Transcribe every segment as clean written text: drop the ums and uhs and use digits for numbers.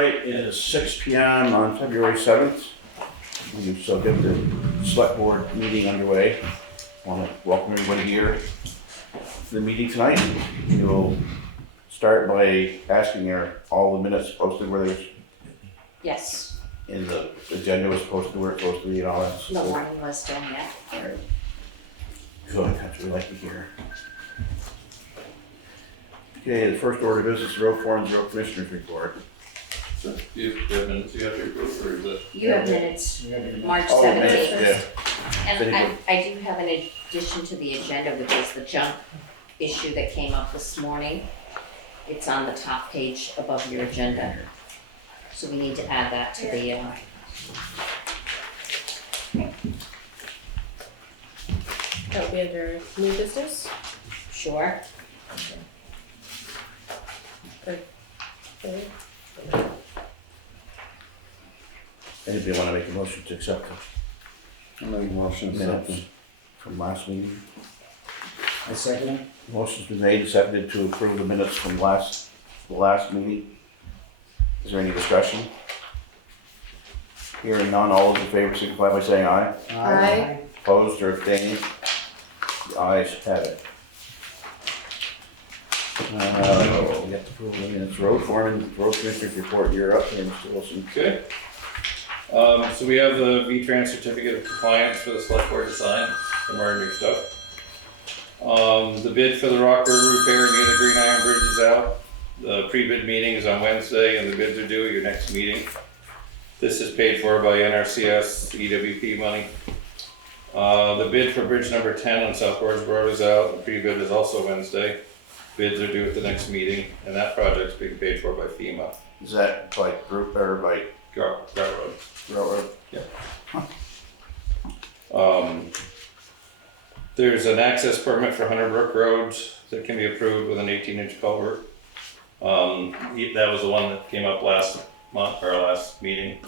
right, it is 6 p.m. on February 7th. We've so get the select board meeting underway. I want to welcome everybody here to the meeting tonight. We'll start by asking are all the minutes posted where there's Yes, in the agenda was posted where it's supposed to be and all that. the warning was done yet. Alright. Good, that's what we like to hear. Okay, the first order of business, road foreman's road commissioners report. So you have minutes you have to approve, or is it? You have minutes, March Oh, minutes, 17th. yeah. And I do have an addition to the agenda, which is the junk issue that came up this morning. It's on the top page above your agenda. So we need to add that to the, That would be under new business. sure. Okay. Anybody want to make a motion to accept I make a motion the to minutes accept. from last meeting? I second it. Motion's been made and seconded to approve the minutes from the last meeting. Is there any discussion? Hearing none, all those in favor signify by saying aye. Aye. Opposed or abstained? The ayes have it. We have to approve the minutes. Road foreman, road commissioners report, you're up here, Mr. Wilson. Okay. So we have the V-Trans certificate of compliance for the select board to sign, some our new stuff. The bid for the rock road repair near the Green Iron Bridge is out. The pre-bid meeting is on Wednesday and the bids are due at your next meeting. This is paid for by NRCS EWP money. The bid for bridge number 10 on South Brattleboro is out. The pre-bid is also Wednesday. Bids are due at the next meeting, and that project's being paid for by FEMA. Is that by group or by Railroad. railroad? There's an access permit for Hunter Brook Road that can be approved with an 18-inch culvert. That was the one that came up last month, or last meeting,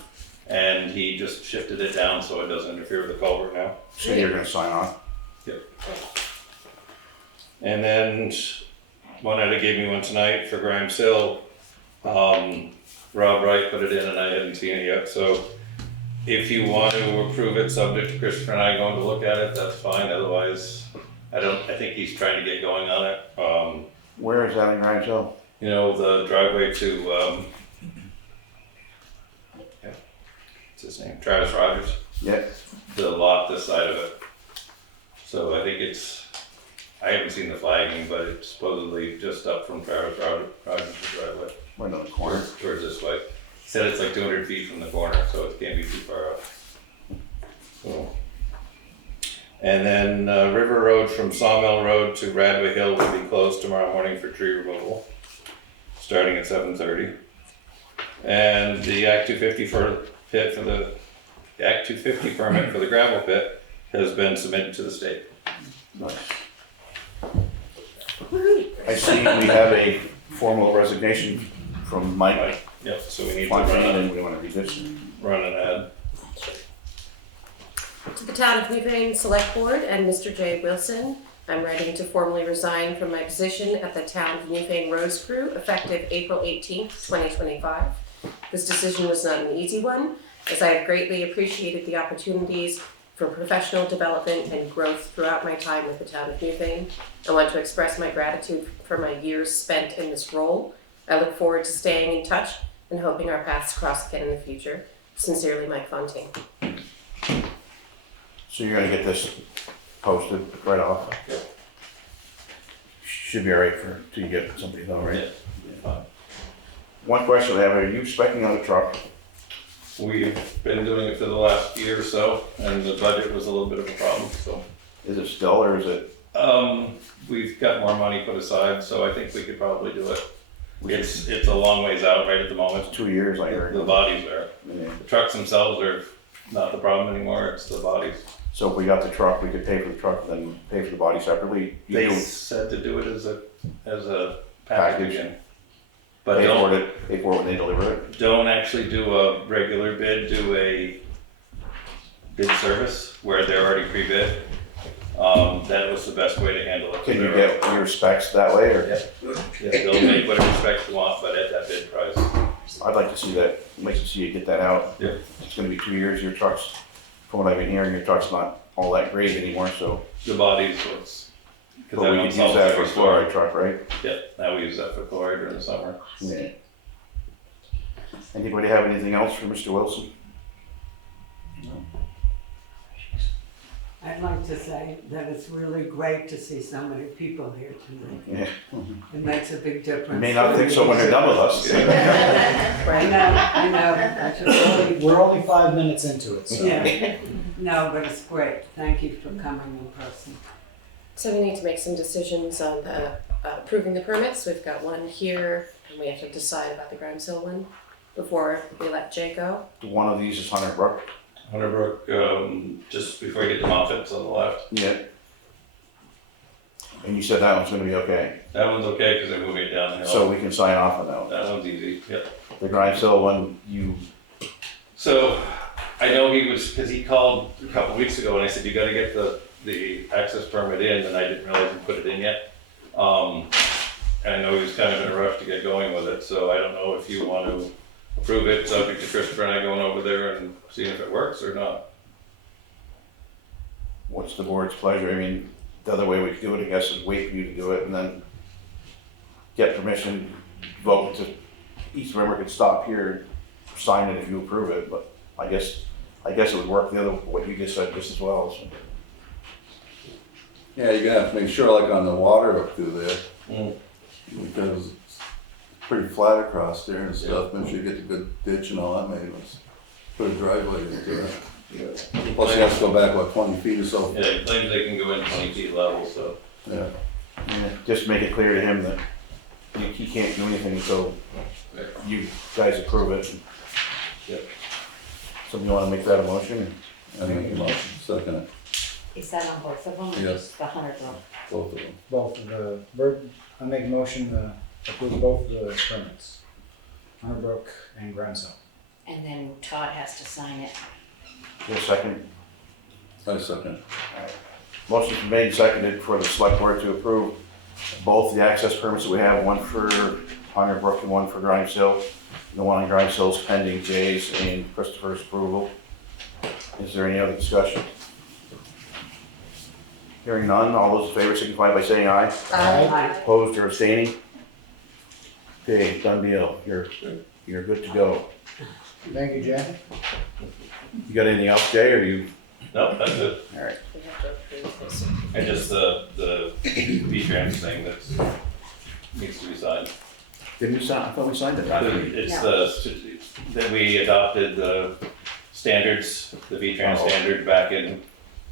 and he just shifted it down so it doesn't interfere with the culvert now. So you're gonna sign on? And then one Etta gave me one tonight for Grimes Hill. Rob Wright put it in and I hadn't seen it yet, so if you want to approve it, subject to Christopher and I going to look at it, that's fine, otherwise, I think he's trying to get going on it. Where is that in Grimes Hill? You know, the driveway to, what's his name, Travis Rogers, Yeah, the lot this side of it. So I think I haven't seen the flagging, but it's supposedly just up from Travis Rogers' driveway. right on the corner. Towards this way. He said it's like 200 feet from the corner, so it can't be too far up. So. And then River Road from Sawmill Road to Radway Hill will be closed tomorrow morning for tree removal, starting at 7:30. And the Act 250 Act 250 permit for the gravel pit has been submitted to the state. Nice. I see we have a formal resignation from Mike Yep, so we need to Fontaine, and we want to read this. run an ad. To the Town of Newfane Selectboard and Mr. J. Wilson, I'm ready to formally resign from my position at the Town of Newfane Roads Crew effective April 18th, 2025. This decision was not an easy one, as I have greatly appreciated the opportunities for professional development and growth throughout my time with the Town of Newfane. I want to express my gratitude for my years spent in this role. I look forward to staying in touch and hoping our paths cross again in the future. Sincerely, Mike Fontaine. So you're gonna get this posted right off? Should be all right till you get somebody though, right? Yeah. One question I have, are you expecting on a truck? We've been doing it for the last year or so, and the budget was a little bit of a problem, so. Is it still or is it? We've got more money put aside, so I think we could probably do it. It's a long ways out right at the moment. 2 years, I heard. The bodies are. Yeah. The trucks themselves are not the problem anymore, it's the bodies. So if we got the truck, we could pay for the truck, then pay for the body separately? You They don't said to do it as a Package. package. But pay for it when they deliver it? don't actually do a regular bid, do a bid service where they're already pre-bid. That was the best way to handle it. Can you get your specs that way or? Yeah, they'll make whatever specs you want, but at that bid price. I'd like to see that, I'd like to see you get that out. Yeah. It's gonna be 2 years, your truck's, from what I've been hearing, your truck's not all that great anymore, so. The body's what's. 'cause But that we one's could use that for solid chloride truck, right? Yeah, now we use that for chloride during the summer. Yeah. Anybody have anything else for Mr. Wilson? I'd like to say that it's really great to see so many people here tonight. Yeah. It makes a big difference. You may not think so when they're done with us. I know, I should really, We're only 5 minutes into it, so. yeah, no, but it's great, thank you for coming in person. So we need to make some decisions on approving the permits. We've got one here, and we have to decide about the Grimes Hill one before we let Jay go. One of these is Hunter Brook. Hunter Brook, just before you get to Moffitt's on the left. Yeah. And you said that one's gonna be okay, That one's okay because they're moving it downhill. so we can sign off on that one. That one's easy, yep. The Grimes Hill one, you, So, I know he was, because he called a couple weeks ago and I said, you gotta get the access permit in, and I didn't realize he put it in yet. And I know he was kind of in a rush to get going with it, so I don't know if you want to approve it, subject to Christopher and I going over there and seeing if it works or not. what's the board's pleasure? I mean, the other way we could do it, I guess, is wait for you to do it and then get permission, vote to, each member could stop here, sign it if you approve it, but I guess it would work the other, what you just said just as well, so. Yeah, you're gonna have to make sure, like on the water up through there, Mm. because it's pretty flat across there and stuff. Make sure you get the good ditch and all that made. Let's put a driveway into it. Plus, you have to go back, what, 20 feet or so? Yeah, he claims they can go in 20 feet level, so. Yeah. Yeah, just make it clear to him that he can't do anything until you guys approve it. Yep. Somebody wanna make that a motion? I make a motion, second it, Is that on both of them or Yes. just the Hunter Brook? both of them. Both of I make a motion to approve both of the permits. Hunter Brook and Grimes Hill. And then Todd has to sign it. Just a second. I second it. Motion's been made and seconded for the select board to approve both the access permits that we have, one for Hunter Brook and one for Grimes Hill. The one on Grimes Hill is pending Jay's and Christopher's approval. Is there any other discussion? Hearing none, all those in favor signify by saying aye. Aye. Opposed or abstaining? Okay, done deal. You're good to go. Thank you, Jay. You got anything else, Jay, or you? No, that's it. All right. We have to approve this. And just the V-Trans thing that needs to be signed. Didn't we sign? I thought we signed it. It's that we adopted the standards, the V-Trans Oh. standard back in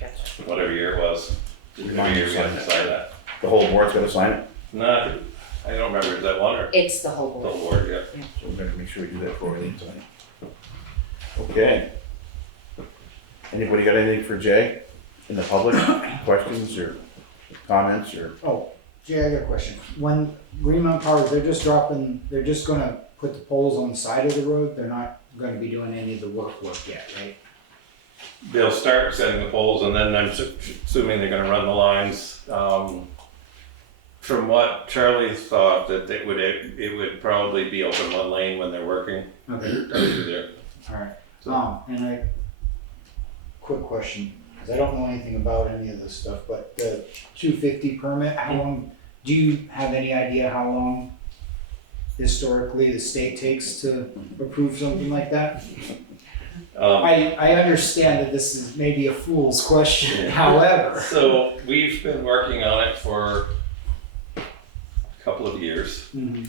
Gotcha. whatever year it was. Every year we have to sign that. The whole board's gonna sign it? No, I don't remember, is that one or It's the whole the board. whole board, yeah. So we better make sure we do that before we leave tonight. Okay. Anybody got anything for Jay in the public? Questions or comments or? Oh, Jay, I got a question. When Greenmount Power, they're just gonna put the poles on the side of the road? They're not gonna be doing any of the work yet, right? They'll start setting the poles and then I'm assuming they're gonna run the lines. From what Charlie thought, that it would probably be open one lane when they're working. Okay, Through there. alright. And quick question, because I don't know anything about any of this stuff, but the 250 permit, how long, do you have any idea how long historically the state takes to approve something like that? I understand that this is maybe a fool's question, however. So we've been working on it for a couple of years, Mhm.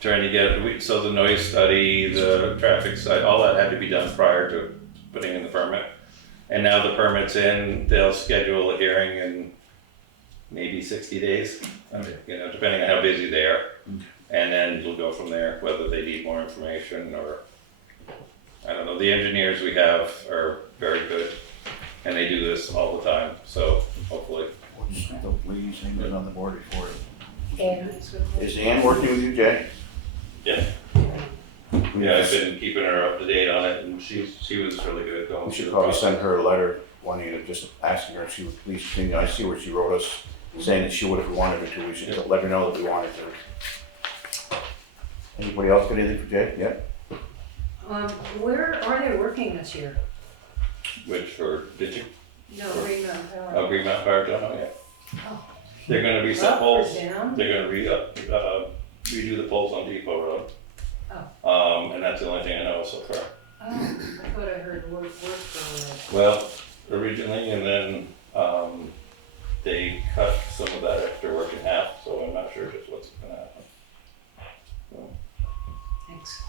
trying to get, so the noise study, the traffic study, all that had to be done prior to putting in the permit. And now the permit's in, they'll schedule a hearing in maybe 60 days, depending on how busy they are. And then we'll go from there, whether they need more information or, I don't know. The engineers we have are very good and they do this all the time, so hopefully. The lady's name was on the board before. And Is Ann working with you, Jay? Yeah. Yeah, I've been keeping her up to date on it and she was really good going We through should the probably process. send her a letter, wanting to just asking her if she would please continue. I see where she wrote us, saying that she would if we wanted her to. We should let her know that we wanted her. Anybody else got anything for Jay? Yeah? Where are they working this year? Which for ditching, No, Freeman. Green Mountain Fire Tunnel, yeah. Oh. They're gonna reset Up or poles, down? they're gonna redo the poles on Depot Road. And that's the only thing I know so far. Oh, I thought I heard work for, Well, originally, and then, they cut some of that extra work in half, so I'm not sure just what's gonna happen. So, thanks.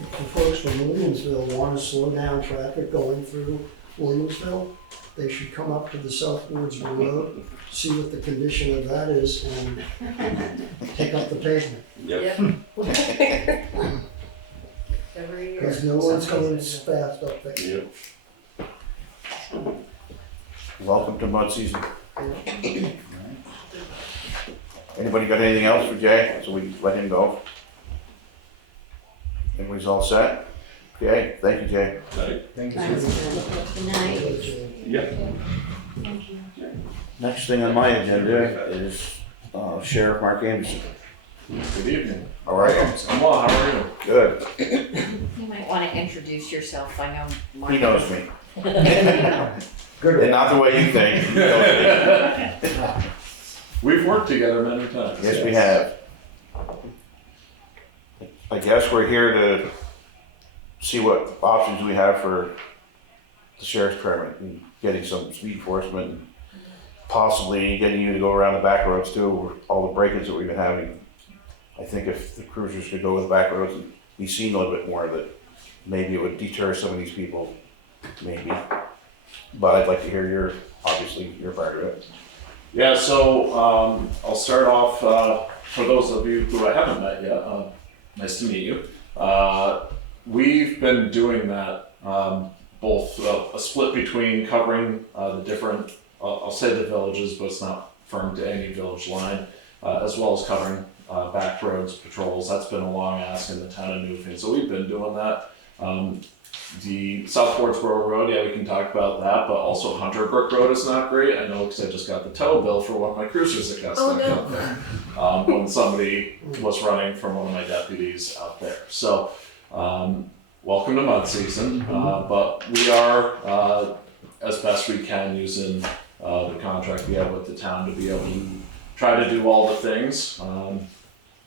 If the folks from Williamsville want to slow down traffic going through Williamsville, they should come up to the South Woodsville Road, see what the condition of that is, and take up the pavement. Yep. Every year. Because no one's going fast up there. Yep. Welcome to mud season. Anybody got anything else for Jay, so we let him go? Everybody's all set? Okay, thank you, Jay. Right. Thank you. Good night. Yep. Next thing on my agenda is Sheriff Mark Anderson. Good evening. How are you? I'm well, how are you? Good. You might wanna introduce yourself, I know Mark. He knows me. Good. And not the way you think. He knows me. We've worked together many times. Yes, we have. I guess we're here to see what options we have for the sheriff's department and getting some speed enforcement, and possibly getting you to go around the back roads too, all the break-ins that we've been having. I think if the cruisers could go with the back roads and be seen a little bit more, that maybe it would deter some of these people, maybe. But I'd like to hear obviously, your part of it. Yeah, so I'll start off, for those of you who I haven't met yet, nice to meet you. We've been doing that, both a split between covering the different, I'll say the villages, but it's not firm to any village line, as well as covering back roads patrols. That's been a long ask in the town of Newfane, so we've been doing that. The South Brattleboro Road, yeah, we can talk about that, but also Hunter Brook Road is not great. I know because I just got the tow bill for one of my cruisers that got stuck out there when somebody was running from one of my deputies out there. So, welcome to mud season, but we are, as best we can, using the contract we have with the town to be able to try to do all the things.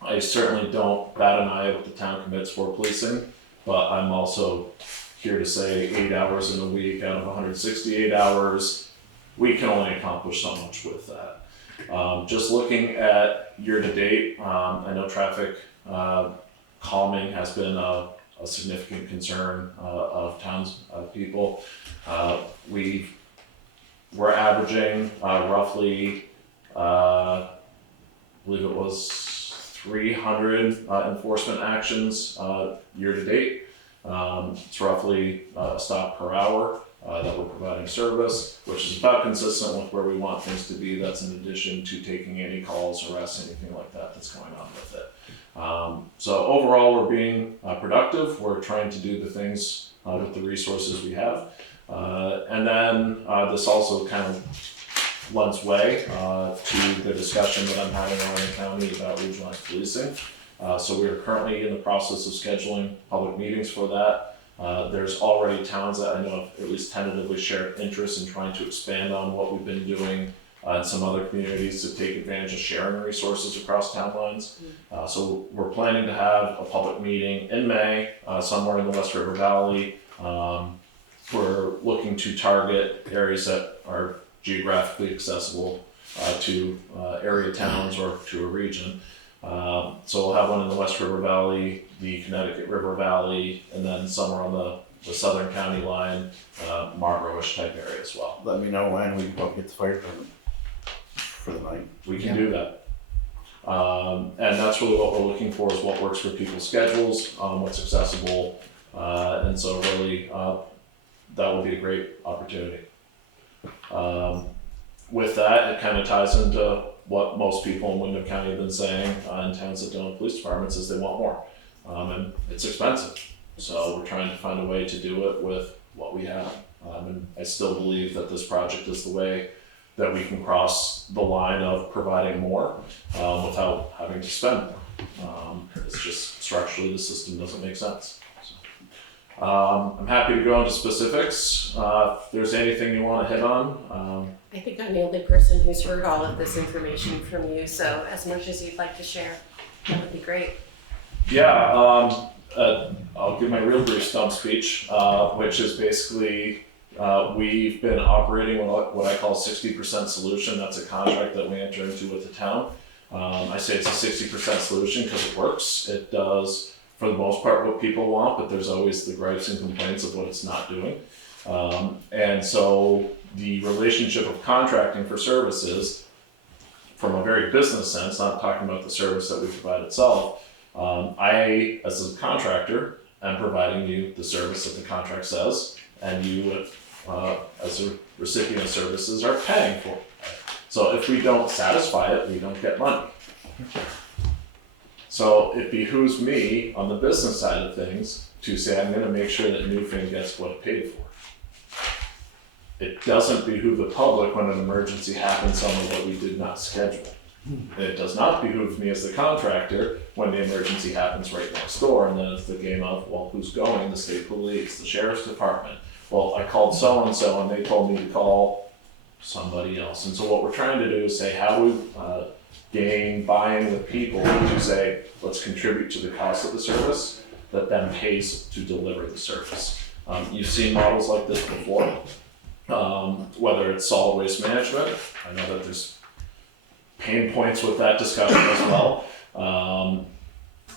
I certainly don't bat an eye at what the town commits for policing, but I'm also here to say 8 hours in a week out of 168 hours, we can only accomplish so much with that. Just looking at year to date, I know traffic calming has been a significant concern of townspeople. We're averaging roughly, I believe it was 300 enforcement actions year to date. It's roughly a stop per hour that we're providing service, which is about consistent with where we want things to be. That's in addition to taking any calls, arrests, anything like that that's going on with it. So overall, we're being productive. We're trying to do the things with the resources we have. And then this also kind of lends way to the discussion that I'm having around the county about regionalized policing. So we are currently in the process of scheduling public meetings for that. There's already towns that I know have at least tentatively shared interest in trying to expand on what we've been doing in some other communities to take advantage of sharing resources across town lines. So we're planning to have a public meeting in May, somewhere in the West River Valley. We're looking to target areas that are geographically accessible to area towns or to a region. So we'll have one in the West River Valley, the Connecticut River Valley, and then somewhere on the southern county line, Marlboro-ish type area as well. Let me know when we can go get the fire department for the night. We can do that. And that's really what we're looking for, is what works for people's schedules, what's accessible, and so really that will be a great opportunity. With that, it kind of ties into what most people in Windham County have been saying in towns that don't have police departments, is they want more. And it's expensive. So we're trying to find a way to do it with what we have. And I still believe that this project is the way that we can cross the line of providing more without having to spend more. It's just structurally, the system doesn't make sense. So, I'm happy to go into specifics. If there's anything you want to hit on. I think I'm the only person who's heard all of this information from you, so as much as you'd like to share, that would be great. Yeah, I'll give my real brief stump speech, which is basically we've been operating what I call 60% solution. That's a contract that we enter into with the town. I say it's a 60% solution because it works. It does, for the most part, what people want, but there's always the gripes and complaints of what it's not doing. And so the relationship of contracting for services, from a very business sense, not talking about the service that we provide itself, I, as a contractor, am providing you the service that the contract says, and you, as a recipient of services, are paying for it. So if we don't satisfy it, we don't get money. So it behooves me, on the business side of things, to say I'm going to make sure that Newfane gets what it paid for. It doesn't behoove the public when an emergency happens somewhere that we did not schedule. It does not behoove me as the contractor when the emergency happens right next door, and then it's the game of, well, who's going? The state police, the sheriff's department. Well, I called so-and-so and they told me to call somebody else. And so what we're trying to do is say, how do we gain buy-in with people to say, let's contribute to the cost of the service that then pays to deliver the service. You've seen models like this before. Whether it's solid waste management, I know that there's pain points with that discussion as well.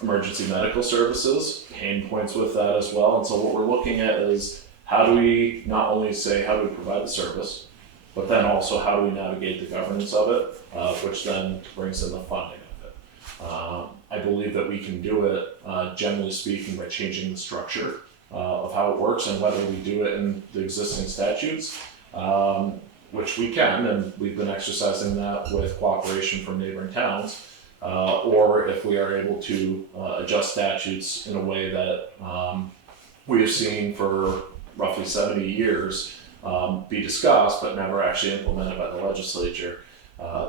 Emergency medical services, pain points with that as well. And so what we're looking at is how do we not only say how do we provide the service, but then also how do we navigate the governance of it, which then brings in the funding of it. I believe that we can do it, generally speaking, by changing the structure of how it works and whether we do it in the existing statutes, which we can, and we've been exercising that with cooperation from neighboring towns, or if we are able to adjust statutes in a way that we have seen for roughly 70 years be discussed but never actually implemented by the legislature,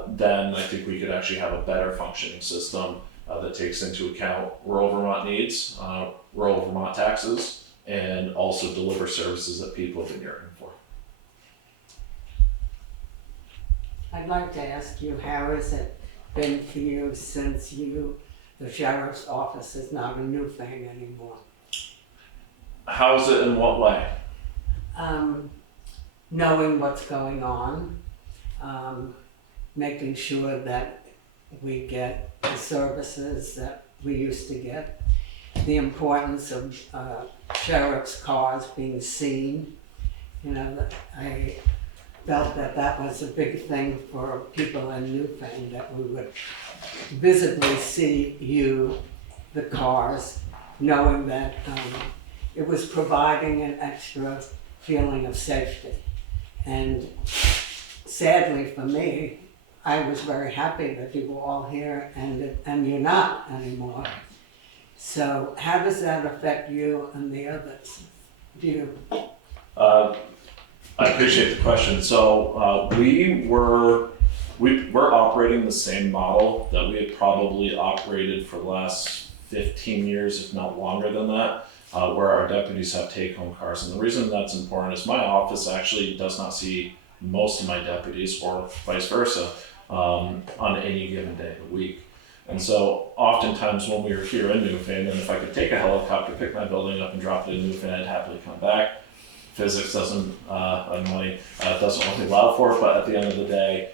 then I think we could actually have a better functioning system that takes into account rural Vermont needs, rural Vermont taxes, and also deliver services that people have been yearning for. I'd like to ask you, how has it been for you since the sheriff's office is not a Newfane anymore? How's it in what way? Knowing what's going on, making sure that we get the services that we used to get, the importance of sheriff's cars being seen. You know, I felt that that was a big thing for people in Newfane, that we would visibly see the cars, knowing that it was providing an extra feeling of safety. And sadly for me, I was very happy that you were all here and you're not anymore. So how does that affect you and the others? I appreciate the question. So we're operating the same model that we had probably operated for the last 15 years, if not longer than that, where our deputies have take-home cars. And the reason that's important is my office actually does not see most of my deputies, or vice versa, on any given day of the week. And so oftentimes when we were here in Newfane, and if I could take a helicopter, pick my building up and drop it in Newfane, I'd happily come back. Physics doesn't, and money doesn't really allow for it, but at the end of the day,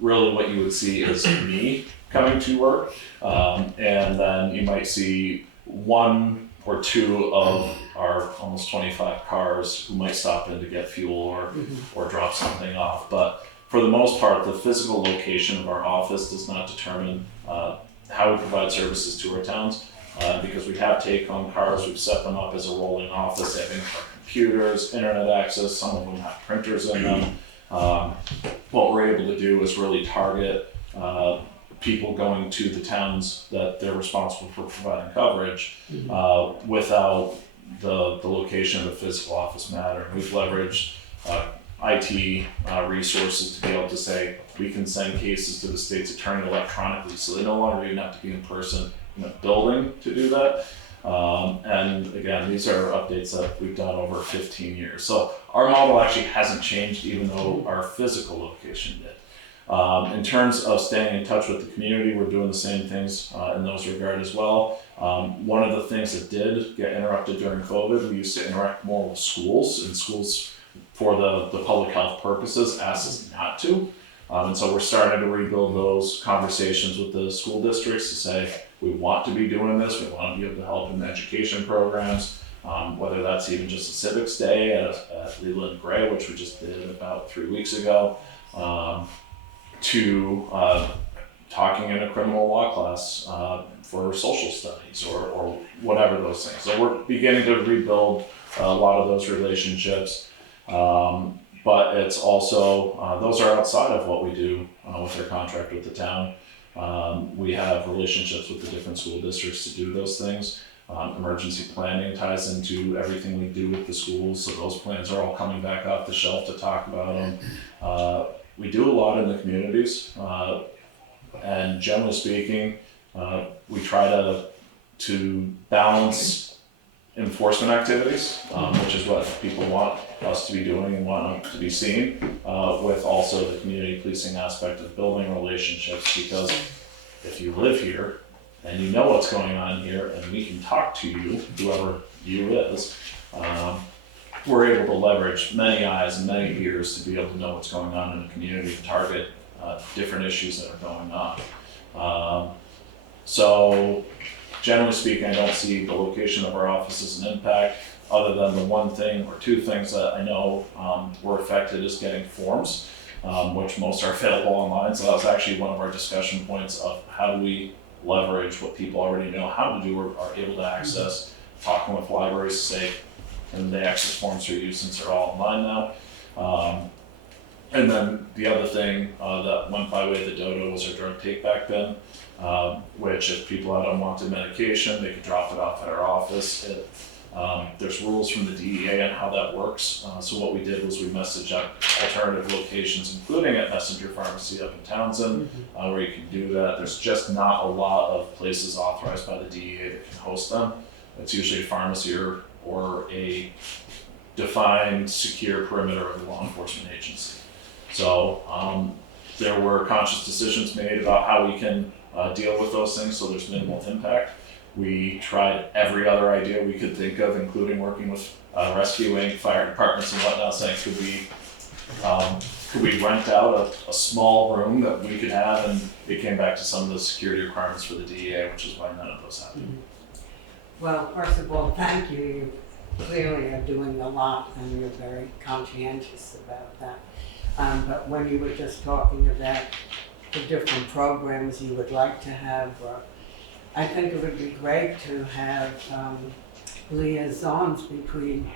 really what you would see is me coming to work, and then you might see one or two of our almost 25 cars who might stop in to get fuel or drop something off. But for the most part, the physical location of our office does not determine how we provide services to our towns, because we have take-home cars. We've set them up as a rolling office. They have computers, internet access. Some of them have printers in them. What we're able to do is really target people going to the towns that they're responsible for providing coverage without the location of the physical office matter. We've leveraged IT resources to be able to say, we can send cases to the state's attorney electronically, so they no longer even have to be in person in a building to do that. And again, these are updates that we've done over 15 years. So our model actually hasn't changed, even though our physical location did. In terms of staying in touch with the community, we're doing the same things in those regard as well. One of the things that did get interrupted during COVID, we used to interact more with schools, and schools for the public health purposes asked us not to. And so we're starting to rebuild those conversations with the school districts to say, we want to be doing this, we want to be able to help in education programs, whether that's even just a civics day at Leland Gray, which we just did about 3 weeks ago, to talking in a criminal law class for social studies or whatever those things. So we're beginning to rebuild a lot of those relationships. But it's also, those are outside of what we do with our contract with the town. We have relationships with the different school districts to do those things. Emergency planning ties into everything we do with the schools, so those plans are all coming back off the shelf to talk about them. We do a lot in the communities, and generally speaking, we try to balance enforcement activities, which is what people want us to be doing and want to be seen, with also the community policing aspect of building relationships, because if you live here and you know what's going on here and we can talk to you, whoever you is, we're able to leverage many eyes and many ears to be able to know what's going on in the community and target different issues that are going on. So generally speaking, I don't see the location of our office as an impact, other than the one thing or two things that I know were affected is getting forms, which most are available online. So that was actually one of our discussion points of how do we leverage what people already know how to do or are able to access, talking with libraries to say, can they access forms for you since they're all online now. And then the other thing that went by way of the dodo was our drug take-back bin, which if people had unwanted medication, they could drop it off at our office. There's rules from the DEA on how that works. So what we did was we messaged out alternative locations, including at Messenger Pharmacy up in Townsend, where you can do that. There's just not a lot of places authorized by the DEA that can host them. It's usually a pharmacy or a defined secure perimeter of a law enforcement agency. So there were conscious decisions made about how we can deal with those things so there's minimal impact. We tried every other idea we could think of, including working with rescuing fire departments and whatnot, saying could we rent out a small room that we could have, and it came back to some of the security requirements for the DEA, which is why none of those happened. Well, first of all, thank you. You clearly are doing a lot and you're very conscientious about that. But when you were just talking about the different programs you would like to have, I think it would be great to have liaisons between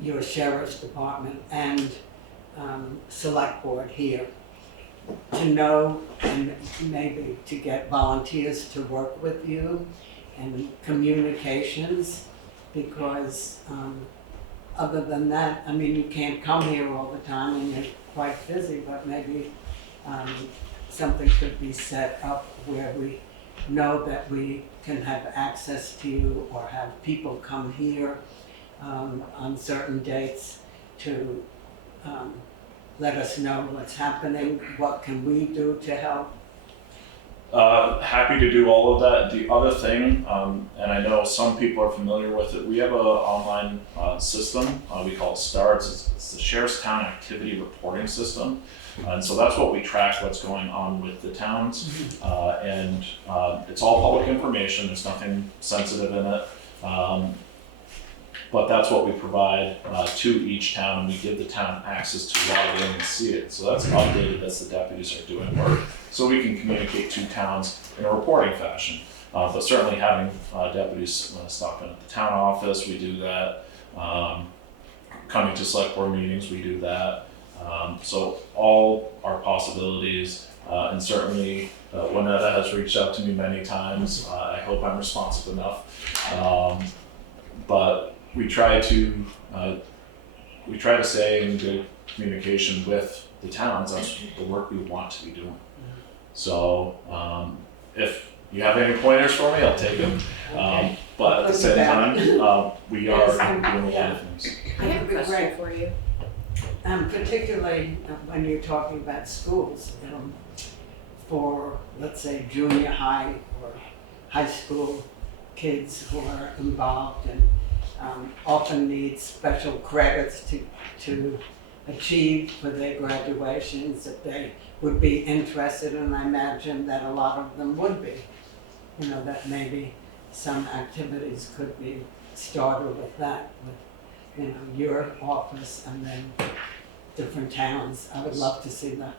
your sheriff's department and select board here, to know and maybe to get volunteers to work with you and communications, because other than that, I mean, you can't come here all the time and you're quite busy, but maybe something could be set up where we know that we can have access to you or have people come here on certain dates to let us know what's happening, what can we do to help. Happy to do all of that. The other thing, and I know some people are familiar with it, we have an online system, we call it STARS, it's the Sheriff's Town Activity Reporting System. And so that's what we track, what's going on with the towns. And it's all public information, there's nothing sensitive in it. But that's what we provide to each town, and we give the town access to log in and see it. So that's updated as the deputies are doing work, so we can communicate to towns in a reporting fashion. But certainly having deputies stop in at the town office, we do that. Coming to select board meetings, we do that. So all our possibilities, and certainly Juanetta has reached out to me many times. I hope I'm responsive enough. But we try to we try to stay in good communication with the towns. That's the work we want to be doing. So if you have any pointers for me, I'll take them. But at the same time, we are doing a lot of things. I have a question for you. Particularly when you're talking about schools, for, let's say, junior high or high school kids who are involved and often need special credits to achieve for their graduations that they would be interested in. I imagine that a lot of them would be. That maybe some activities could be started with that, with your office and then different towns. I would love to see that.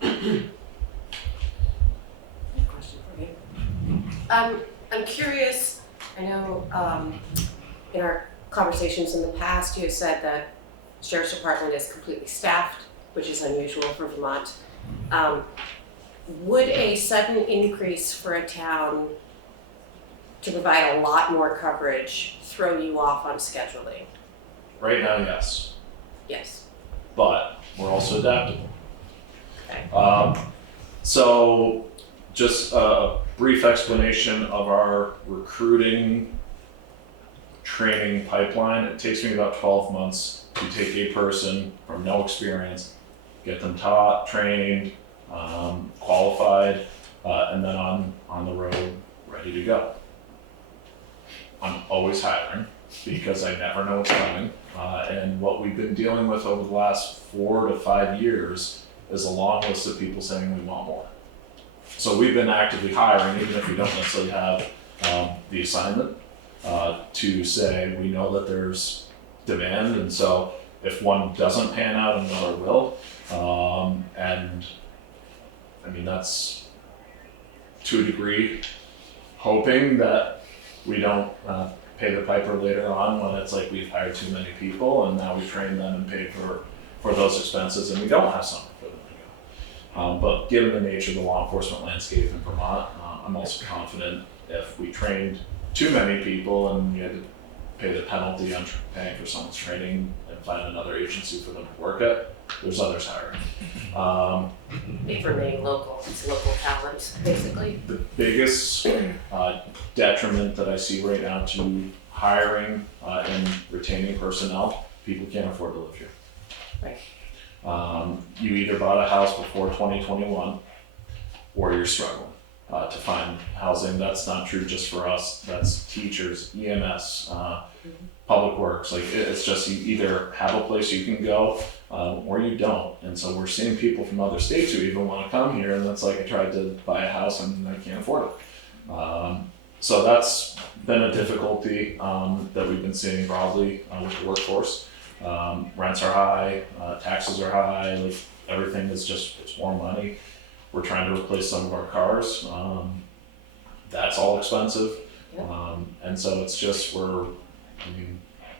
Question for you. I'm curious, I know in our conversations in the past, you have said that Sheriff's Department is completely staffed, which is unusual for Vermont. Would a sudden increase for a town to provide a lot more coverage throw you off on scheduling? Right now, yes, Yes. but we're also adaptable. Okay. So just a brief explanation of our recruiting training pipeline. It takes me about 12 months to take a person from no experience, get them taught, trained, qualified, and then on the road, ready to go. I'm always hiring because I never know what's coming. And what we've been dealing with over the last 4 to 5 years is a long list of people saying we want more. So we've been actively hiring, even if we don't necessarily have the assignment, to say we know that there's demand, and so if one doesn't pan out, another will. And I mean, that's to a degree hoping that we don't pay the piper later on when it's like we've hired too many people and now we train them and pay for those expenses and we don't have something for them to go. But given the nature of the law enforcement landscape in Vermont, I'm also confident if we trained too many people and we had to pay the penalty on paying for someone's training and find another agency for them to work at, there's others hiring. They remain local, it's local talent, basically. The biggest detriment that I see right now to hiring and retaining personnel, people can't afford to live here. Right. You either bought a house before 2021 or you're struggling to find housing. That's not true just for us, that's teachers, EMS, public works. Like it's just you either have a place you can go or you don't. And so we're seeing people from other states who even want to come here, and that's like I tried to buy a house and I can't afford it. So that's been a difficulty that we've been seeing broadly with the workforce. Rents are high, taxes are high, like everything is just, it's more money. We're trying to replace some of our cars. That's all expensive. And so it's just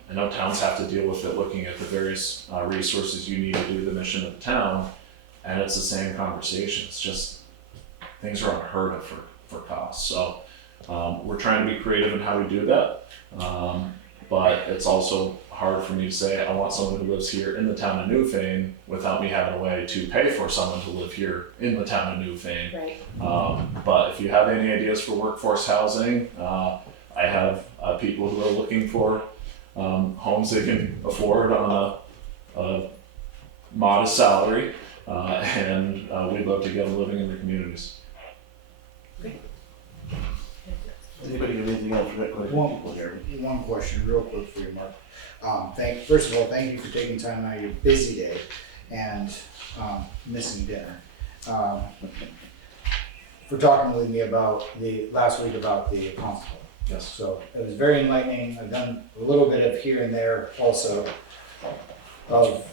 I know towns have to deal with it, looking at the various resources you need to do the mission of the town, and it's the same conversation. It's just things are unheard of for costs. So we're trying to be creative in how we do that, but it's also hard for me to say I want someone who lives here in the town of Newfane without me having a way to pay for someone to live here in the town of Newfane. Right. But if you have any ideas for workforce housing, I have people who are looking for homes they can afford on a modest salary, and we'd love to get them living in the communities. Anybody have anything else for that question? People here? One question, real quick for you, Mark. First of all, thank you for taking time out of your busy day and missing dinner. For talking with me about last week about the constable. Yes. So it was very enlightening. I've done a little bit of here and there also of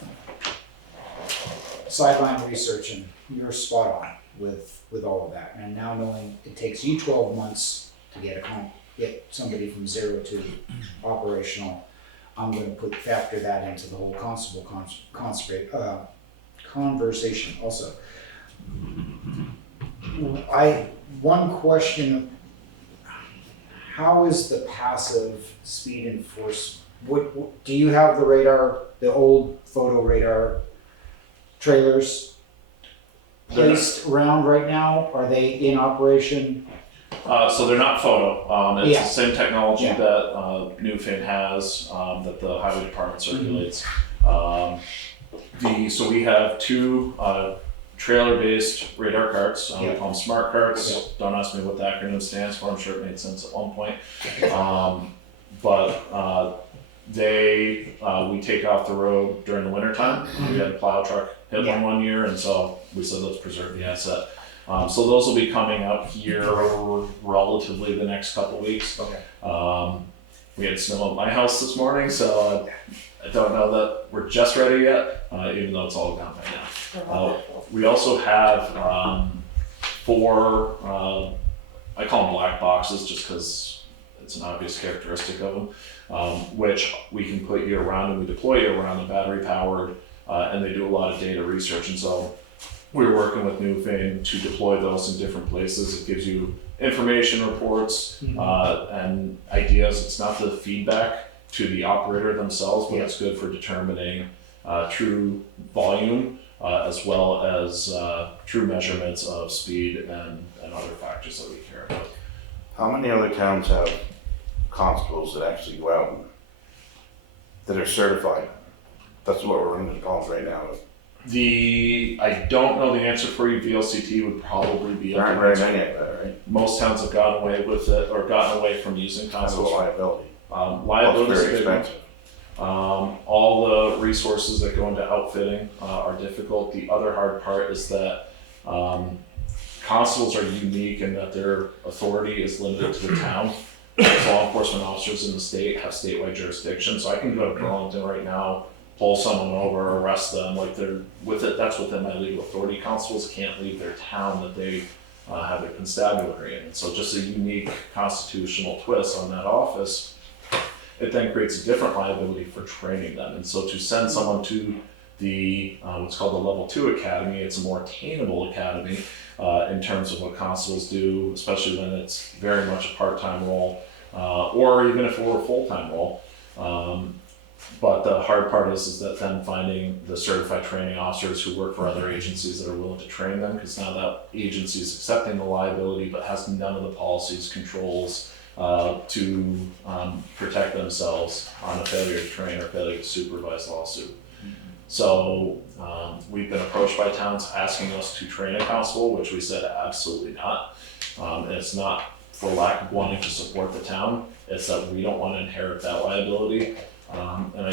sideline research, and you're spot on with all of that. And now knowing it takes you 12 months to get somebody from 0 to operational, I'm going to factor that into the whole constable conversation also. One question: how is the passive speed enforcement do you have the radar, the old photo radar trailers placed around right now? Are they in operation? So they're not photo. It's Yeah. the same technology Yeah. that Newfane has, that the highway department circulates. So we have two trailer-based radar carts. We Yeah. call them smart carts. Yeah. Don't ask me what the acronym stands for. I'm sure it made sense at one point. But we take off the road during the winter time. We had a plow truck hit Yeah. one year, and so we said let's preserve the asset. So those will be coming up here relatively the next couple weeks. Okay. We had snow at my house this morning, so I don't know that we're just ready yet, even though it's all gone by now. We also have 4, I call them black boxes just because it's an obvious characteristic of them, which we can put year round and we deploy year round. And battery powered, and they do a lot of data research. And so we're working with Newfane to deploy those in different places. It gives you information reports and ideas. It's not the feedback to the operator themselves, but it's good for determining true volume as well as true measurements of speed and other factors that we care about. How many other towns have constables that actually go out and that are certified? That's what we're running the calls right now. I don't know the answer for you. VLCT would probably be There aren't very many of that, right? Most towns have gotten away with it or gotten away from using That's a constables. liability. Liability That's is very a big one. expensive. All the resources that go into outfitting are difficult. The other hard part is that constables are unique in that their authority is limited to the town. Most law enforcement officers in the state have statewide jurisdiction, so I can go to Burlington right now, pull someone over, arrest them, that's within my legal authority. Constables can't leave their town that they have their constabulary in. And so just a unique constitutional twist on that office, it then creates a different liability for training them. And so to send someone to the what's called the Level 2 Academy, it's a more attainable academy in terms of what constables do, especially when it's very much a part-time role, or even if it were a full-time role. But the hard part is that then finding the certified training officers who work for other agencies that are willing to train them, because now that agency is accepting the liability but has none of the policies, controls to protect themselves on a failure to train or failure to supervise lawsuit. So we've been approached by towns asking us to train a constable, which we said absolutely not. And it's not for lack of wanting to support the town, it's that we don't want to inherit that liability. And I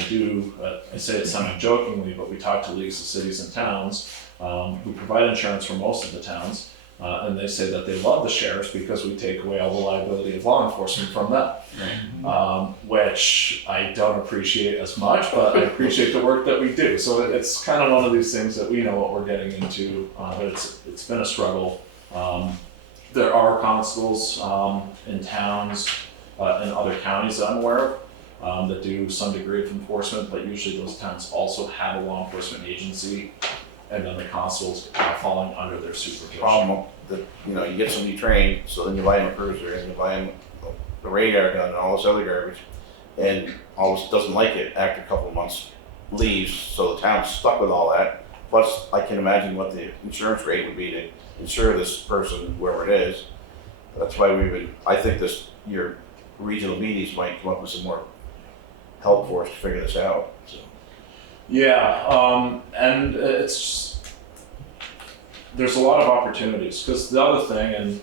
say it semi-jokingly, but we talk to leagues of cities and towns who provide insurance for most of the towns, and they say that they love the sheriffs because we take away all the liability of law enforcement from them, which I don't appreciate as much, but I appreciate the work that we do. So it's kind of one of these things that we know what we're getting into, but it's been a struggle. There are constables in towns and other counties that I'm aware of that do some degree of enforcement, but usually those towns also have a law enforcement agency, and then the constables are falling under their supervision. Problem that, you get somebody trained, so then you buy them a cruiser and you buy them the radar gun and all this other garbage, and always doesn't like it after a couple of months, leaves, so the town's stuck with all that. Plus, I can imagine what the insurance rate would be to insure this person, whoever it is. That's why I think your regional meetings might come up with some more help for us to figure this out. So. Yeah, and there's a lot of opportunities, because the other thing, and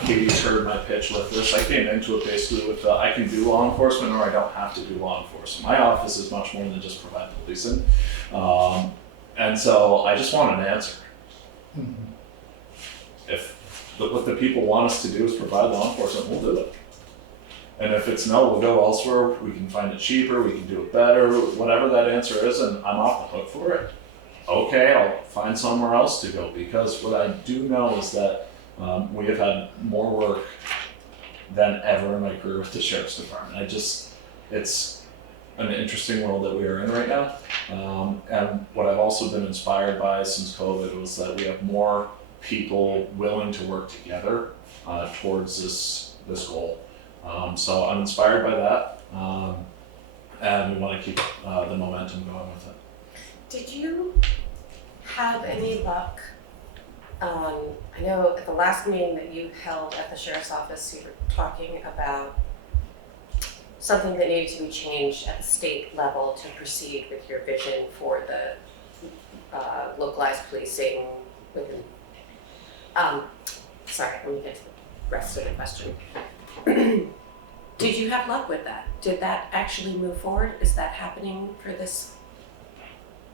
Katie's heard my pitch with this, I came into it basically with I can do law enforcement or I don't have to do law enforcement. My office is much more than just provide policing. And so I just want an answer. Mm-hmm. If what the people want us to do is provide law enforcement, we'll do it. And if it's no, we'll go elsewhere, we can find it cheaper, we can do it better, whatever that answer is, and I'm off the hook for it. Okay, I'll find somewhere else to go, because what I do know is that we have had more work than ever in my career with the Sheriff's Department. It's an interesting world that we are in right now. And what I've also been inspired by since COVID was that we have more people willing to work together towards this goal. So I'm inspired by that. and we want to keep the momentum going with it. Did you have any luck? I know at the last meeting that you held at the sheriff's office, you were talking about something that needed to be changed at the state level to proceed with your vision for the localized policing within. Sorry, let me get to the rest of the question. Did you have luck with that? Did that actually move forward? Is that happening for this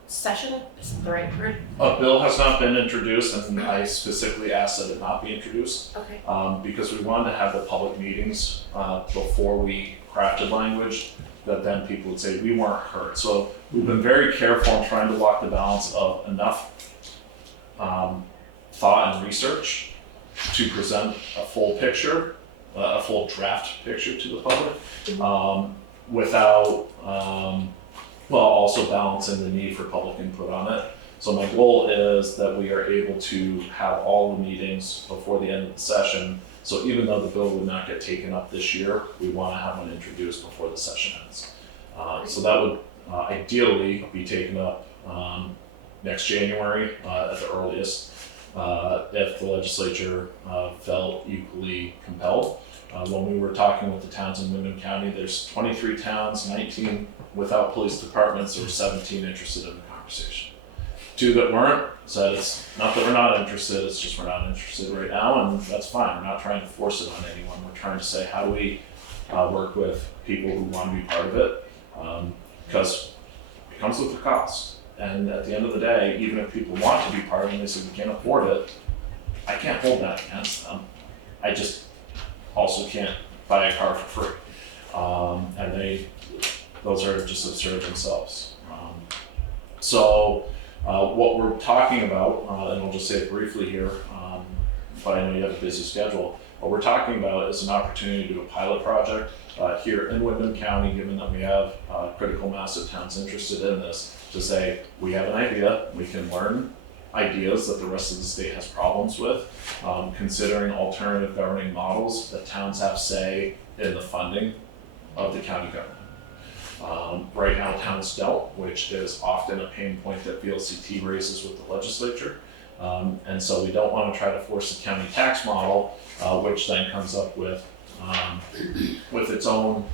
session? Is that the right word? A bill has not been introduced, and I specifically asked that it not be introduced. Okay. Because we wanted to have the public meetings before we crafted language that then people would say we weren't heard. So we've been very careful in trying to walk the balance of enough thought and research to present a full picture, a full draft picture to the public, without also balancing the need for public input on it. So my goal is that we are able to have all the meetings before the end of the session. So even though the bill would not get taken up this year, we want to have one introduced before the session ends. So that would ideally be taken up next January at the earliest, if the legislature felt equally compelled. When we were talking with the towns in Windham County, there's 23 towns, 19 without police departments, there were 17 interested in the conversation. 2 that weren't said it's not that we're not interested, it's just we're not interested right now, and that's fine. We're not trying to force it on anyone. We're trying to say how do we work with people who want to be part of it, because it comes with a cost. And at the end of the day, even if people want to be part of it and they say we can't afford it, I can't hold that against them. I just also can't buy a car for free. And those are just absurd themselves. So what we're talking about, and I'll just say it briefly here, but I know you have a busy schedule. What we're talking about is an opportunity to do a pilot project here in Windham County, given that we have critical mass of towns interested in this, to say we have an idea, we can learn ideas that the rest of the state has problems with, considering alternative governing models that towns have say in the funding of the county government. Right now towns don't, which is often a pain point that VLCT raises with the legislature. And so we don't want to try to force the county tax model, which then comes up with its own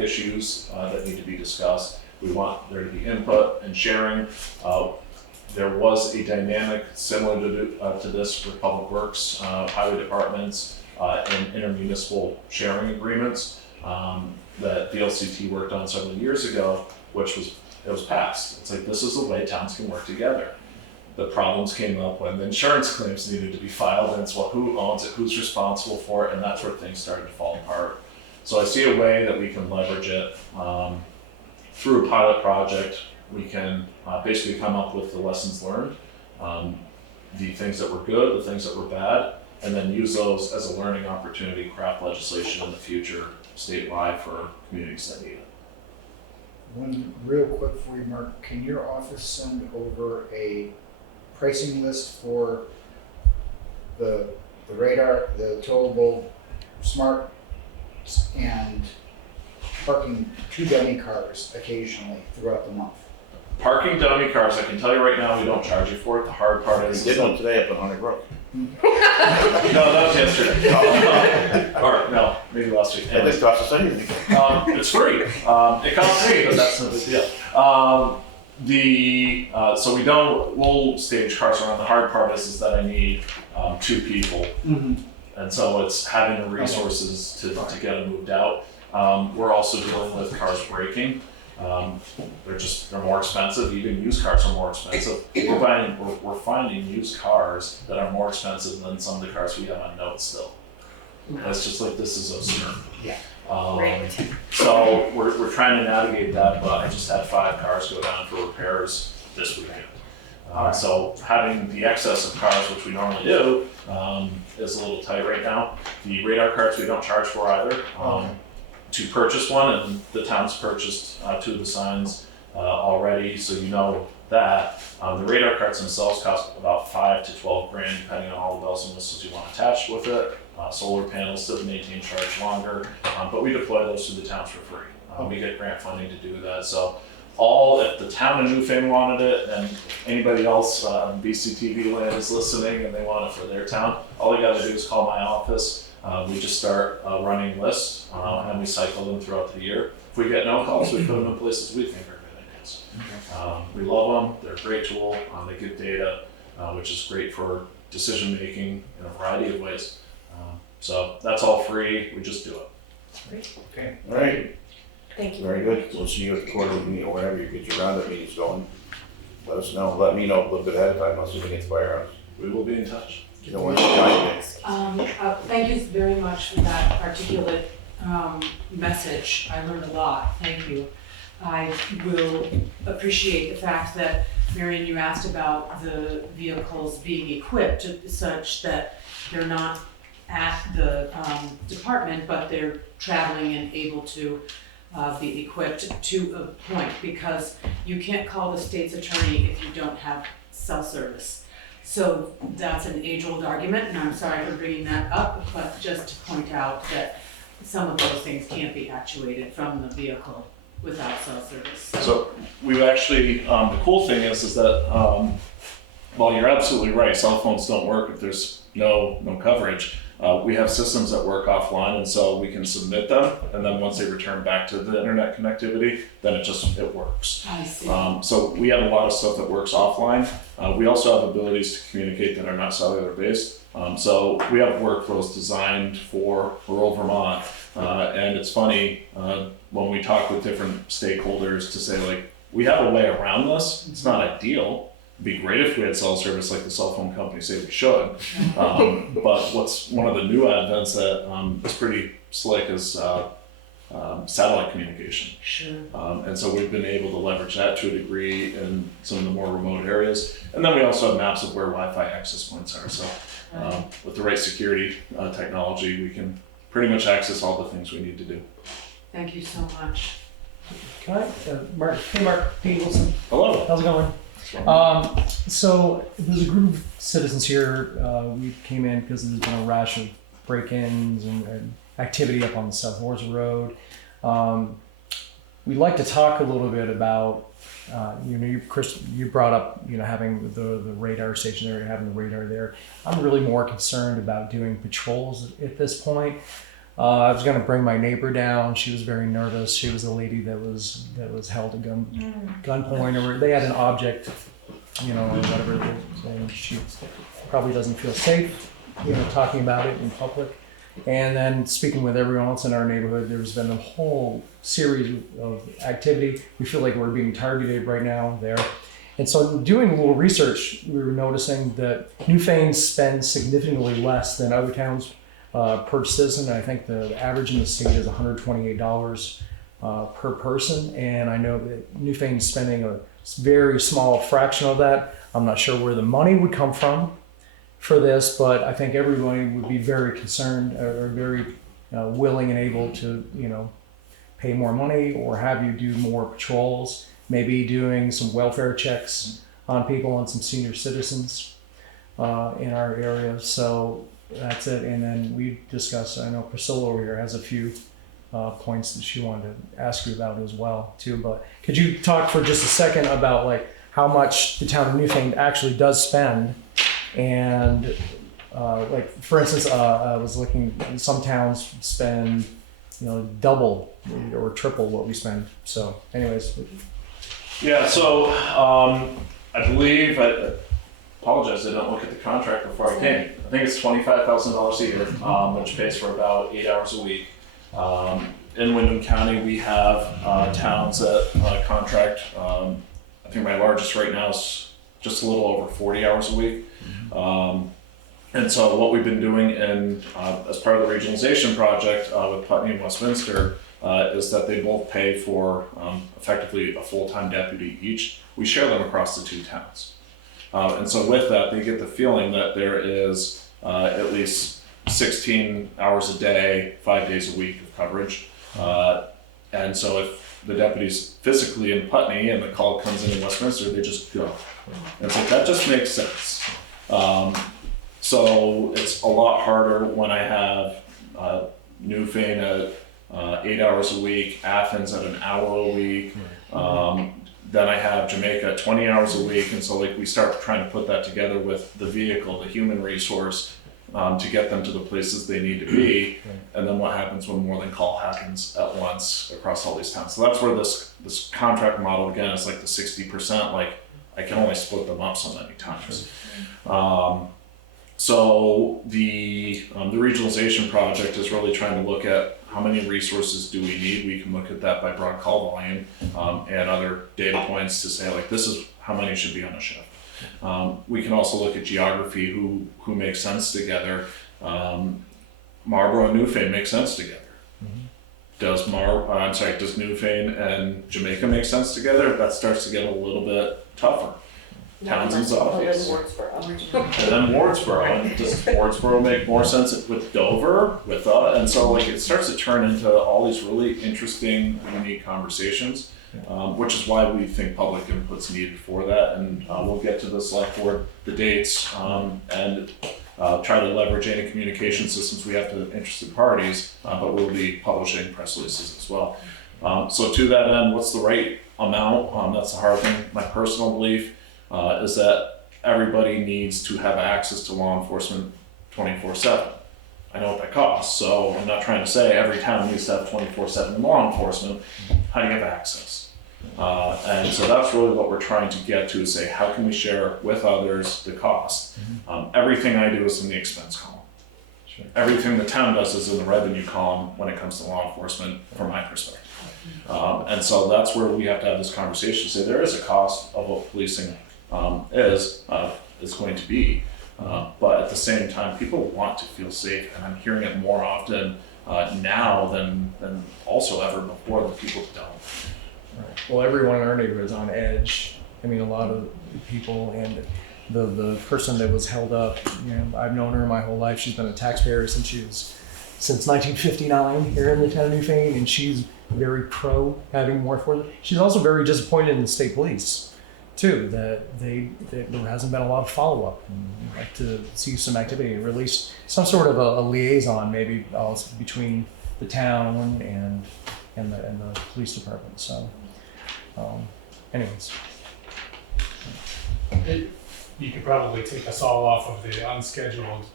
issues that need to be discussed. We want there to be input and sharing. There was a dynamic similar to this with public works, highway departments, and intermunicipal sharing agreements that VLCT worked on several years ago, which was passed. It's like, this is the way towns can work together. The problems came up when the insurance claims needed to be filed, and it's, well, who owns it, who's responsible for it, and that's where things started to fall apart. So I see a way that we can leverage it through a pilot project. We can basically come up with the lessons learned, the things that were good, the things that were bad, and then use those as a learning opportunity to craft legislation in the future statewide for communities that need it. One real quick for you, Mark, can your office send over a pricing list for the radar, the towable smart, and parking 2 dummy cars occasionally throughout the month? Parking dummy cars, I can tell you right now, we don't charge you for it. The hard part We is. did one today up at Hunter Brook. No, that was yesterday. Or no, maybe last week. It didn't cost us anything. It's free. It costs me, but that's no big deal. So we'll stage cars around. The hard part is that I need 2 people. And so it's having the resources to get them moved out. We're also dealing with cars breaking. They're more expensive. Even used cars are more expensive. We're finding used cars that are more expensive than some of the cars we have on note still. It's just like, this is absurd. Yeah. Right. So we're trying to navigate that, but I just had 5 cars go down for repairs this weekend. So having the excess of cars, which we normally do, is a little tight right now. The radar carts we don't charge for either. To purchase one, and the town's purchased 2 of the signs already, so you know that. The radar carts themselves cost about $5 to $12 grand, depending on all the bells and whistles you want attached with it. Solar panels to maintain charge longer, but we deploy those to the towns for free. We get grant funding to do that. So if the town of Newfane wanted it, and anybody else on BCTV land is listening and they want it for their town, all they gotta do is call my office. We just start a running list, and we cycle them throughout the year. If we get no calls, we put them in places we think are good ideas. We love them, they're a great tool, they give data, which is great for decision making in a variety of ways. So that's all free, we just do it. Okay, all right, Thank you. very good. We'll see you at the quarterly meeting or whenever you get your roundup meetings going. Let us know, let me know a little bit ahead of time, I'll see if we get firearms. We will be in touch. You don't want to try it. Thank you very much for that articulate message. I learned a lot. Thank you. I will appreciate the fact that, Marion, you asked about the vehicles being equipped such that they're not at the department, but they're traveling and able to be equipped to a point, because you can't call the state's attorney if you don't have cell service. So that's an age-old argument, and I'm sorry for bringing that up, but just to point out that some of those things can't be actuated from the vehicle without cell service. So we've actually, the cool thing is that, while you're absolutely right, cell phones don't work if there's no coverage. We have systems that work offline, and so we can submit them, and then once they return back to the internet connectivity, then it works. I see. So we have a lot of stuff that works offline. We also have abilities to communicate that are not cellular based. So we have workflows designed for rural Vermont, and it's funny when we talk with different stakeholders to say, like, we have a way around this. It's not ideal. It'd be great if we had cell service like the cell phone companies say we should. But what's one of the new advents that is pretty slick is satellite communication. Sure. And so we've been able to leverage that to a degree in some of the more remote areas. And then we also have maps of where Wi-Fi access points are. So with the right security technology, we can pretty much access all the things we need to do. Thank you so much. Can I, Mark, hey Mark, Pete Wilson, Hello. how's it going? So there's a group of citizens here, we came in because there's been a rash of break-ins and activity up on the South Wars Road. We'd like to talk a little bit about, Chris, you brought up, having the radar station there, having the radar there. I'm really more concerned about doing patrols at this point. I was going to bring my neighbor down. She was very nervous. She was the lady that was held at gunpoint, or they had an object, or whatever. And she probably doesn't feel safe, talking about it in public. And then speaking with everyone else in our neighborhood, there's been a whole series of activity. We feel like we're being targeted right now there. And so doing a little research, we were noticing that Newfane spends significantly less than other towns per citizen. I think the average in the state is $128 per person, and I know that Newfane is spending a very small fraction of that. I'm not sure where the money would come from for this, but I think everybody would be very concerned or very willing and able to, pay more money or have you do more patrols, maybe doing some welfare checks on people and some senior citizens in our area. So that's it. And then we discussed, I know Priscilla over here has a few points that she wanted to ask you about as well too, but could you talk for just a second about like how much the town of Newfane actually does spend? And like for instance, I was looking, some towns spend, double or triple what we spend. So anyways. Yeah, so I believe, I apologize, I didn't look at the contract before I came. I think it's $25,000 a year, which pays for about 8 hours a week. In Windham County, we have towns that contract, I think my largest right now is just a little over 40 hours a week. And so what we've been doing as part of the regionalization project with Putney and Westminster is that they both pay for effectively a full-time deputy each. We share them across the two towns. And so with that, they get the feeling that there is at least 16 hours a day, 5 days a week of coverage. And so if the deputy's physically in Putney and the call comes in Westminster, they just go. And so that just makes sense. So it's a lot harder when I have Newfane at 8 hours a week, Athens at an hour a week. Then I have Jamaica at 20 hours a week, and so like we start trying to put that together with the vehicle, the human resource, to get them to the places they need to be. And then what happens when more than call happens at once across all these towns? So that's where this contract model again is like the 60%. Like I can only split them up so many times. So the regionalization project is really trying to look at how many resources do we need. We can look at that by broad call volume and other data points to say like this is how many should be on a shift. We can also look at geography, who makes sense together. Marlboro and Newfane make sense together. Does Newfane and Jamaica make sense together? That starts to get a little bit tougher. Townsend's obvious. And then Wardsboro. And does Wardsboro make more sense with Dover? And so like it starts to turn into all these really interesting, unique conversations, which is why we think public input's needed for that. And we'll get to the select board, the dates, and try to leverage any communication systems we have to interested parties, but we'll be publishing press releases as well. So to that end, what's the right amount? That's the hard thing. My personal belief is that everybody needs to have access to law enforcement 24/7. I know what that costs, so I'm not trying to say every town needs to have 24/7 law enforcement. How do you have access? And so that's really what we're trying to get to, is say, how can we share with others the cost? Everything I do is in the expense column. Sure. Everything the town does is in the revenue column when it comes to law enforcement, from my perspective. And so that's where we have to have this conversation, say there is a cost of what policing is going to be. But at the same time, people want to feel safe, and I'm hearing it more often now than also ever before, that people don't. Right. Well, everyone in our neighborhood is on edge. I mean, a lot of people, and the person that was held up, I've known her my whole life. She's been a taxpayer since 1959 here in the town of Newfane, and she's very pro having more for them. She's also very disappointed in the state police too, that there hasn't been a lot of follow-up. We'd like to see some activity, or at least some sort of a liaison maybe between the town and the police department. So anyways. You could probably take us all off of the unscheduled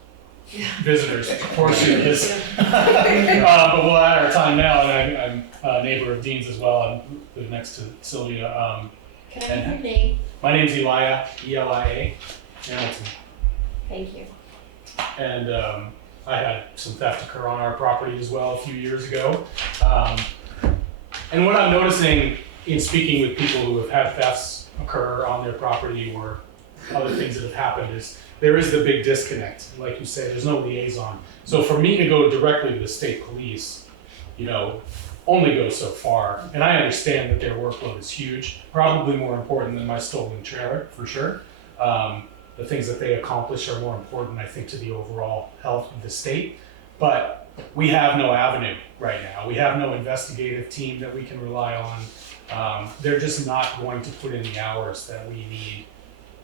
visitors portion of this. But we'll add our time now, and I'm a neighbor of Dean's as well. I live next to Sylvia. Can I have your name? My name's Elia, E-L-I-A, Hamilton. Thank you. And I had some theft occur on our property as well a few years ago. And what I'm noticing in speaking with people who have had thefts occur on their property or other things that have happened is there is the big disconnect. Like you said, there's no liaison. So for me to go directly to the state police, only goes so far. And I understand that their workload is huge, probably more important than my stolen trailer, for sure. The things that they accomplish are more important, I think, to the overall health of the state. But we have no avenue right now. We have no investigative team that we can rely on. They're just not going to put in the hours that we need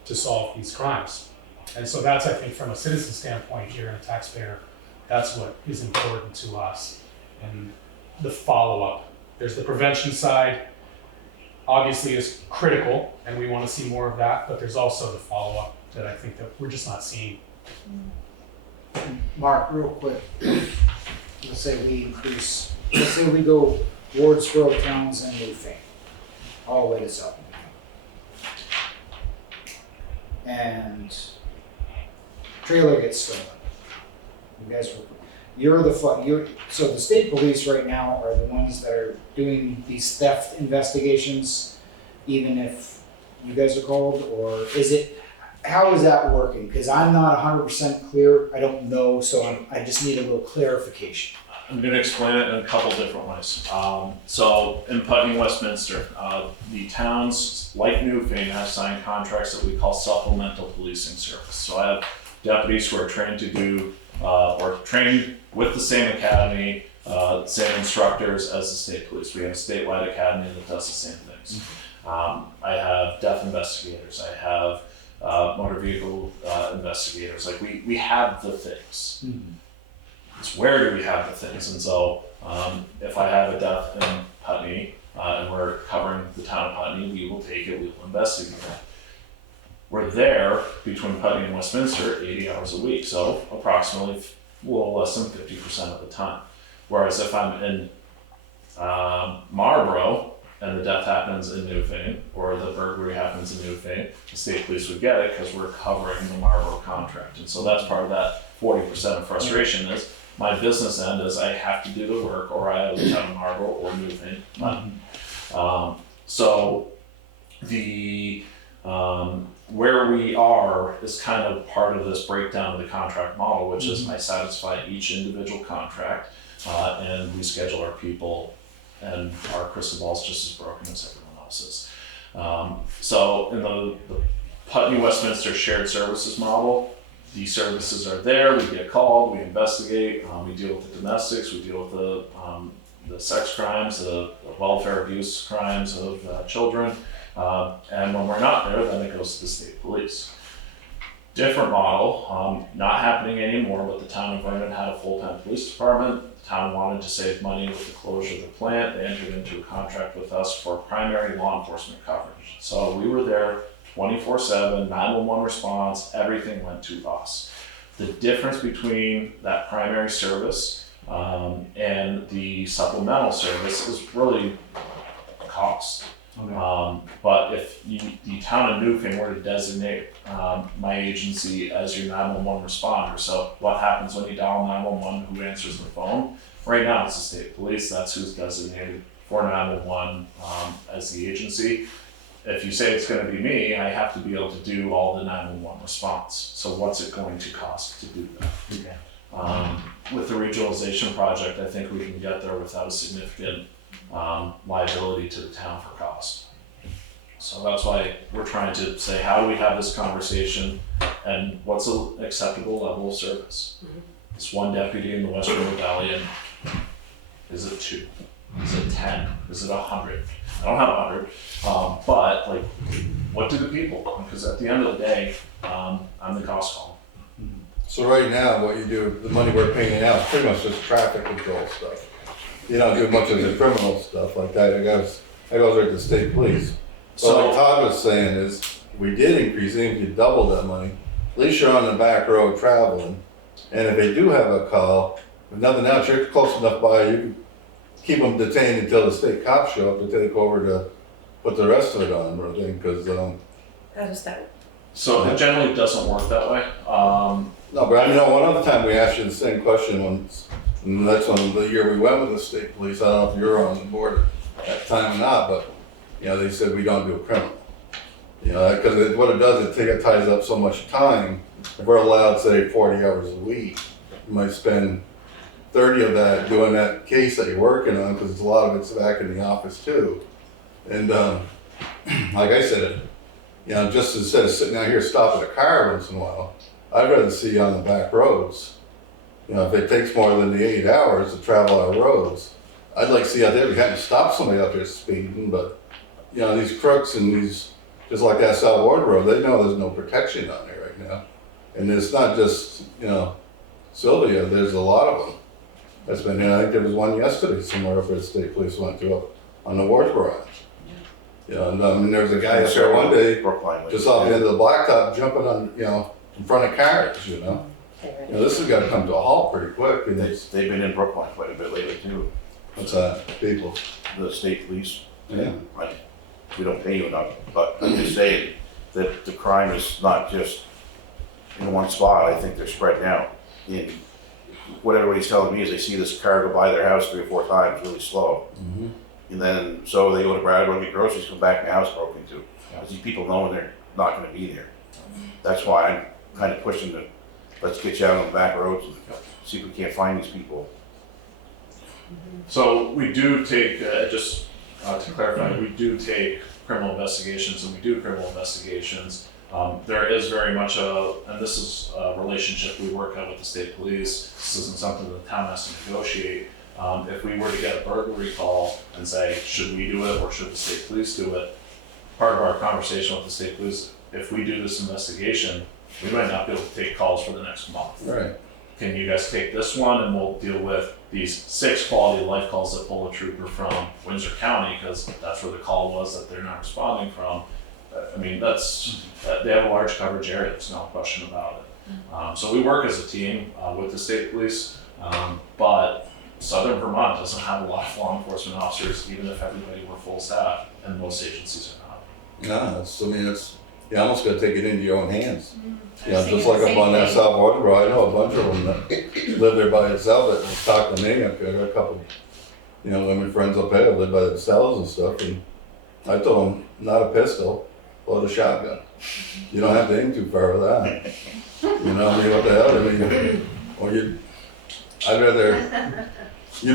to solve these crimes. And so that's, I think, from a citizen standpoint here and a taxpayer, that's what is important to us. And the follow-up. There's the prevention side, obviously is critical, and we want to see more of that, but there's also the follow-up that I think that we're just not seeing. Mark, real quick, let's say we go Wardsboro, Townsend, Newfane, all the way to South. And trailer gets stolen. You guys so the state police right now are the ones that are doing these theft investigations, even if you guys are called, or how is that working? Because I'm not 100% clear. I don't know, so I just need a little clarification. I'm going to explain it in a couple different ways. So in Putney, Westminster, the towns like Newfane have signed contracts that we call supplemental policing service. So I have deputies who are trained to do, or trained with the same academy, same instructors as the state police. We have a statewide academy that does the same things. I have death investigators. I have motor vehicle investigators. Like we have the things. It's where do we have the things? And so If I have a death in Putney, and we're covering the town of Putney, we will take it, we will investigate it. We're there between Putney and Westminster 80 hours a week, so approximately a little less than 50% of the time. Whereas if I'm in Marlboro and the death happens in Newfane, or the burglary happens in Newfane, the state police would get it because we're covering the Marlboro contract. And so that's part of that 40% of frustration is my business end is I have to do the work, or I have the town of Marlboro or Newfane. So the where we are is kind of part of this breakdown of the contract model, which is I satisfy each individual contract, and we schedule our people, and our crystal ball is just as broken as everyone else's. So in the Putney Westminster shared services model, the services are there, we get called, we investigate, we deal with the domestics, we deal with the sex crimes, the welfare abuse crimes of children, and when we're not there, then it goes to the state police. Different model, not happening anymore, but the town of Vernon had a full-time police department. The town wanted to save money with the closure of the plant. They entered into a contract with us for primary law enforcement coverage. So we were there 24/7, 911 response, everything went to us. The difference between that primary service and the supplemental service is really cost. Okay. But if the town of Newfane were to designate my agency as your 911 responder, so what happens when you dial 911, who answers the phone? Right now it's the state police, that's who's designated for 911 as the agency. If you say it's going to be me, I have to be able to do all the 911 response. So what's it going to cost to do that? Okay. With the regionalization project, I think we can get there without a significant liability to the town for cost. So that's why we're trying to say, how do we have this conversation and what's an acceptable level of service? It's one deputy in the West River Valley, and is it 2? Is it 10? Is it 100? I don't have 100, but like, what do the people want? Because at the end of the day, I'm the cost column. So right now, what you do, the money we're paying out is pretty much just traffic control stuff. You don't do much of the criminal stuff like that. That goes right to state police. So like Todd was saying is, we did increase, even if you double that money, at least you're on the back road traveling. And if they do have a call, if nothing else, you're close enough by, you can keep them detained until the state cops show up to take over to put the rest of it on, I think, because How does that? So it generally doesn't work that way. no, but I know one other time we asked you the same question once, and that's on the year we went with the state police. I don't know if you were on the board at the time or not, but you know, they said we don't do criminal. You know, because what it does, it ties up so much time. If we're allowed, say, 40 hours a week, you might spend 30 of that doing that case that you're working on, because a lot of it's back in the office too. And like I said, you know, just instead of sitting out here stopping a car once in a while, I'd rather see you on the back roads. You know, if it takes more than the 8 hours to travel our roads, I'd like to see out there, we hadn't stopped somebody out there speeding, but you know, these crooks and these, just like that South Ward Road, they know there's no protection on there right now. And it's not just, you know, Sylvia, there's a lot of them. That's been, I think there was one yesterday somewhere up at the state police went to up on the Ward Garage. You know, and I mean, there was a guy up there one day, just off the end of the blacktop, jumping on, you know, in front of cars, you know. You know, this has got to come to a halt pretty quick. And They've been in Brookline quite a bit lately too. what's that, people? The state police. Yeah. We don't pay you enough, but I'm just saying that the crime is not just in one spot. I think they're spread out. In what everybody's telling me is they see this car go by their house 3 or 4 times really slow. Mm-hmm. And then, so they go to Brattleboro, get groceries, come back and the house broken into. Because these people know they're not gonna be there. That's why I'm kind of pushing the, let's get you out on the back roads and see if we can't find these people. So we do take, just to clarify, we do take criminal investigations, and we do criminal investigations. There is very much and this is a relationship we work out with the state police. This isn't something that the town has to negotiate. If we were to get a burglary call and say, should we do it or should the state police do it? Part of our conversation with the state police, if we do this investigation, we might not be able to take calls for the next month. Right. can you guys take this one and we'll deal with these 6 quality of life calls that pull a trooper from Windsor County, because that's where the call was that they're not responding from. I mean, they have a large coverage area, there's no question about it. So we work as a team with the state police, but Southern Vermont doesn't have a lot of law enforcement officers, even if everybody were full staff, and most agencies are not. No, it's, you almost gotta take it into your own hands. You know, Saying just the like up same on that thing. South Ordinance, I know a bunch of them that live there by themselves that talk to me. I've got a couple, you know, women friends up there that live by themselves and stuff, and I told them, not a pistol, load a shotgun. You don't have to aim too far with that. You know, I mean, what the hell, I mean, or you'd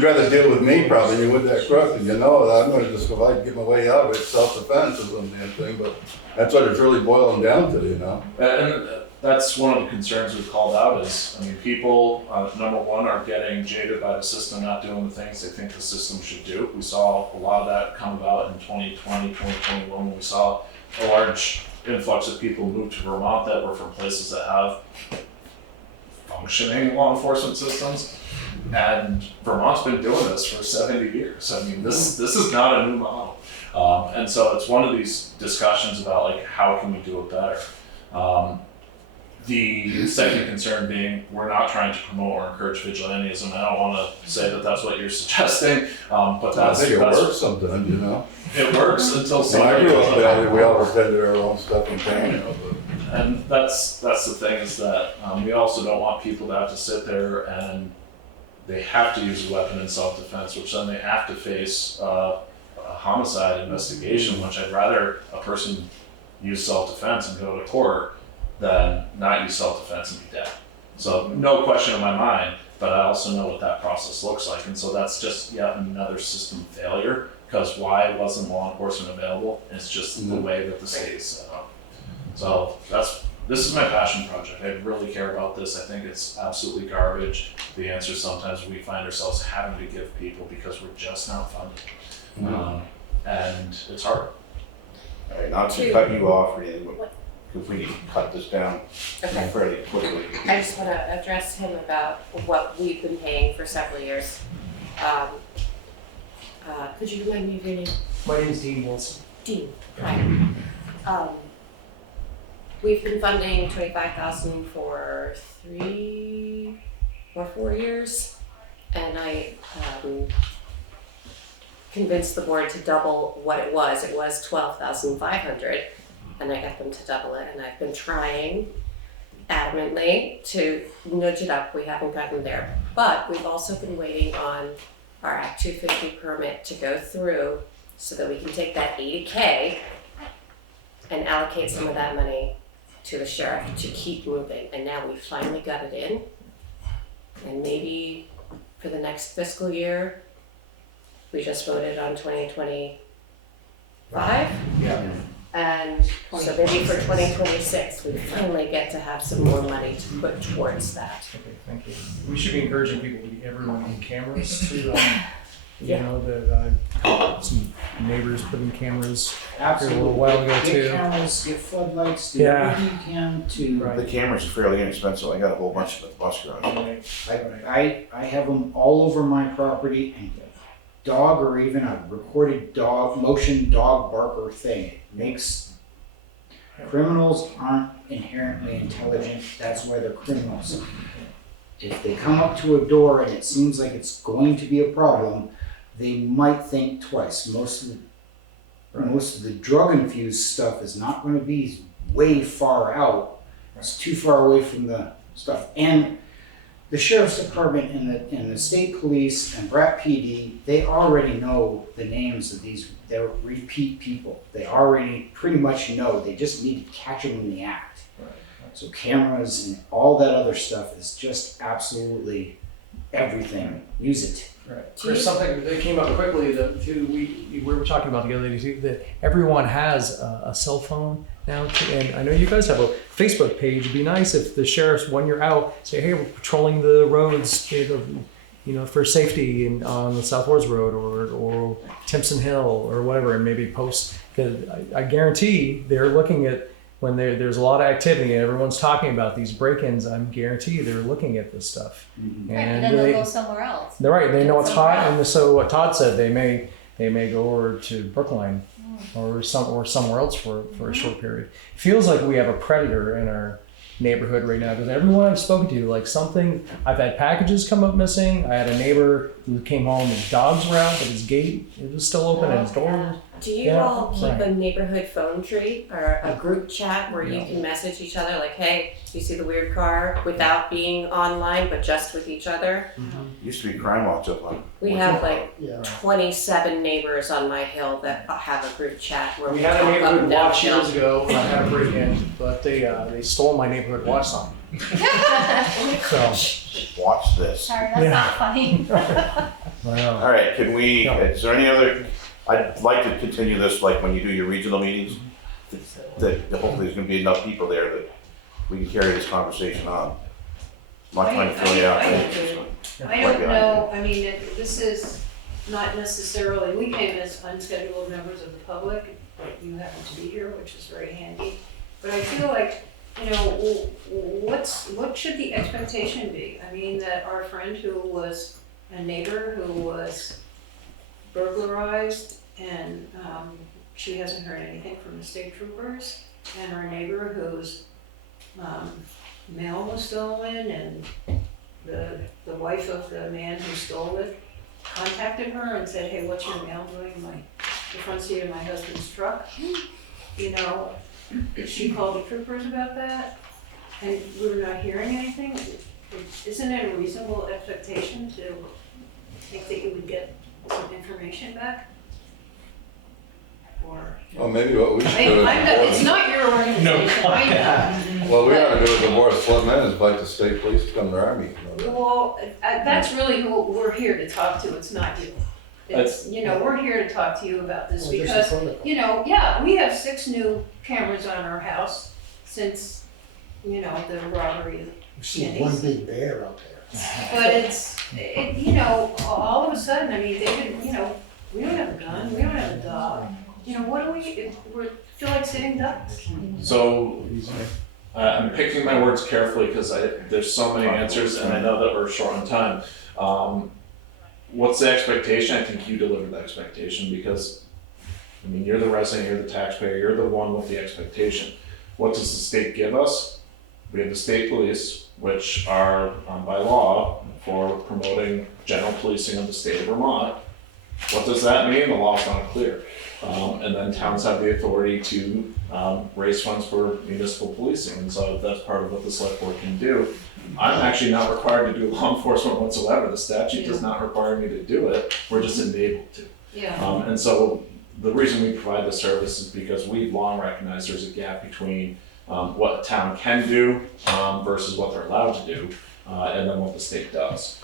rather deal with me probably than you would that crook, and you know, I'm gonna just go out and get my way out of it, self-defense is one damn thing, but that's what it's really boiling down to, you know? And that's one of the concerns we've called out is, I mean, people, number one, are getting jaded by the system, not doing the things they think the system should do. We saw a lot of that come about in 2020, 2021, when we saw a large influx of people move to Vermont that were from places that have functioning law enforcement systems. And Vermont's been doing this for 70 years. I mean, this is not a new model. And so it's one of these discussions about like, how can we do it better? The second concern being, we're not trying to promote or encourage vigilantism. I don't want to say that that's what you're suggesting, but I that's think it works sometimes, you know? It works until When I somebody grew goes up on there, we always did our own stuff in town, you know, but. And that's the thing is that we also don't want people to have to sit there and they have to use a weapon in self-defense, which then they have to face a homicide investigation, which I'd rather a person use self-defense and go to court than not use self-defense and be dead. So no question in my mind, but I also know what that process looks like. And so that's just yet another system failure, because why wasn't law enforcement available? It's just the way that the state is set up. So this is my passion project. I really care about this. I think it's absolutely garbage. The answer sometimes we find ourselves having to give people because we're just not funded. And it's hard. All right, not to cut you off or anything, but if we need to cut this down Okay. fairly quickly. I just want to address him about what we've been paying for several years. Could you remind me of your name? My name is Dean Wilson. Dean. Hi. We've been funding $25,000 for 3 or 4 years, and I convinced the board to double what it was. It was $12,500, and I got them to double it. And I've been trying adamantly to nudge it up. We haven't gotten there, but we've also been waiting on our Act 250 permit to go through so that we can take that $80K and allocate some of that money to the sheriff to keep moving. And now we finally got it in. And maybe for the next fiscal year, we just voted on 2025. Yeah. And so maybe for 2026, we finally get to have some more money to put towards that. Okay, thank you. We should be encouraging people to get everyone on cameras to, you know, some neighbors put in cameras Absolutely. a little while ago too. Get cameras, get floodlights, do Yeah. everything you can to. Right. The cameras are fairly inexpensive. I got a whole bunch of them at the bus garage. I have them all over my property, and dog or even a recorded dog, motion dog barker thing. It makes criminals aren't inherently intelligent. That's why they're criminals. If they come up to a door and it seems like it's going to be a problem, they might think twice. Most of the drug infused stuff is not going to be way far out. It's too far away from the stuff. And the sheriff's department and the state police and Brat PD, they already know the names of these. They're repeat people. They already pretty much know. They just need to catch them in the act. Right. So cameras and all that other stuff is just absolutely everything. Use it. Right. There's something that came up quickly that we were talking about the other day too, that everyone has a cell phone now too, and I know you guys have a Facebook page. It'd be nice if the sheriffs, when you're out, say, hey, we're patrolling the roads, you know, for safety and on the South Woods Road or Timpson Hill or whatever, and maybe post, because I guarantee they're looking at when there's a lot of activity and everyone's talking about these break-ins, I'm guarantee they're looking at this stuff. Mhm. Right, and then they'll go somewhere else. They're right. They know it's Somewhere hot, else. and so what Todd said, they may go over to Brookline or somewhere else for a short period. It feels like we have a predator in our neighborhood right now because everyone I've spoken to, like something, I've had packages come up missing. I had a neighbor who came home, his dogs were out, but his gate, it was still open and his door. Do you Yeah, all keep right. a neighborhood phone tree or a group chat where you can message each other like, hey, you see the weird car, without being online but just with each other? Used to be crime watch up on. We have like Yeah. 27 neighbors on my hill that have a group chat where We we had a talk up neighborhood and down watch the hill. years ago. I had a break-in, but they stole my neighborhood watch song. So, Watch this. Sorry, that's Yeah. not funny. wow. All right, can we, Yeah. is there any other, I'd like to continue this like when you do your regional meetings, that hopefully there's gonna be enough people there that we can carry this conversation on. I'm not trying to throw you out. I don't know, I mean, this is not necessarily, we came as unscheduled members of the public, but you happen to be here, which is very handy. But I feel like, you know, what should the expectation be? I mean, that our friend who was a neighbor who was burglarized and she hasn't heard anything from the state troopers, and our neighbor whose mail was stolen, and the wife of the man who stole it contacted her and said, hey, what's your mail doing in the front seat of my husband's truck? You know, she called the troopers about that, and we were not hearing anything. Isn't it a reasonable expectation to think that you would get some information back? Or, Well, maybe what we should do it's is, not your organization, I know. what we ought to do as a board of selectmen is invite the state police to come to our meeting. Well, that's really who we're here to talk to, it's not you. It's, you know, we're here to talk to you about this Well, there's the because, protocol. you know, yeah, we have 6 new cameras on our house since, you know, the robbery. You see one big bear out there. But you know, all of a sudden, I mean, you know, we don't have a gun, we don't have a dog. You know, what do we feel like sitting ducks? So, I'm picking my words carefully because there's so many answers and I know that we're short on time. What's the expectation? I think you delivered the expectation because, I mean, you're the resident, you're the taxpayer, you're the one with the expectation. What does the state give us? We have the state police, which are by law for promoting general policing of the state of Vermont. What does that mean? The law's not clear. And then towns have the authority to raise funds for municipal policing, and so that's part of what the select board can do. I'm actually not required to do law enforcement whatsoever. The statute does not require me to do it. We're just enabled to. Yeah. And so the reason we provide the service is because we've long recognized there's a gap between what a town can do versus what they're allowed to do, and then what the state does.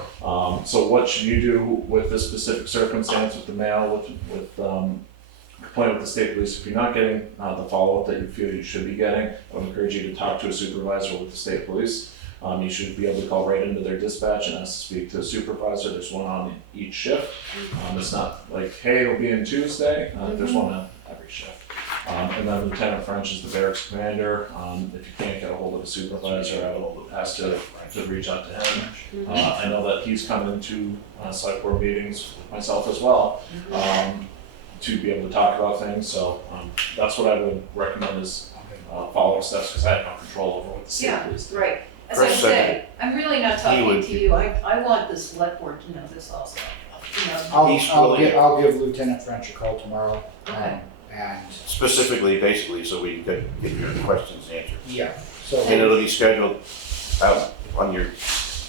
So what should you do with this specific circumstance, with the mail, with complaint with the state police? If you're not getting the follow-up that you feel you should be getting, I would encourage you to talk to a supervisor with the state police. You should be able to call right into their dispatch and ask to speak to a supervisor. There's one on each shift. It's not like, hey, it'll be in Tuesday. There's one on every shift. And then Lieutenant French is the barracks commander. If you can't get a hold of a supervisor, I will ask to reach out to him. I know that he's come into select board meetings with myself as well, to be able to talk about things. So that's what I would recommend is follow-up steps, because I have no control over what the state police do. Right. As I Chris say, I'm really not talking would- to you. I want the select board to know this also. You know, I'll give Lieutenant French a call tomorrow, Okay. and, Specifically, basically, so we can get your questions answered. yeah, so. And it'll be scheduled out on your,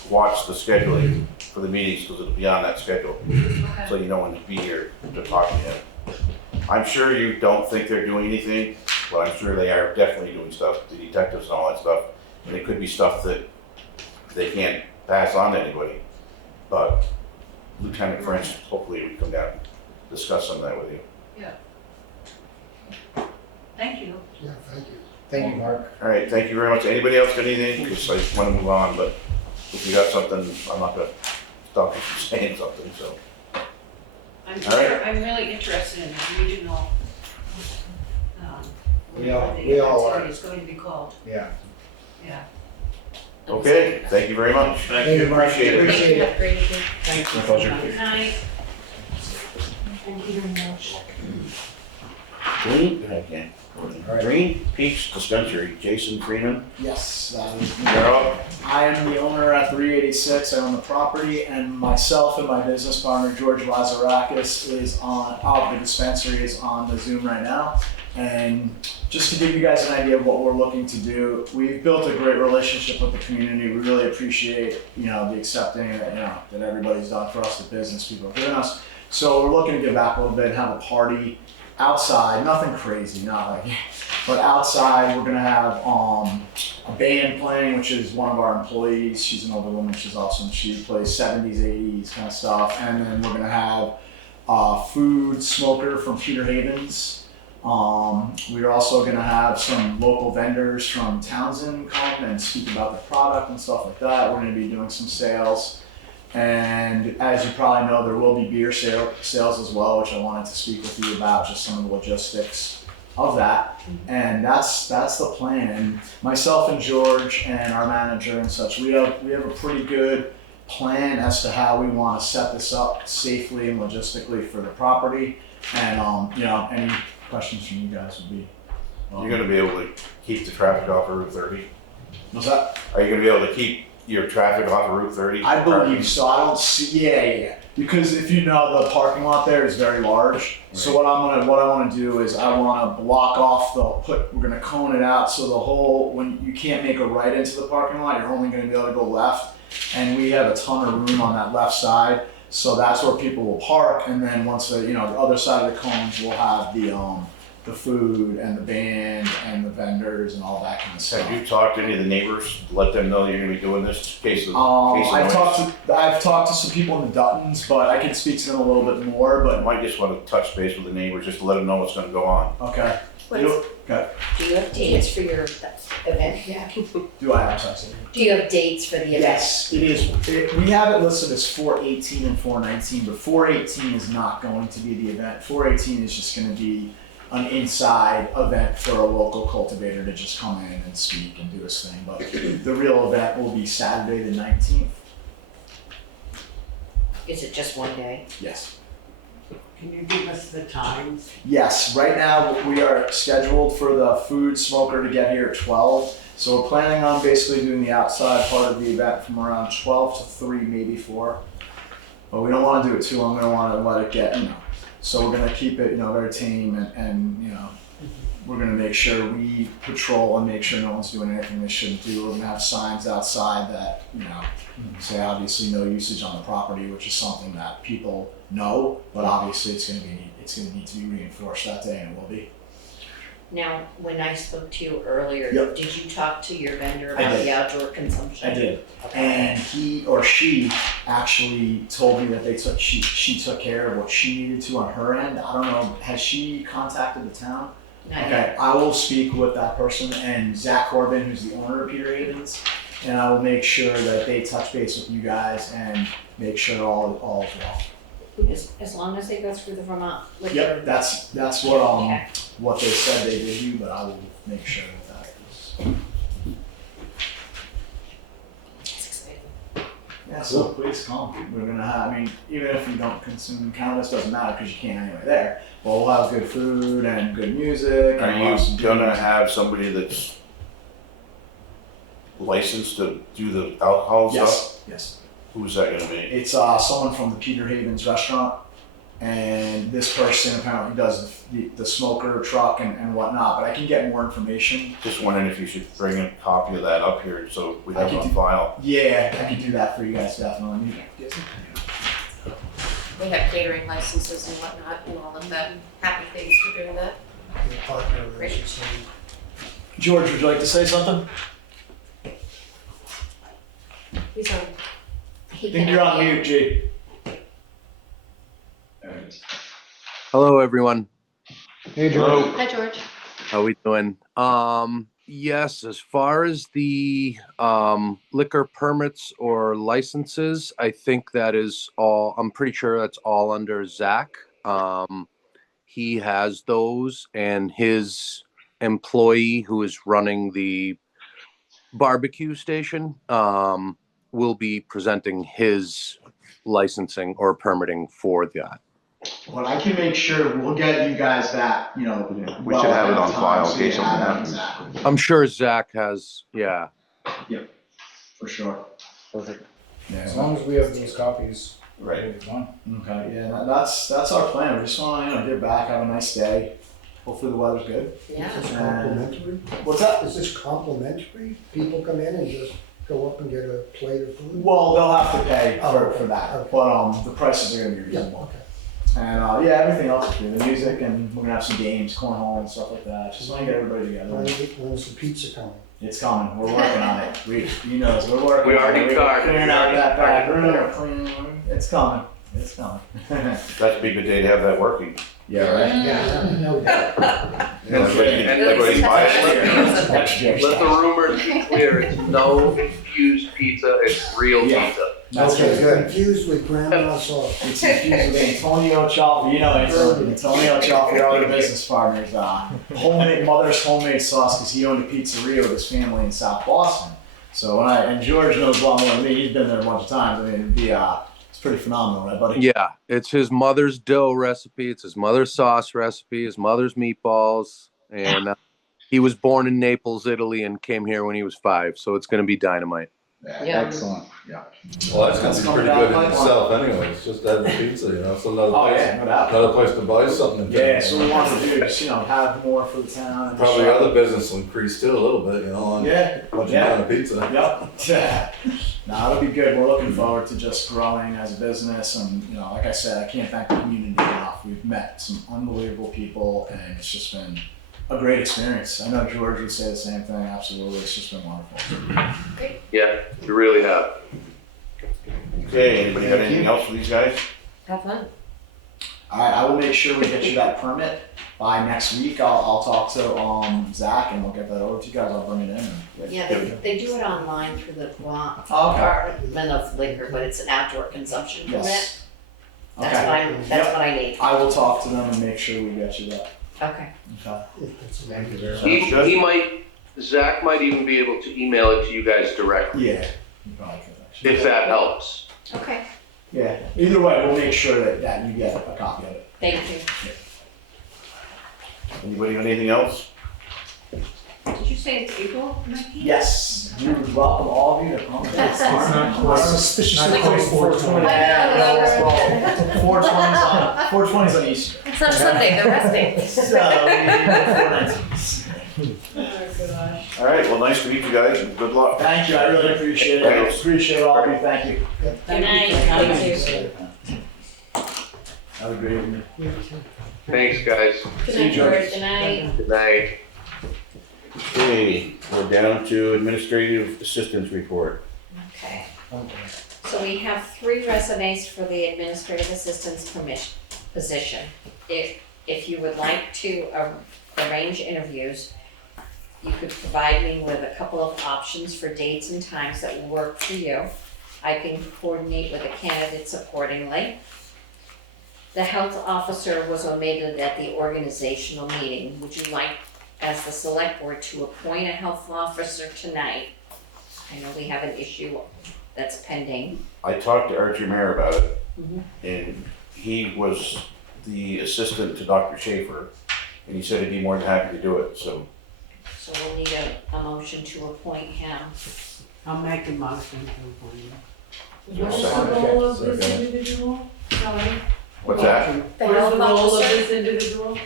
watch the scheduling for the meetings, because it'll be on that schedule. So you know when to be here to talk to him. I'm sure you don't think they're doing anything, but I'm sure they are definitely doing stuff, the detectives and all that stuff. And it could be stuff that they can't pass on to anybody. But Lieutenant French, hopefully we come down and discuss some of that with you. Thank you. Yeah, thank you. Thank you, Mark. All right, thank you very much. Anybody else got anything? Because I want to move on, but if you got something, I'm not gonna stop you from saying something, so. I'm All right. really interested in the regional We all are. It's going to be called, Yeah. yeah. Okay, thank you very much. Thank you, Mark. Appreciate it. Appreciate it. Great evening. Thank you. My pleasure. Good night. Thank you very much. Green Peaks Dispensary, Jason Freeman. Yes, You're up. I am the owner at 386. I own the property, and myself and my business partner George Lazarakis is on. The dispensary is on the Zoom right now. And just to give you guys an idea of what we're looking to do, we've built a great relationship with the community. We really appreciate, the accepting that, that everybody's done for us, the business people have given us. So we're looking to give back a little bit and have a party outside, nothing crazy, not like, but outside we're gonna have a band playing, which is one of our employees. She's an older woman, she's awesome. She plays 70s, 80s kind of stuff. And then we're gonna have a food smoker from Peter Havens. We're also gonna have some local vendors from Townsend come and speak about the product and stuff like that. We're gonna be doing some sales. And as you probably know, there will be beer sales as well, which I wanted to speak with you about, just some of the logistics of that. And that's the plan. And myself and George and our manager and such, we have a pretty good plan as to how we want to set this up safely and logistically for the property. And any questions from you guys would be. You're gonna be able to keep the traffic off of Route 30? What's that? Are you gonna be able to keep your traffic off of Route 30? I believe so. I don't see. Yeah. Because if you know, the parking lot there is very large. So what I want to do is I want to block off we're going to cone it out so the whole, when you can't make a right into the parking lot, you're only going to be able to go left. And we have a ton of room on that left side. So that's where people will park. And then once the other side of the cones will have the food and the band and the vendors and all that kind of stuff. Have you talked to any of the neighbors, let them know you're gonna be doing this in case of I've noise? talked to some people in the Duttons, but I can speak to them a little bit more. I But might just want to touch base with the neighbors, just to let them know what's gonna go on. okay, okay. Do you have dates for your event? Yeah. Do I have something? Do you have dates for the event? Yes, it is. We have it listed as 418 and 419, but 418 is not going to be the event. 418 is just going to be an inside event for a local cultivator to just come in and speak and do his thing. But the real event will be Saturday the 19th. Is it just one day? Yes. Can you give us the times? Yes, right now we are scheduled for the food smoker to get here at 12. So we're planning on basically doing the outside part of the event from around 12 to 3, maybe 4. But we don't want to do it too long. We don't want to let it get, So we're going to keep it, very tame and we're going to make sure we patrol and make sure no one's doing anything they shouldn't do. We're going to have signs outside that, say obviously no usage on the property, which is something that people know, but obviously it's going to need to be reinforced that day, and it will be. Now, when I spoke to you earlier, Yep. did you talk to your vendor I about did. the outdoor consumption? I did, and he or she actually told me that she took care of what she needed to on her end. I don't know, has she contacted the town? Not yet. Okay, I will speak with that person and Zach Corbin, who's the owner of Peter Havens, and I will make sure that they touch base with you guys and make sure all is well. As long as they go through the Vermont liquor. Yep, that's Okay. what they said they did do, but I will make sure that is. That's exciting. Yeah, so please come. We're gonna have, even if you don't consume cannabis, doesn't matter because you can't anyway there. But we'll have good food and good music. Are and we'll have some you gonna games. have somebody that's licensed to do the alcohol stuff? Yes, yes. Who's that gonna be? It's someone from the Peter Havens restaurant, and this person apparently does the smoker truck and whatnot. But I can get more information. Just wondering if you should bring a copy of that up here so we have it on file. Yeah, I can do that for you guys definitely. We have catering licenses and whatnot and all of that. Happy things for doing that. The partner Great. is, George, would you like to say something? He's on. He I think can you're on only- mute, G. Hello, everyone. Hey, Joe. Hi, George. How we doing? Yes, as far as the liquor permits or licenses, I think that is all, I'm pretty sure that's all under Zach. He has those and employee who is running the barbecue station will be presenting his licensing or permitting for that. Well, I can make sure we'll get you guys that, We well should have it ahead of on time, file so in you case something have happens. that. I'm sure Zach has, yeah. For sure. Perfect. Yeah. As long as we have those copies, Right. it's fine. Okay, yeah, that's our plan. We just want to get back, have a nice day. Hopefully the weather's good. Yeah. Is this complimentary? What's that? Is this complimentary? People come in and just go up and get a plate of food? Well, they'll have to pay for okay. that, Okay. but the prices are gonna be Yeah, reasonable. okay. And yeah, everything else is good. The music, and we're gonna have some games, cornhole and stuff like that. Just want to get everybody together. When's the pizza coming? It's coming. We're working on it. We're working. We on already it. We're started. clearing We out already that back started. room. Cleaning. It's coming. It's coming. That'd be a good day to have that working. Yeah, right. Yeah, no doubt. Everybody buy it. Let the rumors be clear, it's no confused pizza, it's real Yeah. pizza. That's Okay, good. confused with grandma sauce. It's confused with Antonio Chalfer. You know Antonio Chalfer, our other business partners. Mother's homemade sauce, because he owned a pizzeria with his family in South Boston. So and George knows a lot more than me. He's been there a bunch of times. I mean, it'd be it's pretty phenomenal, right, buddy? Yeah, it's his mother's dough recipe, it's his mother's sauce recipe, his mother's meatballs, and he was born in Naples, Italy, and came here when he was 5, so it's gonna be dynamite. Yeah. Excellent. Yeah. Well, that's That's gonna be coming pretty down good the in pipeline. itself anyway, it's just having pizza, it's another Oh place, yeah, no doubt. another place to buy something. Yeah, so we want to do just have more for the town. And Probably other business will increase too a little bit, on Yeah. what you Yeah. buy on pizza. Yep. No, it'll be good. We're looking forward to just growing as a business, and like I said, I can't thank the community enough. We've met some unbelievable people, and it's just been a great experience. I know George would say the same thing. Absolutely, it's just been wonderful. Yeah, you really have. Okay, anybody got anything else for these guys? Have fun. All right, I will make sure we get you that permit by next week. I'll talk to Zach, and we'll get that over to you guys. I'll bring it in. Yeah, they do it online through the Oh, okay. Department of Liquor, but it's an outdoor consumption permit. Yes. That's Okay. that's what I need. I will talk to them and make sure we get you that. Okay. Okay. Thank you very much. Zach might even be able to email it to you guys directly, Yeah. You probably could actually. if that helps. Okay. Yeah. Either way, we'll make sure that you get a copy of it. Thank you. Anybody got anything else? Did you say it's April 19th? Yes. We would welcome all of you to come. Suspiciously close to 420. Yeah, 420's on Easter. It's not Sunday, they're resting. So we need Oh my gosh. All right, well, nice to meet you guys, and good luck. Thank you. I really appreciate it. Thanks. Appreciate all of you. Thank you. Good night. Have a great evening. Thanks, guys. Good night, George. Good night. Good night. Okay, we're down to administrative assistance report. Okay. So we have 3 resumes for the administrative assistant's position. If you would like to arrange interviews, you could provide me with a couple of options for dates and times that will work for you. I can coordinate with the candidates accordingly. The health officer was omitted at the organizational meeting. Would you like, as the select board, to appoint a health officer tonight? I know we have an issue that's pending. I talked to Archie Mayer about it, Mhm. and he was the assistant to Dr. Schaefer, and he said he'd be more than happy to do it, so. So we'll need a motion to appoint him. I'll make a motion to appoint him. What's the role of this individual? Sorry. What's that? The What is health the role of officer, this individual?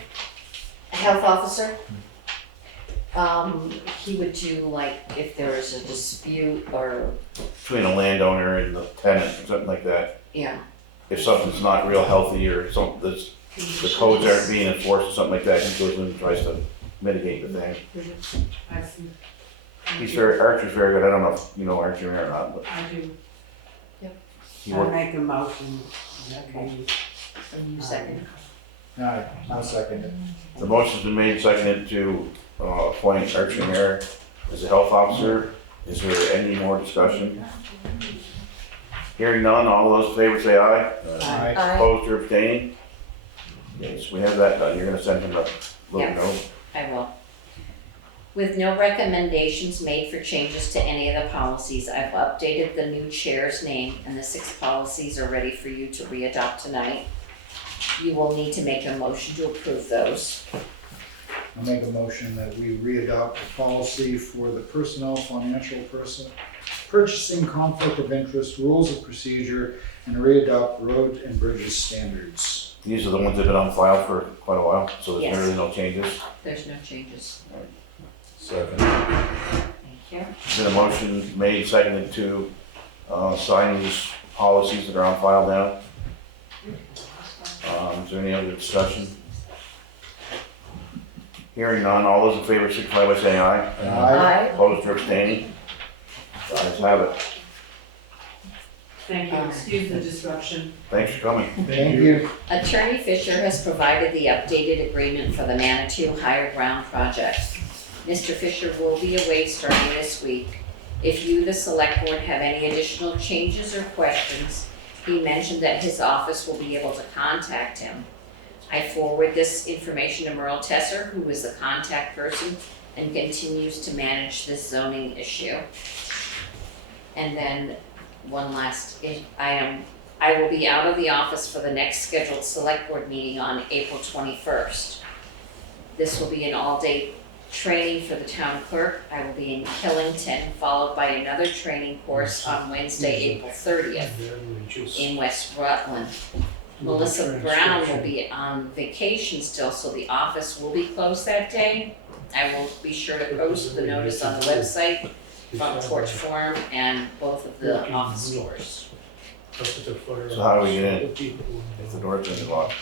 a health officer. He would do like if there is a dispute or, Between a landowner and the tenant, or something like that. yeah. If something's not real healthy, or something that's, the codes aren't being enforced, or something like that, he goes in and tries to mitigate the thing. I see. Archie's very good, I don't know if you know Archie Mayer or not, but I do. he I'll worked, make a motion that we, And you second. Alright, I'll second it. the motion's been made, and seconded to appoint Archie Mayer as a health officer. Is there any more discussion? Hearing none, all those in favor say aye. Alright. Opposed or abstaining? Yes, we have that done. You're gonna send him a little Yeah. note. I will. With no recommendations made for changes to any of the policies, I've updated the new chair's name and the 6 policies are ready for you to re-adopt tonight. You will need to make a motion to approve those. I'll make a motion that we re-adopt the policy for the personnel, financial person, purchasing, conflict of interest, rules of procedure, and re-adopt road and bridges standards. These are the ones that have been on file for quite a while, so there's Yes. really no changes. There's no changes. Second. Thank you. There's been a motion made, seconded to sign these policies that are on file now. Is there any other discussion? Hearing none, all those in favor signify by saying aye. Aye. Opposed or abstaining? Ayes have it. Thank you, excuse the disruption. Thanks for coming. Thank you. Attorney Fisher has provided the updated agreement for the Manitou HigherGround project. Mr. Fisher will be away starting this week. If you, the select board, have any additional changes or questions, he mentioned that his office will be able to contact him. I forward this information to Merle Tesser, who is the contact person and continues to manage this zoning issue. And then one last item. I will be out of the office for the next scheduled select board meeting on April 21st. This will be an all-day training for the town clerk. I will be in Killington, followed by another training course on Wednesday, April 30th in West Rutland. Melissa Brown will be on vacation still, so the office will be closed that day. I will be sure to post the notice on the website, Front Porch Forum, and both of the office doors. So how do we get in if the door's been locked?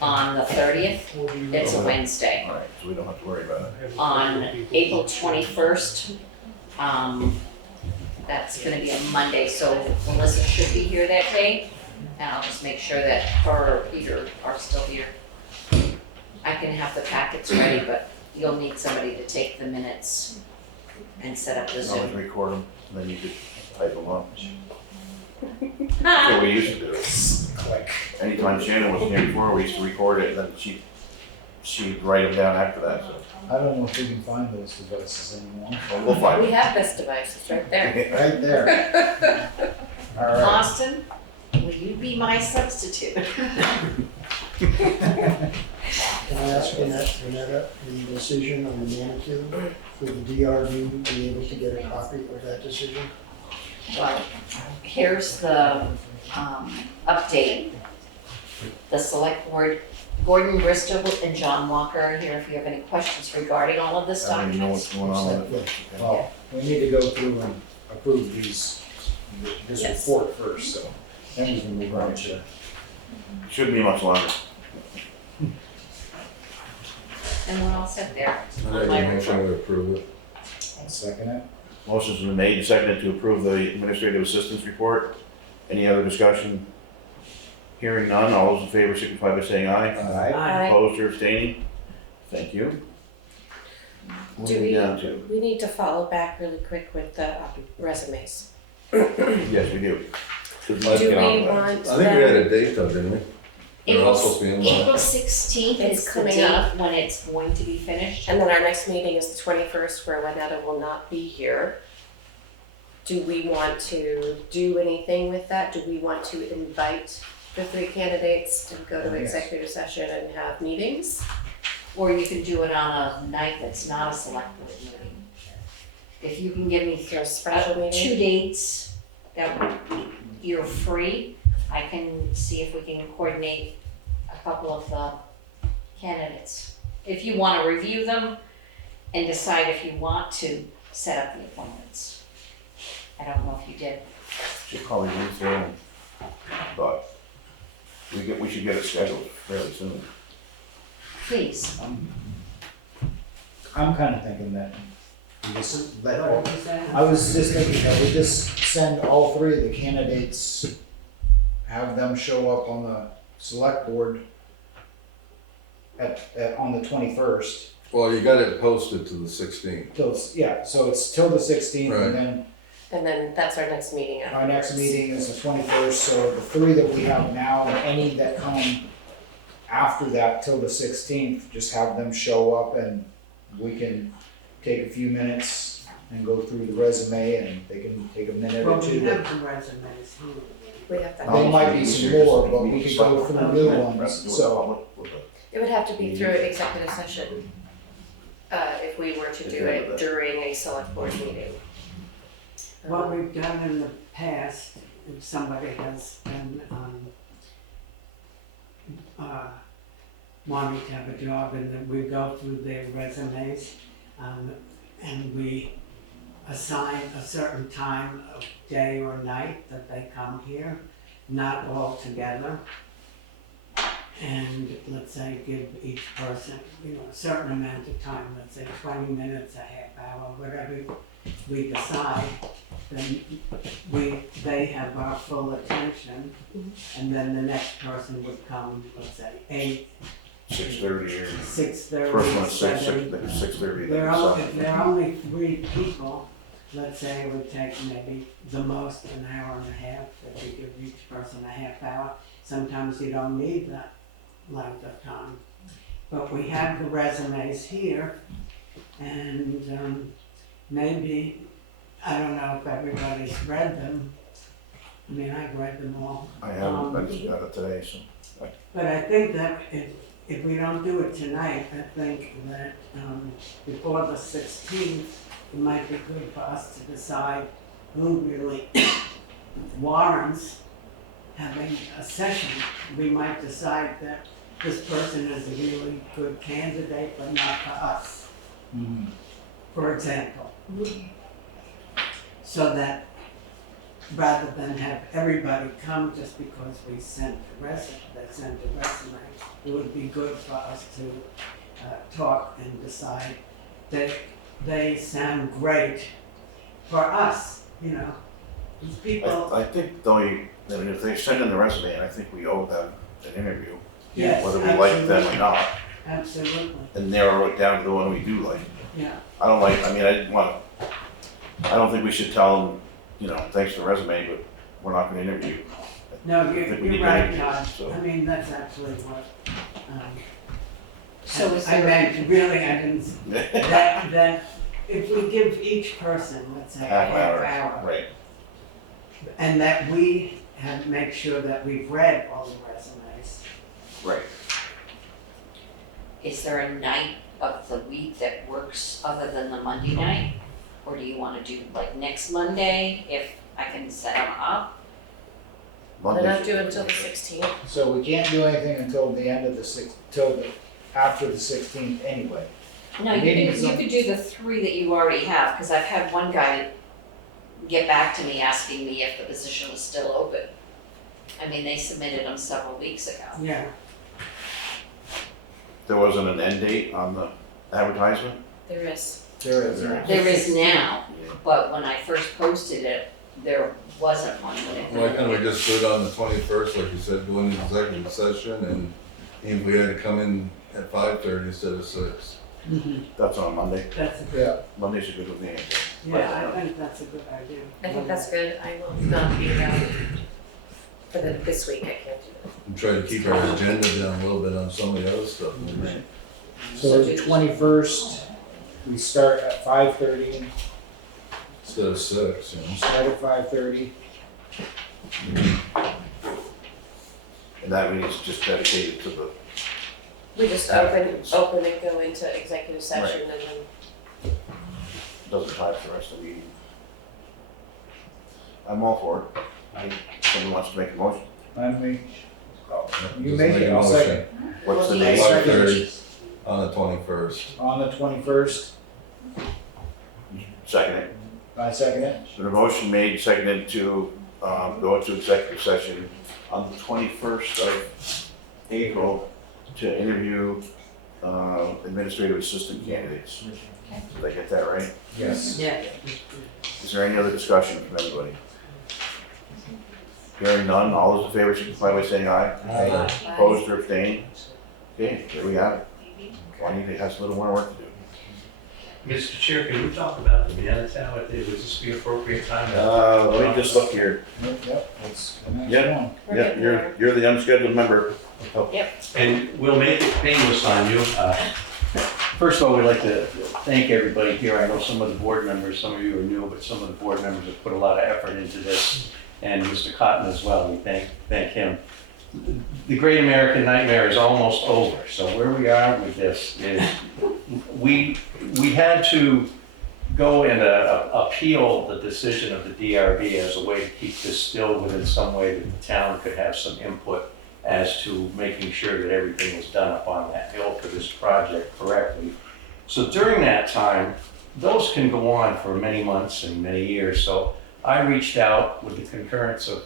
On the 30th, it's a Wednesday. All right, so we don't have to worry about it. On April 21st, that's gonna be a Monday, so Melissa should be here that day. And I'll just make sure that her or Peter are still here. I can have the packets ready, but you'll need somebody to take the minutes and set up the As long as Zoom. we record them, and then you could type them up. That's what we used to do. Like, Anytime Shannon wasn't here before, we used to record it, and then she'd write them down after that, so. I don't know if we can find those devices anymore. Well, we'll find We them. have this device, it's right there. Right there. All right. Austin, will you be my substitute? Can I ask Renetta, the decision on the Manitou, for the DRB be able to get a copy of that decision? Well, here's the update. The select board, Gordon Bristol and John Walker are here if you have any questions regarding all of this I don't even know what's documents. going on with it. Well, we need to go through and approve this Yes. report first, so then we can move on to. Shouldn't be much longer. And we're all set there. I make a motion to approve it. I'll second it. Motion's been made and seconded to approve the administrative assistance report. Any other discussion? Hearing none, all those in favor signify by saying aye. Aye. Opposed or abstaining? Thank you. What are we down to? We need to follow back really quick with the resumes. Yes, we do. Do we want I think we had them? a date though, didn't we? They're all supposed to be in line. April 16th It's is the coming date up. when it's going to be finished. And then our next meeting is the 21st, where Renetta will not be here. Do we want to do anything with that? Do we want to invite the 3 candidates to go to Yes. executive session and have meetings? Or you can do it on a night that's not a select board meeting. If you can give me For a special meeting? 2 dates that you're free, I can see if we can coordinate a couple of the candidates. If you want to review them and decide if you want to set up the appointments. I don't know if you did. Should probably move through, but we should get it scheduled fairly soon. Please. I'm kind of thinking that we just let What was that? I was just thinking that we just send all 3 of the candidates, have them show up on the select board on the 21st. Well, you got it posted to the 16th. So it's till the 16th, Right. And then that's our next meeting after. our next meeting is the 21st, so the 3 that we have now, and any that come after that till the 16th, just have them show up and we can take a few minutes and go through the resume, and they can take a minute Well, or we two. have the resumes. We have to, There might be some more, but we can go through new ones, so. it would have to be through executive session, if we were to do it during a select board meeting. What we've done in the past, if somebody has been, wanting to have a job, and then we go through their resumes, and we assign a certain time of day or night that they come here, not all together. And let's say give each person, a certain amount of time, let's say 20 minutes, a half hour, whatever we decide, then they have our full attention, and then the next person would come, let's say 8, 6:30 or 6:30, first one, 7. 6:30. If there are only 3 people, let's say it would take maybe the most an hour and a half, if you give each person a half hour. Sometimes you don't need that length of time. But we have the resumes here, and maybe, I don't know if everybody's read them. I mean, I've read them all. I haven't, I just got it today, so. But I think that if we don't do it tonight, I think that before the 16th, it might be good for us to decide who really warrants having a session. We might decide that this person is a really good candidate, but not for us, for example. So that rather than have everybody come just because we sent the resume, it would be good for us to talk and decide that they sound great for us, These people. I think though, if they send in the resume, I think we owe them an interview. Yes, whether we like them or not, absolutely. and narrow it down to the one we do like. Yeah. I don't think we should tell them, thanks for the resume, but we're not gonna interview. No, I think we need you're to right, interview, John. so. I mean, that's actually what, So is I there, meant, really, I didn't, that if we give each person, let's say, a half hour, Right. and that we make sure that we've read all the resumes. Right. is there a night of the week that works other than the Monday night? Or do you wanna do like next Monday, if I can set them up? They're not due until the 16th. So we can't do anything until the end of after the 16th anyway. No, you could do the 3 that you already have, cause I've had one guy get back to me asking me if the position was still open. I mean, they submitted them several weeks ago. Yeah. There wasn't an end date on the advertisement? There is. There is. There is now, but when I first posted it, there wasn't one. Why can't we just do it on the 21st, like you said, go into executive session, and if we had to come in at 5:30 instead of 6? That's on Monday. That's a Yeah. Mondays are good with me. Yeah, I think that's a good idea. I think that's good. I will not be around for this week. I can't do it. And try to keep our agenda down a little bit on some of the other stuff. Right. So the 21st, we start at 5:30, Instead of 6, start at 5:30. And that means just dedicated to the, We just open and go into executive session and then. doesn't tie for the rest of the meeting. I'm all for it. Someone wants to make a motion. You make it, I'll second. What's the Well, date? 5:30 on the 21st. On the 21st, Second it. I second it. So the motion made, seconded to go into executive session on the 21st of April to interview administrative assistant candidates. Did I get that right? Yes. Yeah. Is there any other discussion from anybody? Hearing none, all those in favor signify by saying aye. Aye. Opposed or abstained? Okay, there we have it. Juanita has a little more work to do. Mr. Chair, can we talk about the Manitou? Would this be appropriate time? Let me just look here. Yep, that's the next Yeah. one. Yeah, you're the unscheduled member. And we'll make it painless on you. First of all, we'd like to thank everybody here. I know some of the board members, some of you are new, but some of the board members have put a lot of effort into this, and Mr. Cotton as well. We thank him. The Great American Nightmare is almost over. So where we are with this is we had to go and appeal the decision of the DRB as a way to keep this still within some way that the town could have some input as to making sure that everything was done up on that hill for this project correctly. So during that time, those can go on for many months and many years. So I reached out with the concurrence of,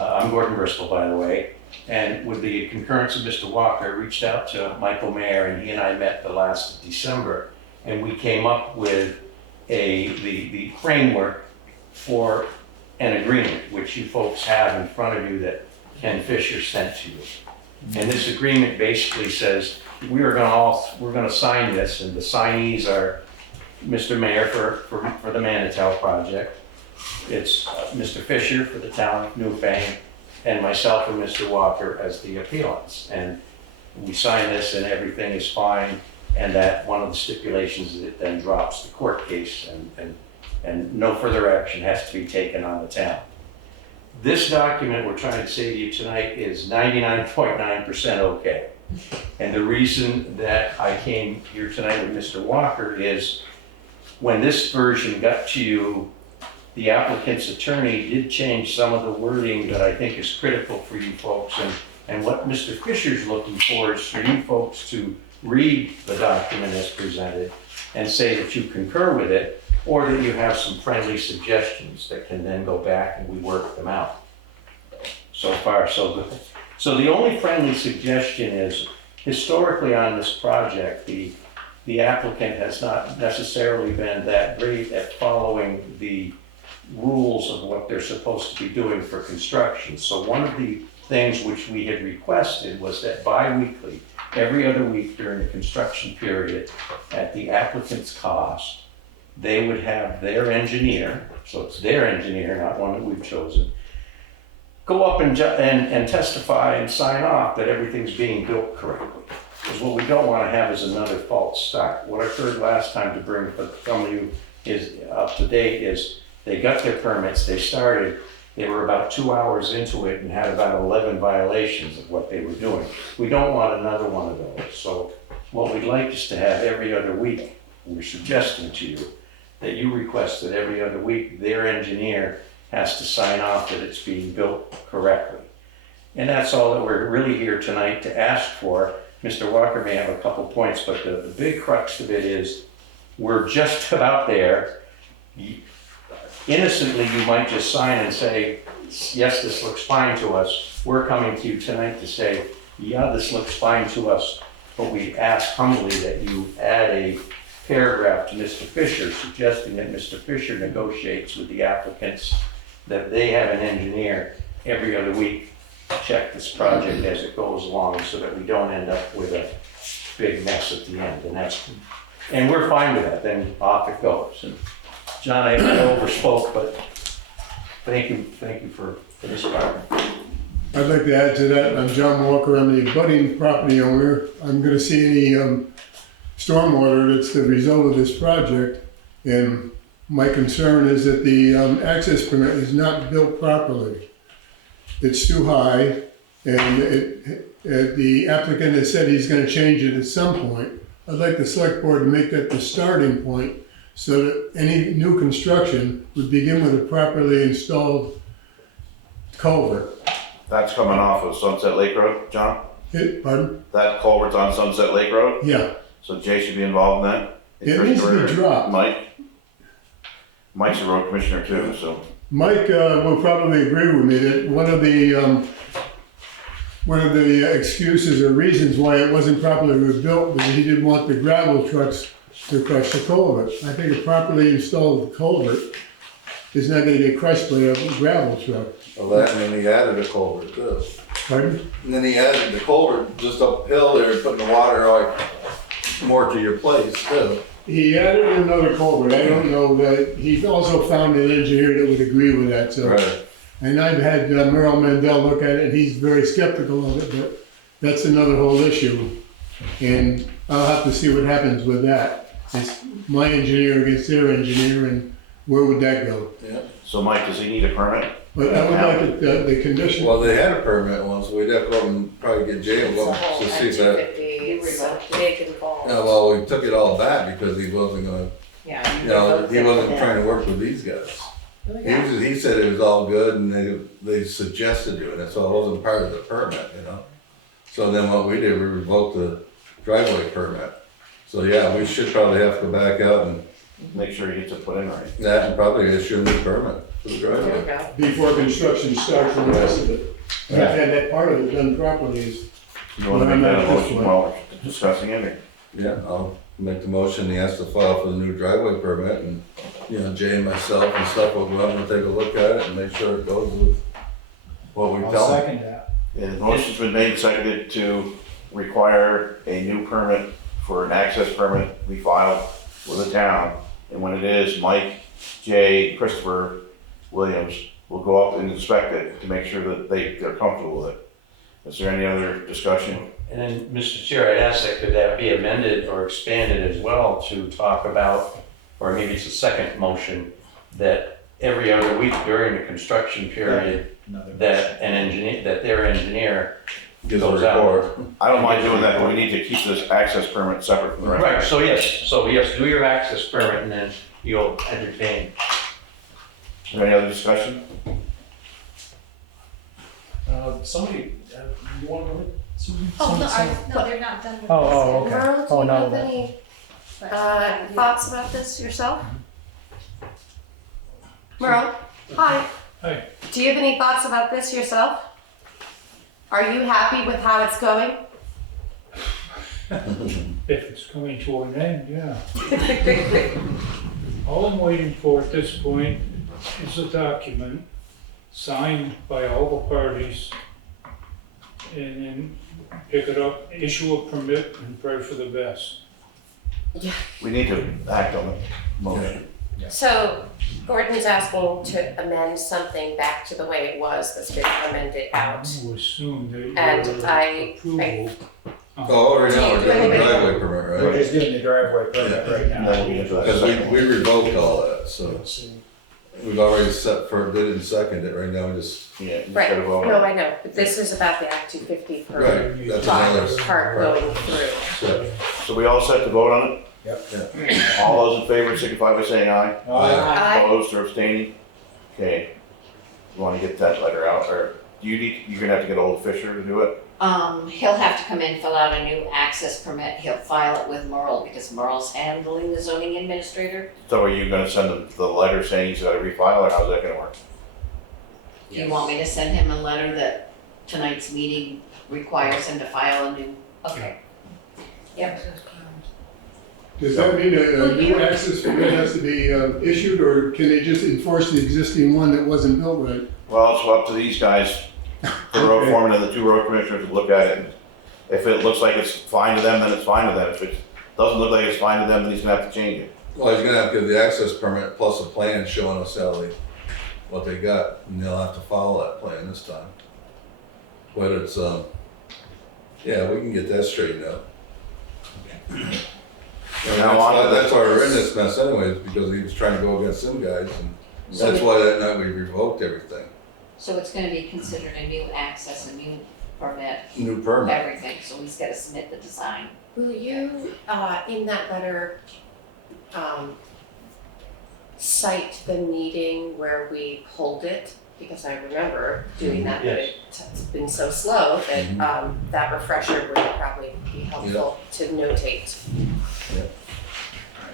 I'm Gordon Bristol, by the way, and with the concurrence of Mr. Walker, I reached out to Michael Mayer, and he and I met the last of December, and we came up with the framework for an agreement, which you folks have in front of you that Ken Fisher sent to you. And this agreement basically says we're gonna sign this, and the signees are Mr. Mayor for the Manitou project. It's Mr. Fisher for the town of Newfane, and myself and Mr. Walker as the appellants. And we sign this and everything is fine, and that one of the stipulations is it then drops the court case and no further action has to be taken on the town. This document we're trying to say to you tonight is 99.9% okay. And the reason that I came here tonight with Mr. Walker is when this version got to you, the applicant's attorney did change some of the wording that I think is critical for you folks. And what Mr. Fisher's looking for is for you folks to read the document as presented and say that you concur with it, or that you have some friendly suggestions that can then go back and we work them out. So far, so good. So the only friendly suggestion is, historically on this project, the applicant has not necessarily been that great at following the rules of what they're supposed to be doing for construction. So one of the things which we had requested was that bi-weekly, every other week during the construction period, at the applicant's cost, they would have their engineer, so it's their engineer, not one that we've chosen, go up and testify and sign off that everything's being built correctly. Because what we don't want to have is another false start. What occurred last time, to bring some of you is up to date, is they got their permits, they started, they were about 2 hours into it and had about 11 violations of what they were doing. We don't want another one of those. So what we'd like is to have every other week, we're suggesting to you, that you request that every other week their engineer has to sign off that it's being built correctly. And that's all that we're really here tonight to ask for. Mr. Walker may have a couple points, but the big crux of it is we're just about there. Innocently, you might just sign and say, yes, this looks fine to us. We're coming to you tonight to say, yeah, this looks fine to us, but we ask humbly that you add a paragraph to Mr. Fisher suggesting that Mr. Fisher negotiates with the applicants that they have an engineer every other week check this project as it goes along so that we don't end up with a big mess at the end. And we're fine with that, then off it goes. And John, I overspoke, but thank you for this part. I'd like to add to that. I'm John Walker. I'm the abutting property owner. I'm going to see any stormwater that's the result of this project. And my concern is that the access permit is not built properly. It's too high, and the applicant has said he's going to change it at some point. I'd like the select board to make that the starting point so that any new construction would begin with a properly installed culvert. That's coming off of Sunset Lake Road, John? Pardon? That culvert's on Sunset Lake Road? Yeah. So Jay should be involved in that? It needs to be dropped. Mike's a road commissioner too, so. Mike will probably agree with me that one of the excuses or reasons why it wasn't properly rebuilt was he didn't want the gravel trucks to crush the culvert. I think a properly installed culvert is not going to get crushed by a gravel truck. Well, that, and then he added a culvert too. Pardon? And then he added the culvert just uphill there, putting the water like more to your place too. He added another culvert. I don't know that. He also found an engineer that would agree with that. So. Right. And I've had Merrill Mandel look at it, and he's very skeptical of it, but that's another whole issue. And I'll have to see what happens with that. It's my engineer against their engineer, and where would that go? Yeah. So Mike, does he need a permit? But I would like it, the condition. Well, they had a permit once, we'd have to go and probably get Jay It's a involved whole to see if that. Act 250, it's a big involved. Yeah, well, we took it all back because he wasn't gonna, Yeah. you know, he wasn't trying to work with these guys. He said it was all good and they suggested doing it, so it wasn't part of the permit, you know? So then what we did, we revoked the driveway permit. So yeah, we should probably have to go back out and Make sure he gets it put in right. that and probably issue a new permit for the There we driveway. go. Before construction starts and the rest of it. I've had that part of it done properly. You wanna make that a motion while we're discussing it, or? Yeah, I'll make the motion, he has to file for the new driveway permit and, you know, Jay and myself and stuff will go out and take a look at it and make sure it goes with what we I'll tell them. second that. Yeah, the motion's been made and seconded to require a new permit for an access permit to be filed with the town. And when it is, Mike, Jay, Christopher, Williams will go up and inspect it to make sure that they're comfortable with it. Is there any other discussion? And then, Mr. Chair, I'd ask that could that be amended or expanded as well to talk about, or maybe it's a second motion, that every other week during the construction period, that their engineer Gives a goes out. report. I don't mind doing that, but we need to keep this access permit separate from the rest. Right, so yes, do your access permit and then you'll entertain. Is there any other discussion? Somebody, you want to? Oh, no, they're not done with this. Oh, okay. Merle, do Oh, you no, have that- any thoughts about this yourself? Merle, hi. Hi. Do you have any thoughts about this yourself? Are you happy with how it's going? If it's coming to an end, yeah. All I'm waiting for at this point is a document signed by all the parties, and then pick it up, issue a permit, and pray for the best. We need to act on the motion. So Gordon's asking to amend something back to the way it was that's been amended out. I assume that And your I- approval. Oh, right now, we're Do doing the anybody- driveway permit, We're right? just doing the driveway permit right now. Then we'll get to that Because second we one. revoked all that, so we've already did it and seconded it, right now we just, Yeah, you just Right, gotta vote on no, it. I know, but this is about the Act 250 per right, that's another. part going through. So, So we all set to vote on it? Yep. All those in favor signify by saying aye. Aye. Opposed or abstaining? Okay. You wanna get that letter out, or you're gonna have to get old Fisher to do it? He'll have to come in, fill out a new access permit, he'll file it with Merle, because Merle's handling the zoning administrator. So are you gonna send him the letter saying he's gotta refile, or how's that gonna work? Do you want me to send him a letter that tonight's meeting requires him to file a new, okay. Yep. Does that mean a new access permit has to be issued, or can they just enforce the existing one that wasn't built right? Well, it's up to these guys, the road Okay. foreman and the two road commissioners to look at it. If it looks like it's fine to them, then it's fine to them. If it doesn't look like it's fine to them, then he's gonna have to change it. well, he's gonna have to give the access permit plus a plan showing us what they got, and they'll have to follow that plan this time. But it's, yeah, we can get that straightened out. And Now on to the- that's why we're in this mess anyways, because he was trying to go against some guys, and that's why that night we revoked everything. So it's gonna be considered a new access, a new permit, New permit. everything, so he's gotta submit the design. Will you, in that letter, cite the meeting where we pulled it? Because I remember doing that, but Yes. it's been so slow that that refresher would probably be helpful to notate.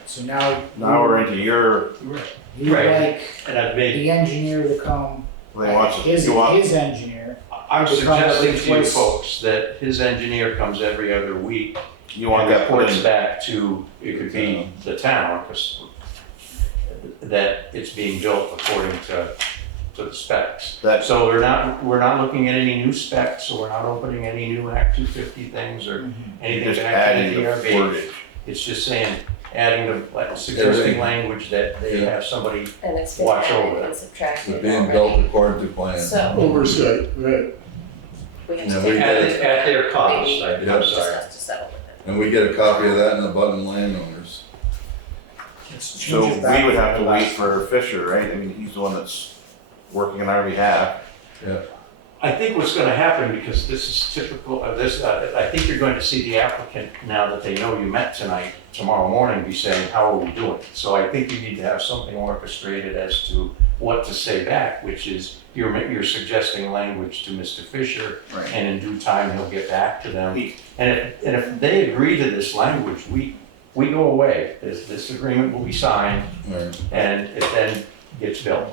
So now. Now we're into your, You'd like And I've made, the engineer to come, they want his you I'm to come up suggesting with to you what's- folks that his engineer comes every other week want and that put reports in. back to, it could be the town, because that it's being built according to the specs. That- So we're not looking at any new specs, or we're not opening any new Act 250 things or anything Just back to adding the the DRB. wordage. It's just saying, adding the, like, suggesting language that they Yeah. have somebody And it's been watch added over and it. subtracted It's being built already. according to plan. So Oversight, right. we have Yeah, to we take did that it. At their cost, maybe I'm Yeah. just sorry. has to settle with it. And we get a copy of that in the Button landowners. So we would have to wait for Fisher, right? I mean, he's the one that's working on our behalf. Yeah. I think what's gonna happen, because this is typical of this, I think you're going to see the applicant, now that they know you met tonight, tomorrow morning, be saying, how are we doing? So I think you need to have something orchestrated as to what to say back, which is, you're suggesting language to Mr. Fisher, Right. and in due time, he'll get back to them. And if they agree to this language, we go away. This agreement will be signed, Right. and it then gets built.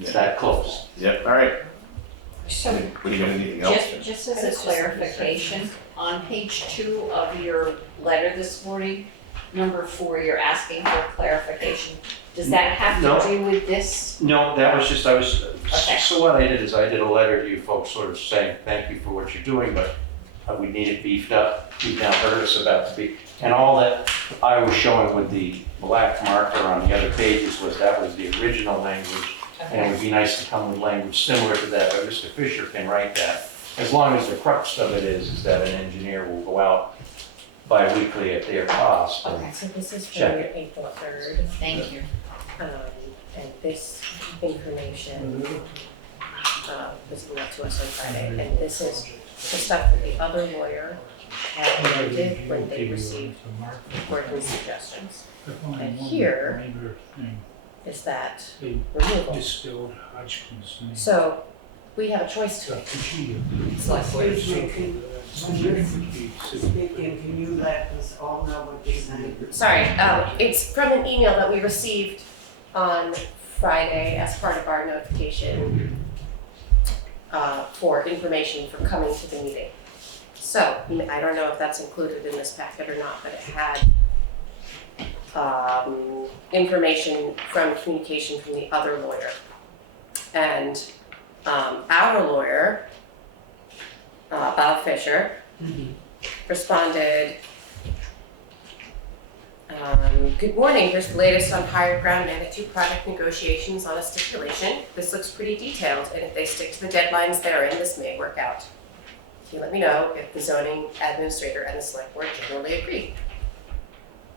It's that close. Yep, all right. So, What do you got, anything else? just as a clarification, on page 2 of your letter this morning, number 4, you're asking for clarification. Does that have No. to do with this? No, that was just, Okay. so what I did is I did a letter to you folks sort of saying, thank you for what you're doing, but we need it beefed up. You've now heard us about the beef. And all that I was showing with the black marker on the other pages was that was the original language. And it would be nice to come with language similar to that, but Mr. Fisher can write that. As long as the crux of it is that an engineer will go out bi-weekly at their cost. Okay. So this is from Check your it. April 3rd. Thank you. And this information was emailed to us on Friday, and this is the stuff that the other lawyer had did when they received working suggestions. And here is that removal. Distilled Hodgkin's name. So we have a choice to make. Select board. Speaking, can you let us all know what you're saying? Sorry, it's from an email that we received on Friday as part of our notification for information for coming to the meeting. So, I don't know if that's included in this packet or not, but it had information from communication from the other lawyer. And our lawyer, Bob Fisher, responded, good morning, here's the latest on HigherGround Manitou project negotiations on a stipulation. This looks pretty detailed, and if they stick to the deadlines therein, this may work out. Can you let me know if the zoning administrator and the select board generally agree?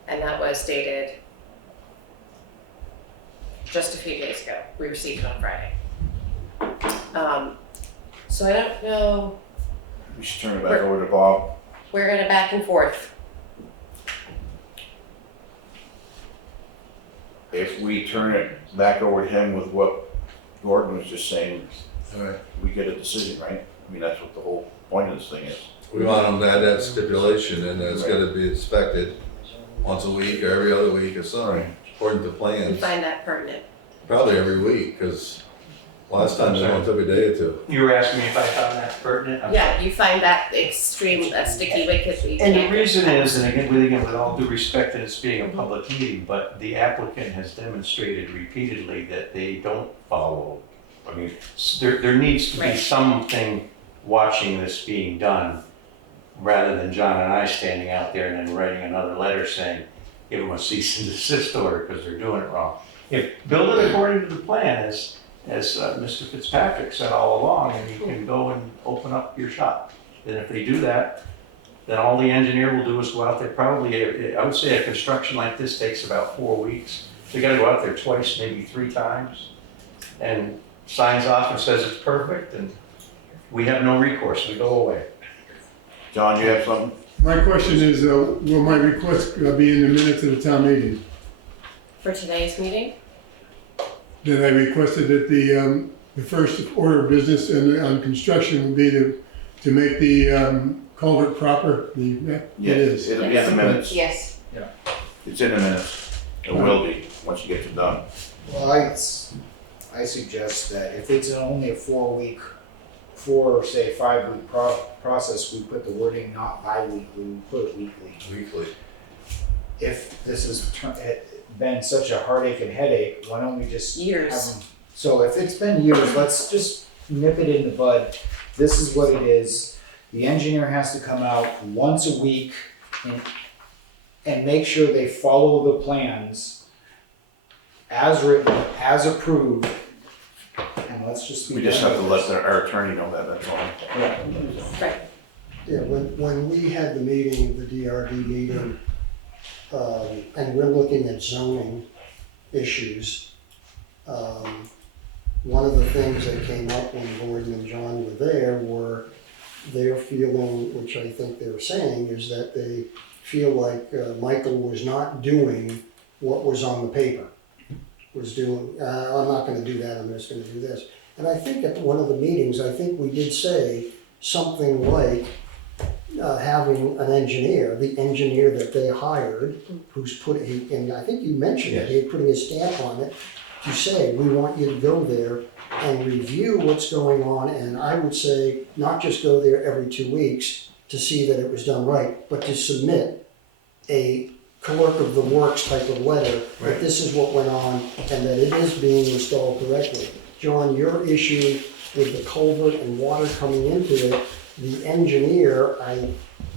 And that was dated just a few days ago. We received it on Friday. So I don't know, We should turn it back over to Bob. we're gonna back and forth. If we turn it back over to him with what Gordon was just saying, we get a decision, right? I mean, that's what the whole point of this thing is. We want them to add that stipulation, and it's gotta be inspected once a week or every other week or something, according to We plans. find that pertinent. Probably every week, because last time they went every day or two. You were asking me if I found that pertinent? I'm Yeah, you find that extreme, sticky wicket. And the reason is, and again, with all due respect that it's being a public meeting, but the applicant has demonstrated repeatedly that they don't follow. I mean, there needs to be Right. something watching this being done, rather than John and I standing out there and then writing another letter saying, give them a cease and desist order because they're doing it wrong. If, build it according to the plan, as Mr. Fitzpatrick said all along, and you can go and open up your shop. And if they do that, then all the engineer will do is go out there, probably, I would say a construction like this takes about 4 weeks. They gotta go out there twice, maybe 3 times, and signs off and says it's perfect, and we have no recourse, we go away. John, you have something? My question is, will my request be in the minutes of the town meeting? For today's meeting? That I requested that the first order of business on construction would be to make the culvert proper. It is. It'll be in the minutes. Yes. It's in the minutes. It will be, once you get it done. Well, I suggest that if it's only a 4 week, 4 or say 5 week process, we put the wording not bi-weekly, we put it weekly. Weekly. If this has been such a heartache and headache, why don't we just Years. have them? So if it's been years, let's just nip it in the bud. This is what it is. The engineer has to come out once a week and make sure they follow the plans as written, as approved. And let's just be We just done have to with let our attorney know that, that's all. this. Yeah. Right. Yeah, when we had the meeting, the DRD meeting, and we're looking at zoning issues, one of the things that came up when Gordon and John were there were their feeling, which I think they were saying, is that they feel like Michael was not doing what was on the paper. Was doing, I'm not gonna do that, I'm just gonna do this. And I think at one of the meetings, I think we did say something like having an engineer, the engineer that they hired, who's put, and I think you mentioned it, he putting his stamp on it, to say, we want you to go there and review what's going on, and I would say, not just go there every 2 weeks to see that it was done right, but to submit a clerk of the works type of letter, that this is what went on, and that it is being installed correctly. John, your issue with the culvert and water coming into it, the engineer, I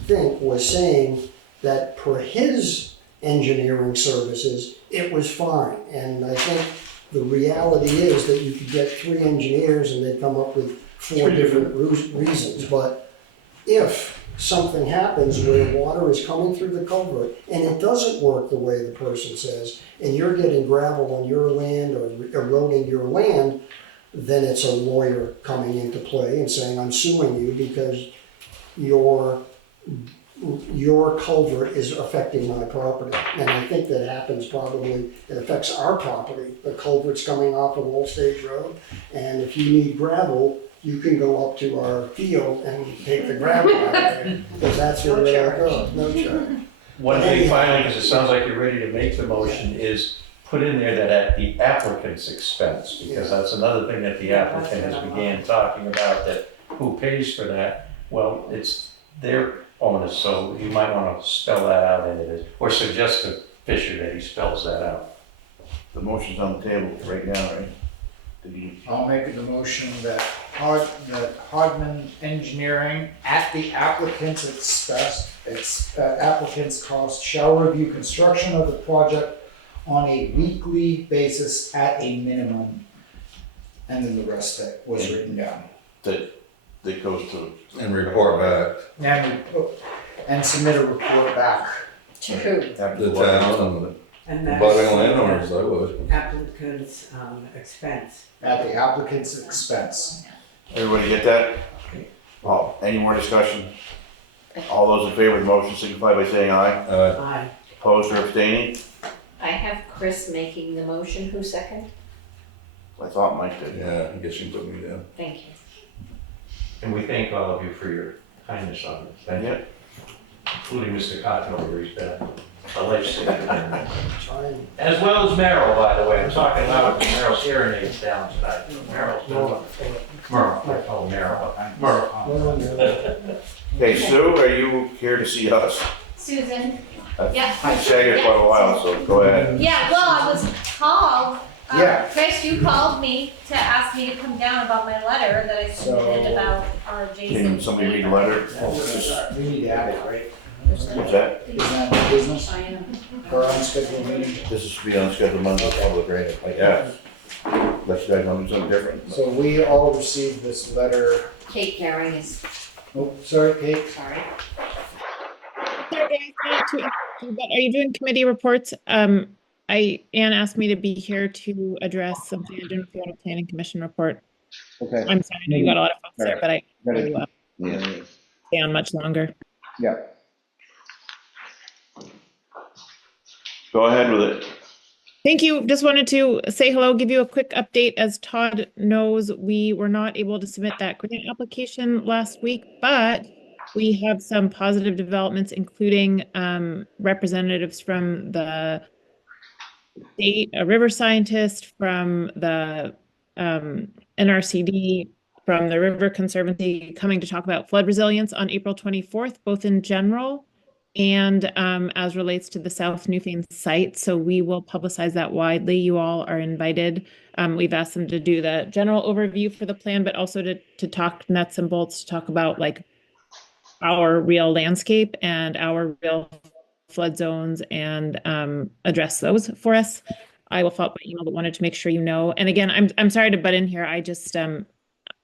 think, was saying that per his engineering services, it was fine. And I think the reality is that you could get 3 engineers and they'd come up with 4 different reasons. But if something happens where water is coming through the culvert and it doesn't work the way the person says, and you're getting gravel on your land or eroding your land, then it's a lawyer coming into play and saying, I'm suing you because your culvert is affecting my property. And I think that happens probably, it affects our property. The culvert's coming off of Old Stage Road, and if you need gravel, you can go up to our field and take the gravel out of there, because that's where it goes, no charge. One thing finally, because it sounds like you're ready to make the motion, is put in there that at the applicant's expense, because that's another thing that the applicant has began talking about, that who pays for that? Well, it's their onus, so you might want to spell that out in it, or suggest to Fisher that he spells that out. The motion's on the table right now, right? Did you? I'll make the motion that Hardman Engineering at the applicant's applicant's cost shall review construction of the project on a weekly basis at a minimum. And then the rest that was written down. That goes to. And report back. And submit a report back. To who? The town And and that's budding landowners, I would. applicant's expense. At the applicant's expense. Everybody get that? Oh, any more discussion? All those in favor of the motion signify by saying aye. Aye. Opposed or abstaining? I have Chris making the motion, who second? I thought Mike did. Yeah, I guess you put me down. Thank you. And we thank all of you for your kindness on this, thank you. Including Mr. Cotton over, he's been a lifesaver. As well as Merrill, by the way, I'm talking about Merrill's hearing aids down tonight. Merrill's been, Merrill. Okay, Sue, are you here to see us? Susan. I've Yeah. sat here quite a while, so go ahead. Yeah, well, I was called. Yeah. Chris, you called me to ask me to come down about my letter that I submitted about our Jason. Can somebody read the letter? We need to add it, right? What's that? Isn't that new business? I am. Or unscheduled meeting? This is to be on schedule Monday, public, right? I guess. Let you guys know something different. So we all received this letter. Kate Garing is, Oh, sorry, Kate. sorry. Are you doing committee reports? Anne asked me to be here to address something I didn't feel a planning commission report. Okay. I'm sorry, I know you got a lot of folks there, but I will Yeah. stay on much longer. Yeah. Go ahead with it. Thank you. Just wanted to say hello, give you a quick update. As Todd knows, we were not able to submit that grant application last week, but we have some positive developments, including representatives from the state, a river scientist, from the NRCD, from the River Conservancy, coming to talk about flood resilience on April 24th, both in general and as relates to the South Newfane site. So we will publicize that widely. You all are invited. We've asked them to do the general overview for the plan, but also to talk nuts and bolts, to talk about like our real landscape and our real flood zones, and address those for us. I will follow up by email, but wanted to make sure you know. And again, I'm sorry to butt in here. I just I'm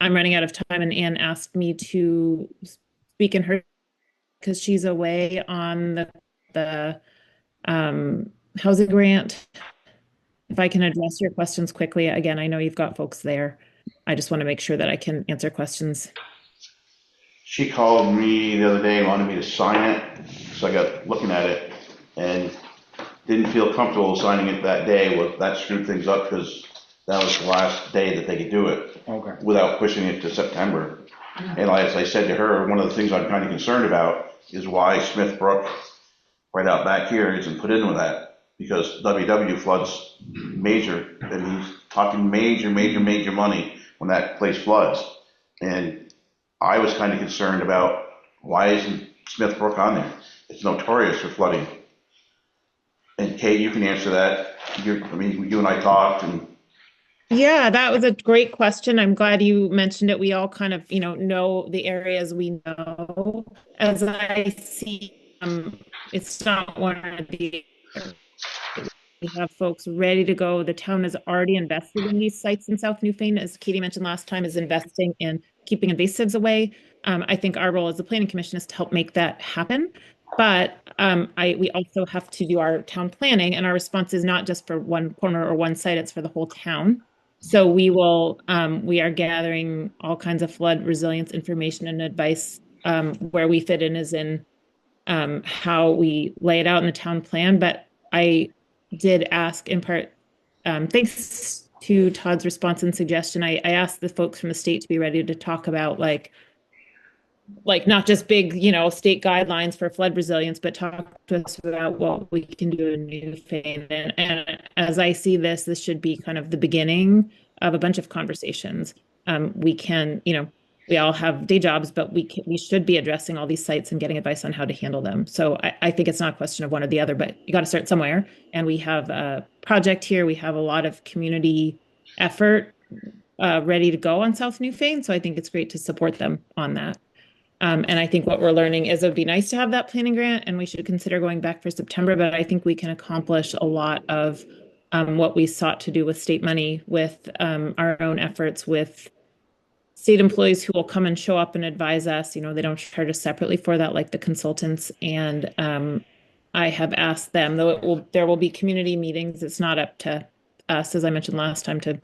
running out of time, and Anne asked me to speak in her because she's away on the housing grant. If I can address your questions quickly, again, I know you've got folks there. I just want to make sure that I can answer questions. She called me the other day and wanted me to sign it, so I got looking at it and didn't feel comfortable signing it that day. Well, that screwed things up because that was the last day that they could do it. Okay. Without pushing it to September. And as I said to her, one of the things I'm kind of concerned about is why Smith Brook, right out back here, isn't put in with that. Because WW floods major, and he's talking major money when that place floods. And I was kind of concerned about why isn't Smith Brook on there? It's notorious for flooding. And Kate, you can answer that. You and I talked, and Yeah, that was a great question. I'm glad you mentioned it. We all kind of, know the areas we know. As I see, it's not one of the, we have folks ready to go. The town has already invested in these sites in South Newfane, as Katie mentioned last time, is investing in keeping invasives away. I think our role as the planning commission is to help make that happen. But we also have to do our town planning, and our response is not just for one corner or one site, it's for the whole town. So we are gathering all kinds of flood resilience information and advice. Where we fit in is in how we lay it out in the town plan. But I did ask in part, thanks to Todd's response and suggestion, I asked the folks from the state to be ready to talk about like not just big, state guidelines for flood resilience, but talk to us about what we can do in Newfane. And as I see this should be kind of the beginning of a bunch of conversations. We can, we all have day jobs, but we should be addressing all these sites and getting advice on how to handle them. So I think it's not a question of one or the other, but you got to start somewhere. And we have a project here. We have a lot of community effort ready to go on South Newfane. So I think it's great to support them on that. And I think what we're learning is it would be nice to have that planning grant, and we should consider going back for September, but I think we can accomplish a lot of what we sought to do with state money, with our own efforts, with state employees who will come and show up and advise us. They don't charge us separately for that, like the consultants. And I have asked them, though there will be community meetings. It's not up to us, as I mentioned last time, to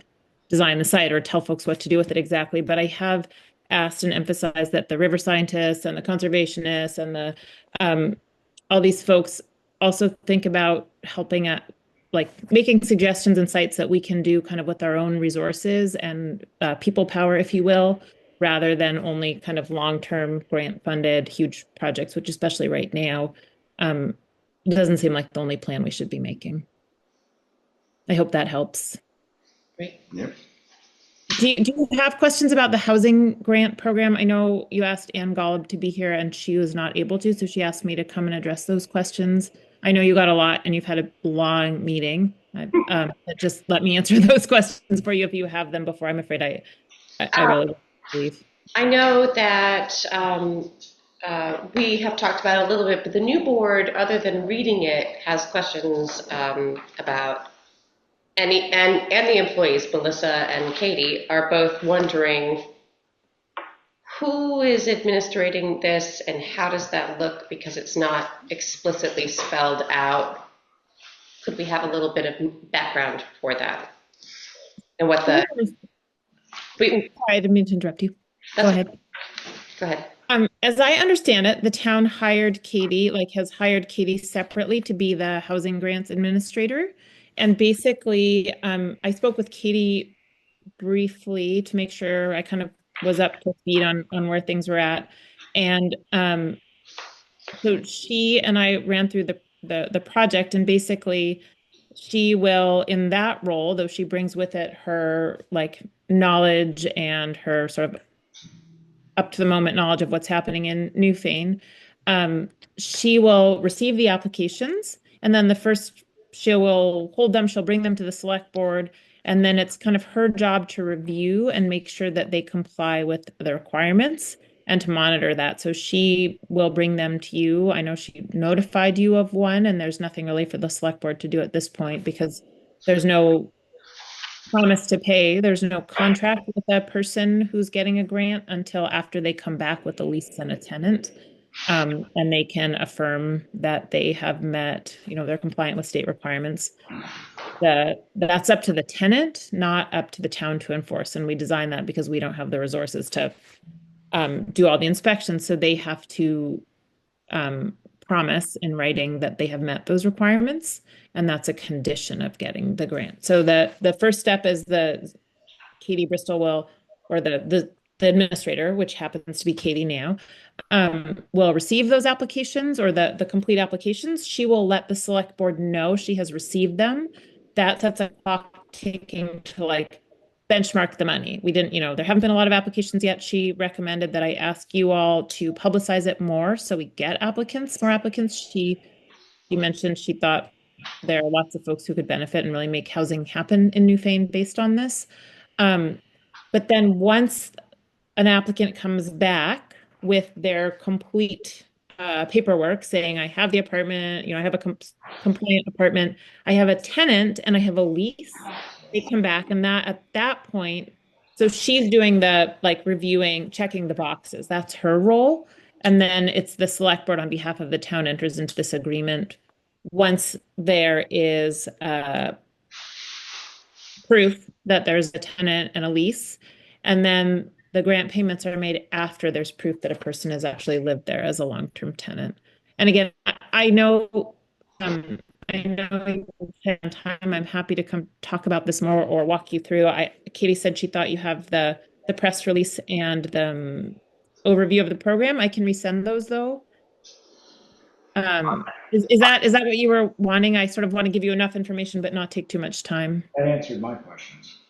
design the site or tell folks what to do with it exactly, but I have asked and emphasized that the river scientists and the conservationists and the all these folks also think about helping at making suggestions and sites that we can do kind of with our own resources and people power, if you will, rather than only kind of long-term grant funded huge projects, which especially right now doesn't seem like the only plan we should be making. I hope that helps. Great. Yep. Do you have questions about the housing grant program? I know you asked Ann Golub to be here and she was not able to, so she asked me to come and address those questions. I know you got a lot and you've had a long meeting. Just let me answer those questions for you if you have them before. I'm afraid I really leave. I know that we have talked about it a little bit, but the new board, other than reading it, has questions about and the employees, Melissa and Katie, are both wondering who is administrating this and how does that look, because it's not explicitly spelled out. Could we have a little bit of background for that? And what the... Sorry, I didn't mean to interrupt you. Go ahead. Go ahead. As I understand it, the town has hired Katie separately to be the housing grants administrator. And basically, I spoke with Katie briefly to make sure I kind of was up to speed on where things were at. And so she and I ran through the project, and basically she will, in that role, though she brings with it her knowledge and her sort of up to the moment knowledge of what's happening in Newfane, she will receive the applications, and then she will hold them, she'll bring them to the select board, and then it's kind of her job to review and make sure that they comply with the requirements and to monitor that. So she will bring them to you. I know she notified you of one, and there's nothing really for the select board to do at this point because there's no promise to pay. There's no contract with a person who's getting a grant until after they come back with a lease and a tenant. And they can affirm that they have met, they're compliant with state requirements. That's up to the tenant, not up to the town to enforce. And we design that because we don't have the resources to do all the inspections. So they have to promise in writing that they have met those requirements. And that's a condition of getting the grant. So the first step is Katie Bristol will, or the administrator, which happens to be Katie now, will receive those applications or the complete applications. She will let the select board know she has received them. That sets a clock ticking to benchmark the money. We didn't, there haven't been a lot of applications yet. She recommended that I ask you all to publicize it more so we get more applicants. She mentioned she thought there are lots of folks who could benefit and really make housing happen in Newfane based on this. But then once an applicant comes back with their complete paperwork saying, I have the apartment, I have a compliant apartment, I have a tenant, and I have a lease, they come back, and at that point, so she's doing the reviewing, checking the boxes. That's her role. And then it's the select board on behalf of the town enters into this agreement once there is proof that there's a tenant and a lease. And then the grant payments are made after there's proof that a person has actually lived there as a long-term tenant. And again, I know time. I'm happy to come talk about this more or walk you through. Katie said she thought you have the press release and the overview of the program. I can resend those though. Is that what you were wanting? I sort of want to give you enough information, but not take too much time. That answered my questions.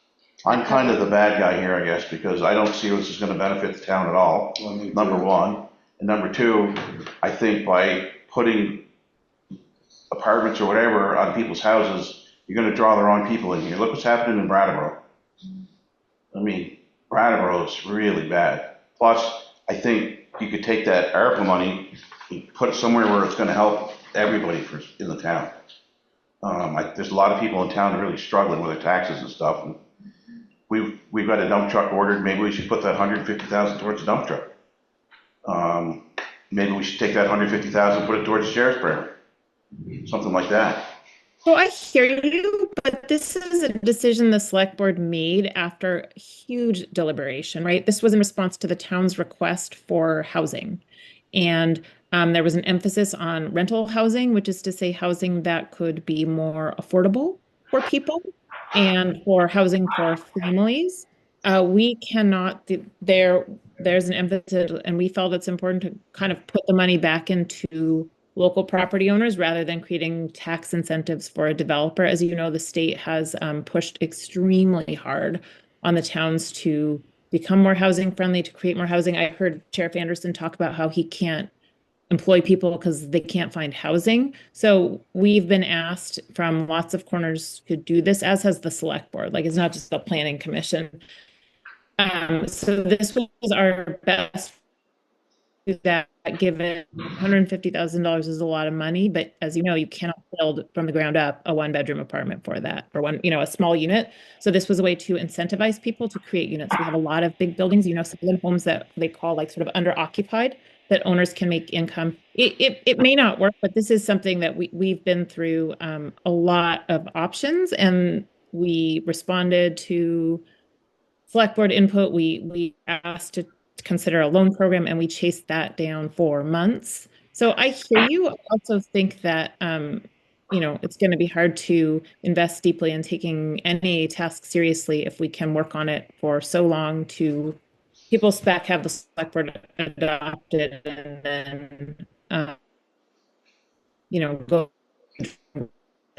I'm kind of the bad guy here, I guess, because I don't see this is going to benefit the town at all, number one. And number two, I think by putting apartments or whatever on people's houses, you're going to draw the wrong people in here. Look what's happening in Brattleboro. I mean, Brattleboro is really bad. Plus, I think you could take that ARPA money and put it somewhere where it's going to help everybody in the town. There's a lot of people in town that are really struggling with their taxes and stuff. And we've got a dump truck ordered. Maybe we should put that $150,000 towards the dump truck. Maybe we should take that $150,000 and put it towards the sheriff's department. Something like that. Well, I hear you, but this is a decision the select board made after huge deliberation, right? This was in response to the town's request for housing. And there was an emphasis on rental housing, which is to say housing that could be more affordable for people and for housing for families. We cannot, there's an emphasis, and we felt it's important to kind of put the money back into local property owners rather than creating tax incentives for a developer. As you know, the state has pushed extremely hard on the towns to become more housing friendly, to create more housing. I heard Sheriff Anderson talk about how he can't employ people because they can't find housing. So we've been asked from lots of corners to do this, as has the select board. It's not just the planning commission. So this was our best that, given $150,000 is a lot of money, but as you know, you cannot build from the ground up a one-bedroom apartment for that, or a small unit. So this was a way to incentivize people to create units. We have a lot of big buildings, some of them homes that they call sort of under-occupied, that owners can make income. It may not work, but this is something that we've been through a lot of options, and we responded to select board input. We asked to consider a loan program, and we chased that down for months. So I hear you. I also think that it's going to be hard to invest deeply in taking any task seriously if we can work on it for so long to people's spec, have the select board adopted, and then go.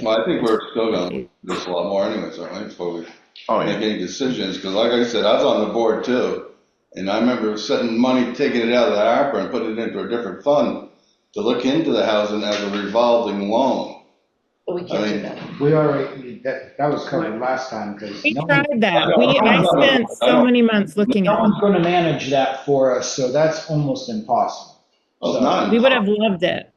Well, I think we're still going to do this a lot more anyways, aren't we, before we make any decisions? Because like I said, I was on the board too. And I remember setting money, taking it out of the ARPA and putting it into a different fund to look into the housing as a revolving loan. But we can't do that. We already, that was covered last time because We tried that. I spent so many months looking at it. No one's going to manage that for us, so that's almost impossible. Well, We would have loved it.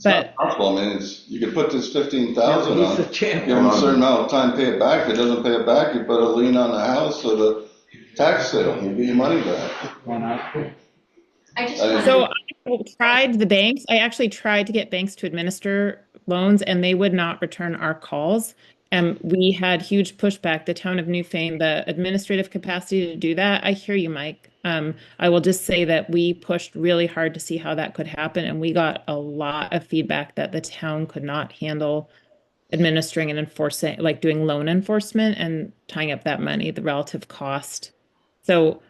It's But not possible. I mean, you could put this 15,000 He's on, the give chairman. them a certain amount of time, pay it back. If it doesn't pay it back, you put a lien on the house or the tax sale, you get your money back. I just I mean- wanted so to I tried the banks. I actually tried to get banks to administer loans, and they would not return our calls. And we had huge pushback. The town of Newfane, the administrative capacity to do that. I hear you, Mike. I will just say that we pushed really hard to see how that could happen, and we got a lot of feedback that the town could not handle administering and enforcing, like doing loan enforcement and tying up that money, the relative cost. So,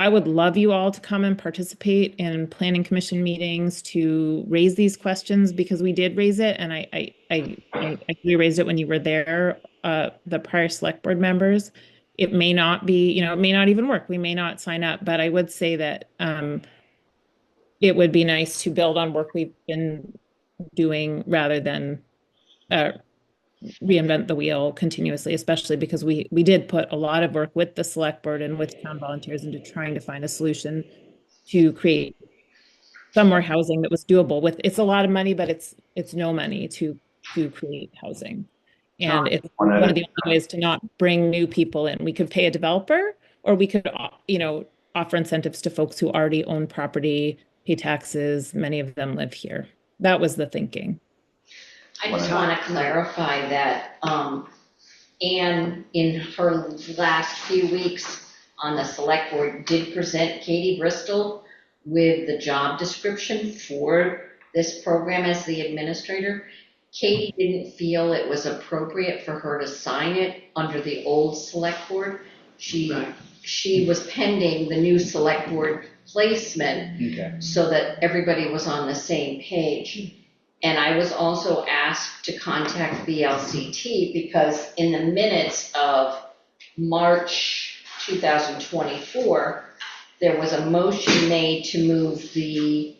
I would love you all to come and participate in planning commission meetings to raise these questions, because we did raise it, and we raised it when you were there, the prior select board members. It may not be, it may not even work. We may not sign up, but I would say that it would be nice to build on work we've been doing rather than reinvent the wheel continuously, especially because we did put a lot of work with the select board and with town volunteers into trying to find a solution to create some more housing that was doable. With it's a lot of money, but it's no money to create housing. And it's one of the only ways to not bring new people in. We could pay a developer, or we could offer incentives to folks who already own property, pay taxes. Many of them live here. That was the thinking. I just want to clarify that Anne, in her last few weeks on the select board, did present Katie Bristol with the job description for this program as the administrator. Katie didn't feel it was appropriate for her to sign it under the old select board. She was pending the new select board placement so that everybody was on the same page. And I was also asked to contact VLCT because in the minutes of March 2024, there was a motion made to move the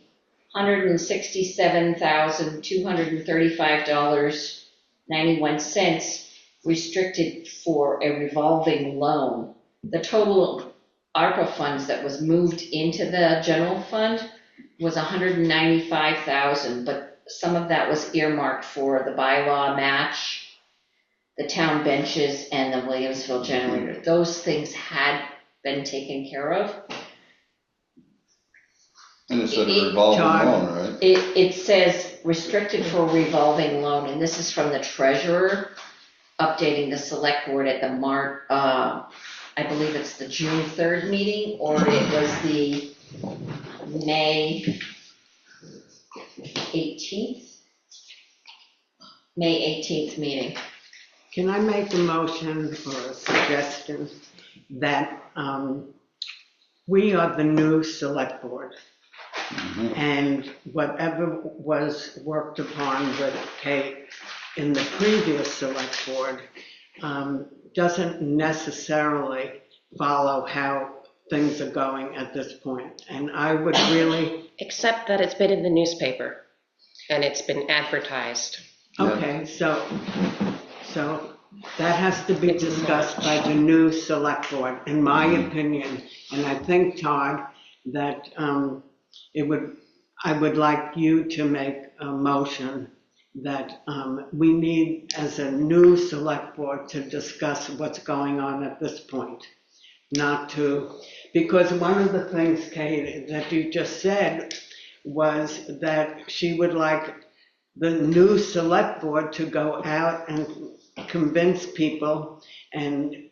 $167,235.91 restricted for a revolving loan. The total ARPA funds that was moved into the general fund was $195,000, but some of that was earmarked for the bylaw match, the town benches, and the Williamsville generator. Those things had been taken care of. And it said a revolving loan, right? It says restricted for revolving loan, and this is from the treasurer updating the select board at the I believe it's the June 3rd meeting, or it was the May 18th meeting. Can I make a motion or a suggestion that we are the new select board, and whatever was worked upon with Kate in the previous select board doesn't necessarily follow how things are going at this point. And I would really... Except that it's been in the newspaper and it's been advertised. Okay, so that has to be discussed by the new select board, in my opinion. And I think, Todd, that I would like you to make a motion that we need, as a new select board, to discuss what's going on at this point. Because one of the things, Kate, that you just said was that she would like the new select board to go out and convince people and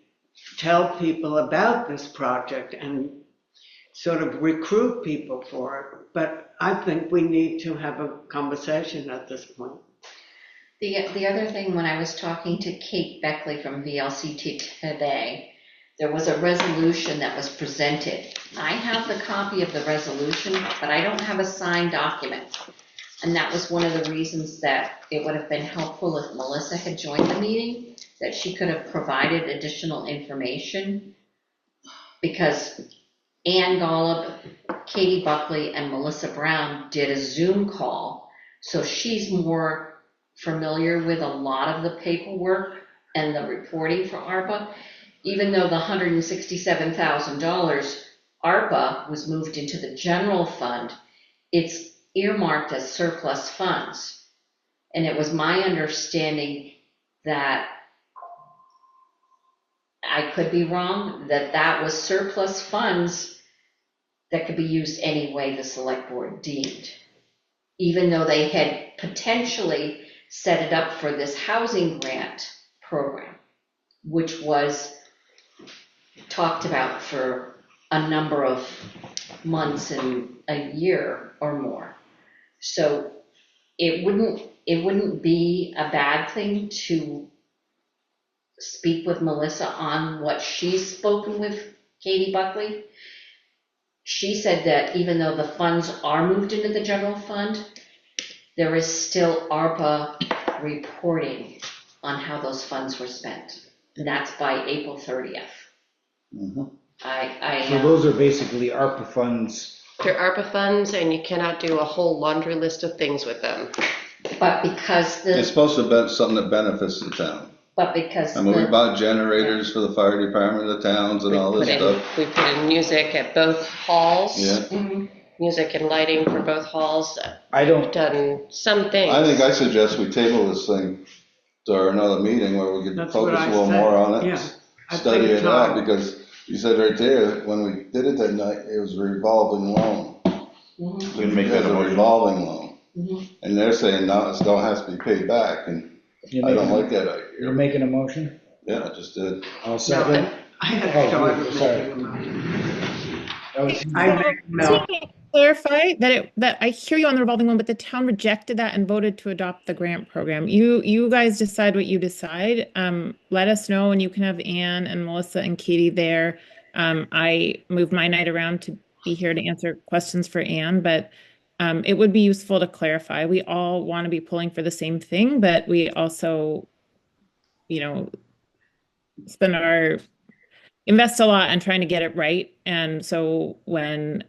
tell people about this project and sort of recruit people for it. But I think we need to have a conversation at this point. The other thing, when I was talking to Kate Beckley from VLCT today, there was a resolution that was presented. I have the copy of the resolution, but I don't have a signed document. And that was one of the reasons that it would have been helpful if Melissa had joined the meeting, that she could have provided additional information. Because Ann Golub, Katie Buckley, and Melissa Brown did a Zoom call. So she's more familiar with a lot of the paperwork and the reporting for ARPA. Even though the $167,000 ARPA was moved into the general fund, it's earmarked as surplus funds. And it was my understanding that, I could be wrong, that that was surplus funds that could be used any way the select board deemed. Even though they had potentially set it up for this housing grant program, which was talked about for a number of months and a year or more. So it wouldn't be a bad thing to speak with Melissa on what she's spoken with Katie Buckley. She said that even though the funds are moved into the general fund, there is still ARPA reporting on how those funds were spent. And that's by April 30th. So those are basically ARPA funds. They're ARPA funds, and you cannot do a whole laundry list of things with them. But because It's supposed to be something that benefits the town. But because I mean, we bought generators for the fire department, the towns and all this stuff. We put in music at both halls. Yeah. Music and lighting for both halls. We've done some things. I think I suggest we table this thing to another meeting where we could That's focus what I a little said. more on it. Yeah. I Study think it out, time. because you said right there, when we did it that night, it was a revolving loan. We can make that a motion. revolving loan. Mhm. And they're saying now it still has to be paid back, and I don't like that idea. You're making a motion? Yeah, I just did. I'll second. I had started Oh, sorry. making a motion. I make So, clarify that I hear you on the revolving loan, but the town rejected that and voted to adopt the grant program. You guys decide what you decide. Let us know, and you can have Ann and Melissa and Katie there. I moved my night around to be here to answer questions for Ann, but it would be useful to clarify. We all want to be pulling for the same thing, but we also, invest a lot in trying to get it right. And so when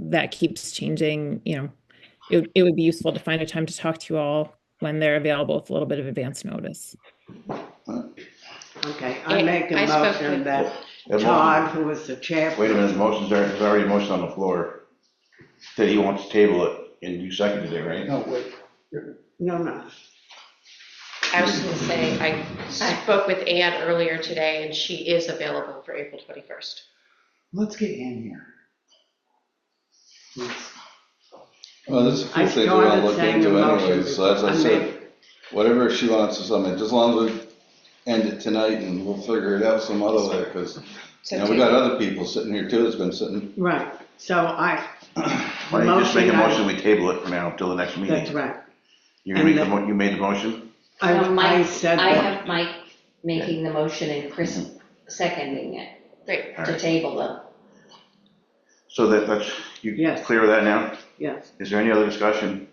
that keeps changing, it would be useful to find a time to talk to you all when they're available with a little bit of advance notice. Okay, I make a motion that Yeah, Todd, who was the chairperson. Wait a minute, there's already a motion on the floor that he wants to table it, and you seconded it, right? No, wait. No. I was going to say, I spoke with Ann earlier today, and she is available for April 21st. Let's get in here. Well, this is a few I things we want to started look saying into a motion anyways, so as I before. said, whatever she wants or something, just as long as we end it tonight and we'll figure it out some other way, because, we got other people sitting here too that's been sitting. Right, so Why don't you just make a motion, we table it for now until the next meeting? That's right. You're gonna make you made the motion? I said I that. have Mike making the motion and Chris seconding it. Great. All To right. table them. So that's, you Yes. clear with that now? Yes. Is there any other discussion?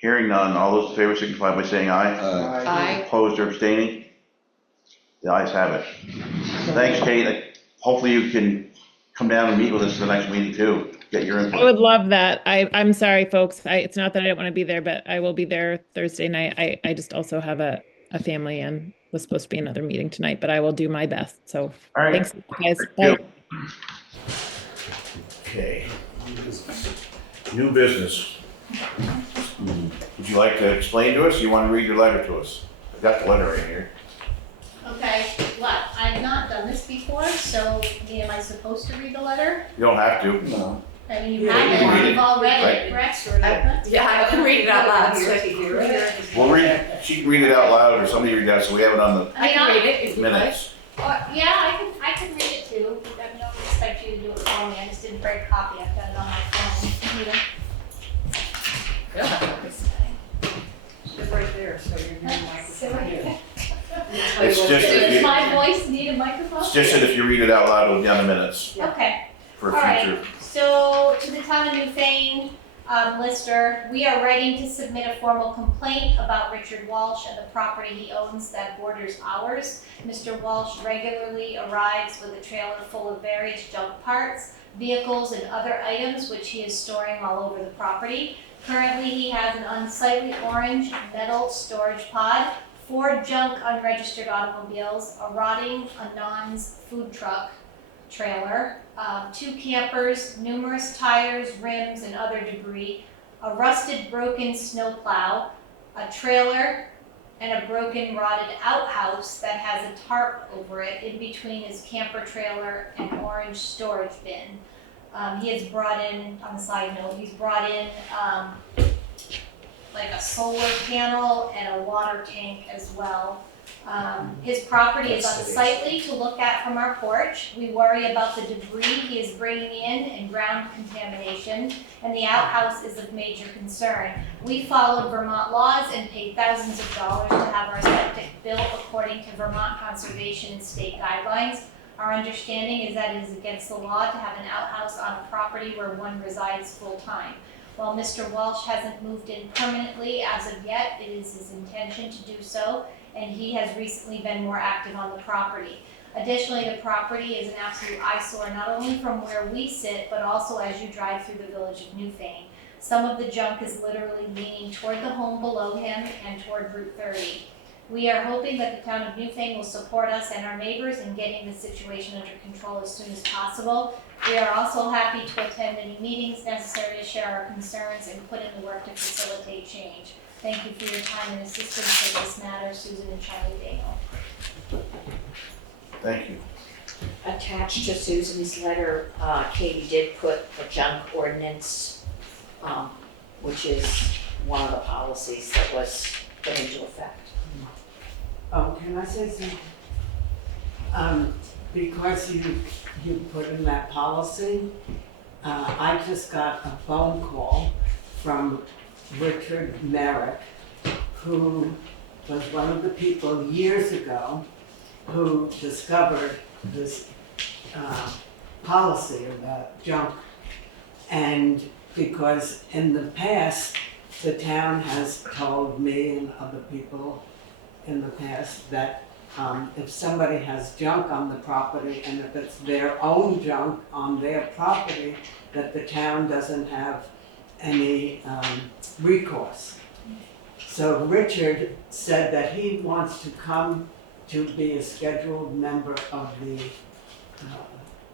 Hearing none, all those in favor signify by saying aye. Aye. Opposed or abstaining? The ayes have it. Thanks, Kate. Hopefully you can come down and meet with us at the next meeting too, get your input. I would love that. I'm sorry, folks. It's not that I don't want to be there, but I will be there Thursday night. I just also have a family and was supposed to be another meeting tonight, but I will do my best. So All right. thanks, guys. Thank Bye. you. Okay. New business. Would you like to explain to us? You want to read your letter to us? I've got the letter right here. Okay, what, I've not done this before, so am I supposed to read the letter? You don't have to. No. I mean, you Yeah, you can read haven't, it. you've all read Right. it, correct? Yeah, I can read it out loud. So We'll read, she can read it out loud or somebody read that, so we have it on I can read it if the you'd like. minutes. Yeah, I can read it too. I don't expect you to do it for me, I just didn't bring a copy, I've got it on my phone. It's right there, so you're So- It's just Does if you, my voice need a microphone? it's just that if you read it out loud, it'll be on the minutes Okay. for All right. future. So, to the town of Newfane, Lister, we are ready to submit a formal complaint about Richard Walsh and the property he owns that borders ours. Mr. Walsh regularly arrives with a trailer full of various junk parts, vehicles, and other items which he is storing all over the property. Currently, he has an unsightly orange metal storage pod, 4 junk unregistered automobiles, a rotting Anons food truck, trailer, 2 campers, numerous tires, rims, and other debris, a rusted, broken snowplow, a trailer, and a broken, rotted outhouse that has a tarp over it in between his camper trailer and orange storage bin. He has brought in, on the side note, he's brought in like a solar panel and a water tank as well. His property is unsightly to look at from our porch. We worry about the debris he is bringing in and ground contamination, and the outhouse is of major concern. We followed Vermont laws and paid thousands of dollars to have our septic built according to Vermont conservation and state guidelines. Our understanding is that it is against the law to have an outhouse on a property where one resides full-time. While Mr. Walsh hasn't moved in permanently as of yet, it is his intention to do so, and he has recently been more active on the property. Additionally, the property is an absolute eyesore, not only from where we sit, but also as you drive through the village of Newfane. Some of the junk is literally leaning toward the home below him and toward Route 30. We are hoping that the town of Newfane will support us and our neighbors in getting the situation under control as soon as possible. We are also happy to attend any meetings necessary to share our concerns and put in the work to facilitate change. Thank you for your time and assistance in this matter, Susan and Charlie Daniel. Thank you. Attached to Susan's letter, Katie did put a junk ordinance, which is one of the policies that was put into effect. Oh, can I say something? Because you put in that policy, I just got a phone call from Richard Merrick, who was one of the people years ago who discovered this policy about junk. And because in the past, the town has told me and other people in the past that if somebody has junk on the property and if it's their own junk on their property, that the town doesn't have any recourse. So Richard said that he wants to come to be a scheduled member of the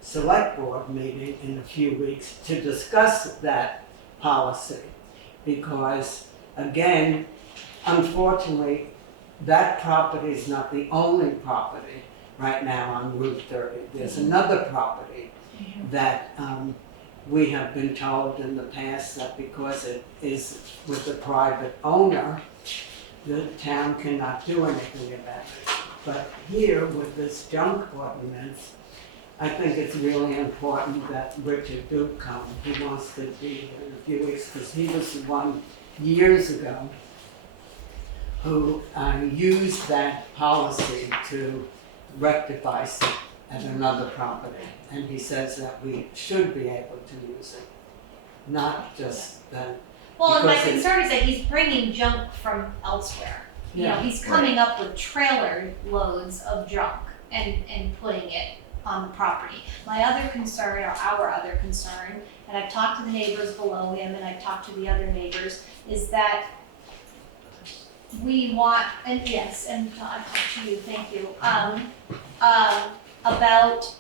select board meeting in a few weeks to discuss that policy. Because again, unfortunately, that property is not the only property right now on Route 30. There's another property that we have been told in the past that because it is with a private owner, the town cannot do anything about it. But here, with this junk ordinance, I think it's really important that Richard do come. He wants to be here in a few weeks because he was the one years ago who used that policy to rectify something at another property. And he says that we should be able to use it, not just that. Well, and my concern is that he's bringing junk from elsewhere. You know, he's coming up with trailer loads of junk and putting it on the property. My other concern, or our other concern, and I've talked to the neighbors below him and I've talked to the other neighbors, is that we want, and yes, and I've talked to you, thank you, about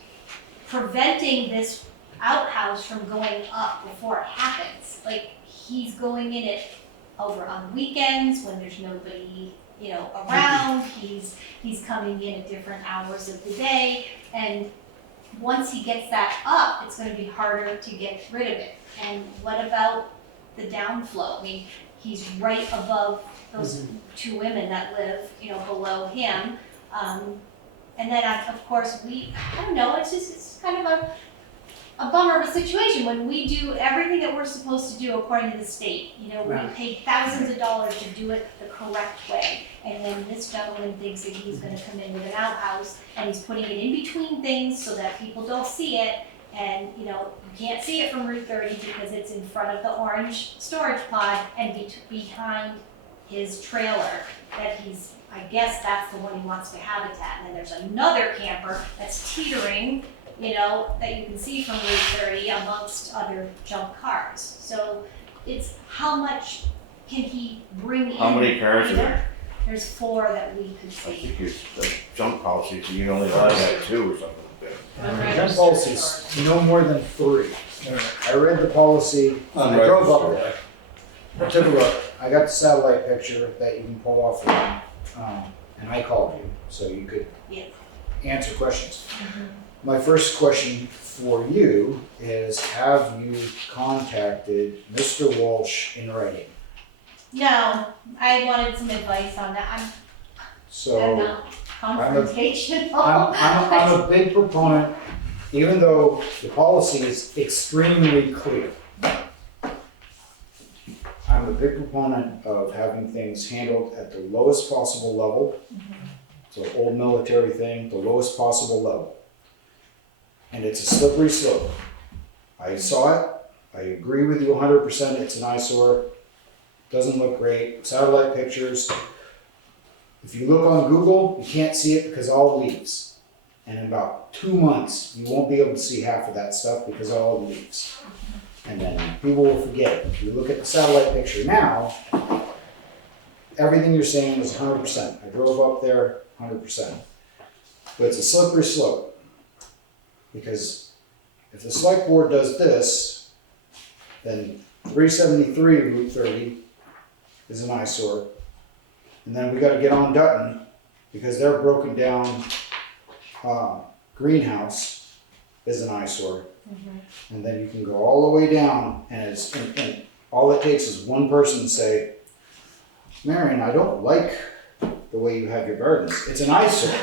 preventing this outhouse from going up before it happens. Like, he's going in it over on weekends when there's nobody, you know, around. He's coming in at different hours of the day, and once he gets that up, it's going to be harder to get rid of it. And what about the downflow? I mean, he's right above those two women that live, you know, below him. And then, of course, I don't know, it's kind of a bummer of a situation when we do everything that we're supposed to do according to the state. You know, we pay thousands of dollars to do it the correct way. And then this gentleman thinks that he's gonna come in with an outhouse and he's putting it in between things so that people don't see it. And, you know, you can't see it from Route 30 because it's in front of the orange storage pod and behind his trailer that I guess that's the one he wants to habitat. And then there's another camper that's teetering, you know, that you can see from Route 30 amongst other junk cars. So it's how much can he bring in? How many cars are there? There's 4 that we could I see. think it's the junk policy, so you can only allow that 2 or something like that. Junk policies, no more than 3. I read the policy, I drove up there, I took a look, I got the satellite picture that you can pull off and I called you, so you could answer questions. My first question for you is, have you contacted Mr. Walsh in writing? No, I wanted some advice on that. I'm not confrontational. I'm a big proponent, even though the policy is extremely clear. I'm a big proponent of having things handled at the lowest possible level. So old military thing, the lowest possible level. And it's a slippery slope. I saw it, I agree with you 100%, it's an eyesore, doesn't look great, satellite pictures. If you look on Google, you can't see it because all leaves. And in about 2 months, you won't be able to see half of that stuff because all leaves. And then people will forget it. If you look at the satellite picture now, everything you're saying is 100%. I drove up there, 100%. But it's a slippery slope. Because if the select board does this, then 373 Route 30 is an eyesore. And then we gotta get on Dutton, because their broken down greenhouse is an eyesore. And then you can go all the way down, and all it takes is one person to say, Marion, I don't like the way you have your gardens. It's an eyesore.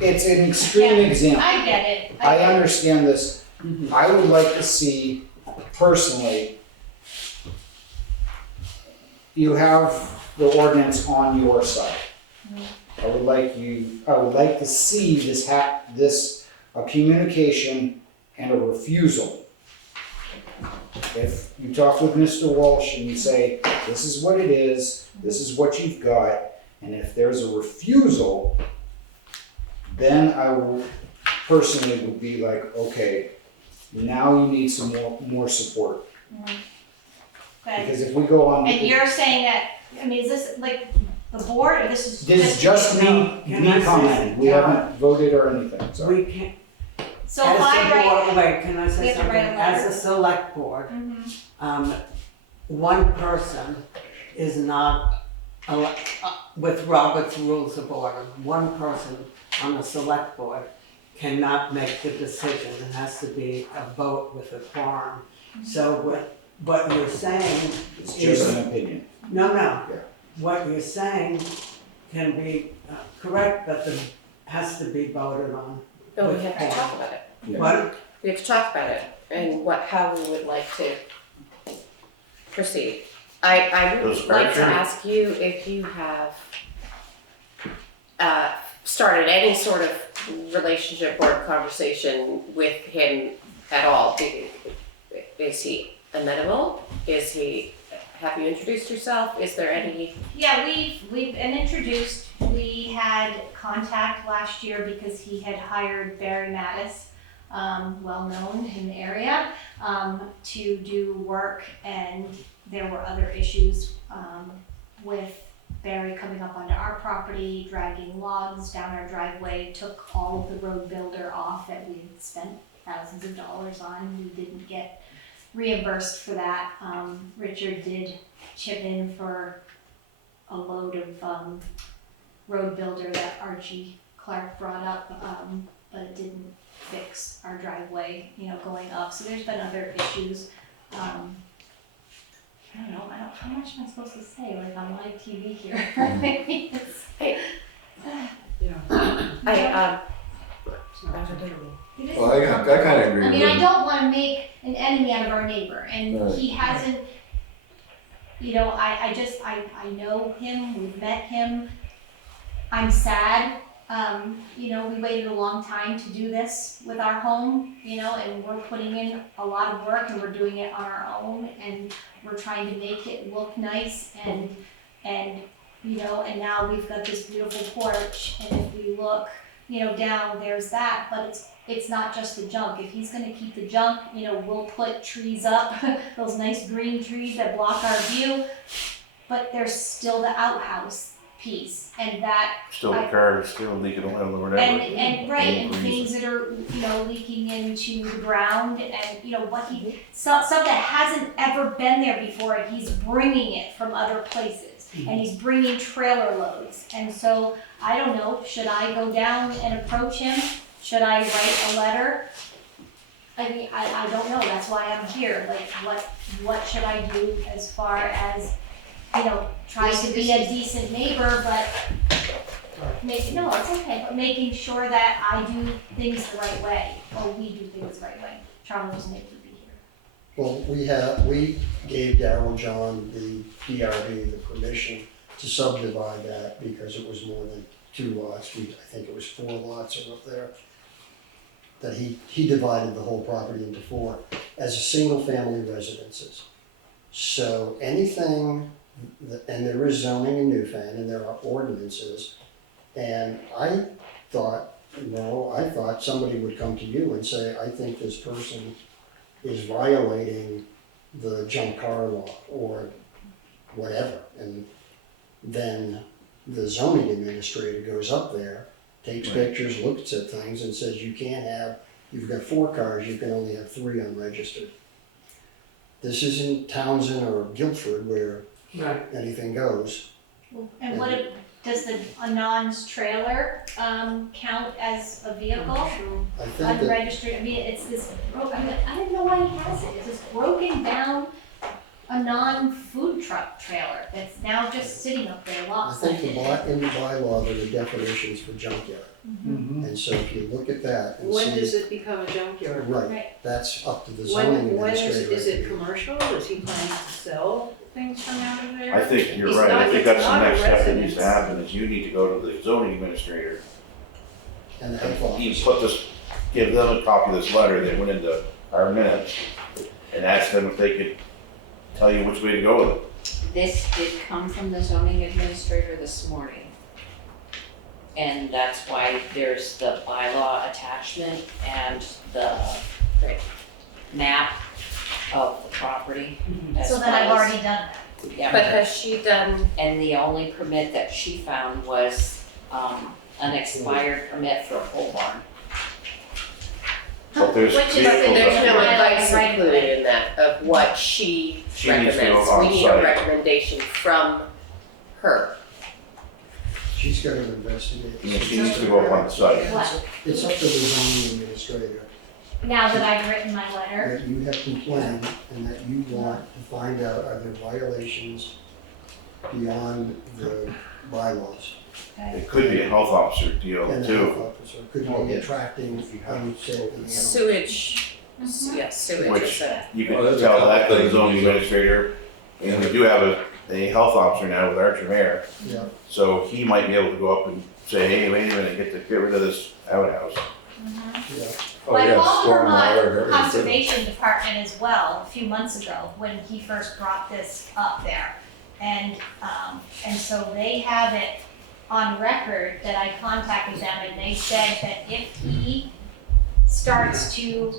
It's an extreme example. I get it. I understand this. I would like to see, personally, you have the ordinance on your side. I would like to see this communication and a refusal. If you talk with Mr. Walsh and you say, this is what it is, this is what you've got, and if there's a refusal, then I will personally would be like, okay, now you need some more support. Okay. Because if we go on. And you're saying that, I mean, is this like the board, or this is just me commenting, we haven't voted or anything, sorry. We can't. So As if I a write, board- Wait, can I we say have to something? write a letter. As a select board, one person is not, with Robert's Rules of Order, one person on the select board cannot make the decision. It has to be a vote with a quorum. So what you're saying It's is. just an opinion. No. Yeah. What you're saying can be correct, but has to be voted on. No, we with have to quorum. talk about it. Yeah. What? We have to talk about it and how we would like to proceed. I would Those like to furniture? ask you if you have started any sort of relationship or conversation with him at all. Is he amenable? Have you introduced yourself? Is there any? yeah, we've been introduced. We had contact last year because he had hired Barry Mattis, well known in the area, to do work, and there were other issues with Barry coming up onto our property, dragging logs down our driveway, took all of the road builder off that we had spent thousands of dollars on. We didn't get reimbursed for that. Richard did chip in for a load of road builder that Archie Clark brought up, but it didn't fix our driveway, going up. So there's been other issues. I don't know, how much am I supposed to say, like on live TV here? Well, I kind of agree I with mean, I you. don't wanna make an enemy out of our neighbor, and he hasn't, I know him, we've met him. I'm sad, we waited a long time to do this with our home, and we're putting in a lot of work, and we're doing it on our own, and we're trying to make it look nice, and now we've got this beautiful porch, and if we look, down, there's that, but it's not just the junk. If he's gonna keep the junk, we'll put trees up, those nice green trees that block our view, but there's still the outhouse piece, and that. Still the car is still leaking oil or whatever. And things that are leaking into the ground and, stuff that hasn't ever been there before, and he's bringing it from other places. And he's bringing trailer loads. And so, I don't know, should I go down and approach him? Should I write a letter? I mean, I don't know, that's why I'm here, like, what should I do as far as, trying to be a decent neighbor, but no, it's okay, but making sure that I do things the right way, or we do things the right way. Charlie wasn't able to be here. Well, we gave Darryl and John, the PRD, the permission to subdivide that because it was more than 2 lots. I think it was 4 lots are up there. That he divided the whole property into 4 as a single family residences. So anything, and there is zoning in Newfane and there are ordinances, and I thought somebody would come to you and say, I think this person is violating the junk car law or whatever. And then the zoning administrator goes up there, takes pictures, looks at things and says you've got 4 cars, you can only have 3 unregistered. This isn't Townsend or Guilford where anything goes. And does the Anon's trailer count as a vehicle? I think Unregistered, I mean, it's this I don't know why he has it, it's this broken down Anon food truck trailer that's now just sitting up there I lopsided. think in the bylaw there are definitions for junkyard. And so if you look at that and When see. does it become a junkyard? Right, that's up to the zoning When administrator. is it commercial? Is he planning to sell things from out of there? I think you're He's right, I think it's that's the not a next step that needs to residence. happen, is you need to go to the zoning administrator. And the health officer. Give them a copy of this letter that went into our minutes, and ask them if they could tell you which way to go with it. This did come from the zoning administrator this morning. And that's why there's the bylaw attachment and the map of the property. as So then I've well as- already done that. Yeah. But has she done, And the only permit that she found was, an expired permit for a pole barn. But there's Which is- vehicles there's up no there. advice included in that of what she She needs to go recommends. on We need a site. recommendation from her. She's got to investigate. Yeah, she needs to go up on the site. What? It's up to the zoning administrator Now that I've written my letter, that you have complained and that you want to find out are there violations beyond the bylaws. It could be a health officer deal And the health too, officer could be attracting unsafe animals. Sewage, yes, sewage which is a. you Well, can there's a tell couple that to the things zoning we need to- administrator. And we do have a health officer now with Archer Mayor, Yeah. so he might be able to go up and say, hey, wait a minute, get rid of this outhouse. Yeah. Oh, I yeah, called stormwater and Vermont everything, too. Conservation Department as well a few months ago when he first brought this up there. And so they have it on record that I contacted them and they said that if he starts to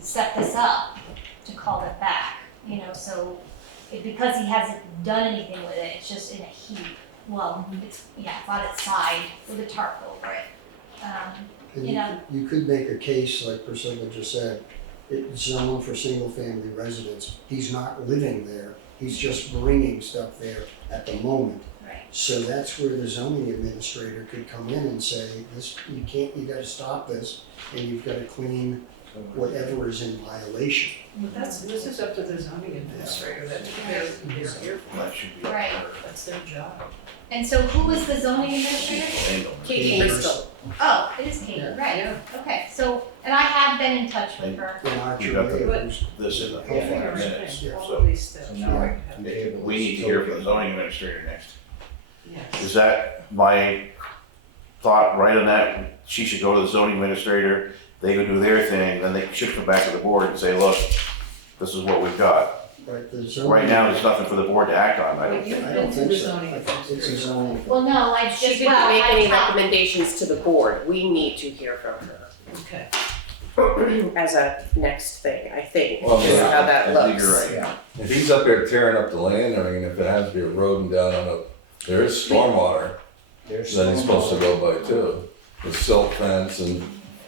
set this up, to call it back, because he hasn't done anything with it, it's just in a heap. Well, it's on its side with a tarp over it. And you could make a case, like Priscilla just said, it's zoned for single family residence. He's not living there, he's just bringing stuff there at the moment. Right. So that's where the zoning administrator could come in and say, this, you gotta stop this, and you've gotta clean whatever is in violation. But this is up to the zoning administrator, that's they're here for. That should be. Right. That's their job. And so who was the zoning administrator? Katie Bristol. Oh, it is Katie, right, Yeah. okay, so, and I have been in touch with her. And Archer You got the- Mayor, This is a Yeah, in our minutes, all so of these steps. we need to hear from the zoning administrator next. Yes. Is that my thought right on that? She should go to the zoning administrator, they go do their thing, then they should come back to the board and say, look, this is what we've got. right, the zoning. Right now, there's nothing for the board to act on, I don't You've think. I been don't to think the so. zoning It's a administrator. zoning. Well, no, I just, She didn't well, make any I talked. recommendations to the board. We need to hear from her Okay. as a next thing, I think, Well, is yeah, how that I looks. think you're right. Yeah. If he's up there tearing up the land, I mean, if it has to be eroding down on there is stormwater that he's supposed to go by too. With silt fence and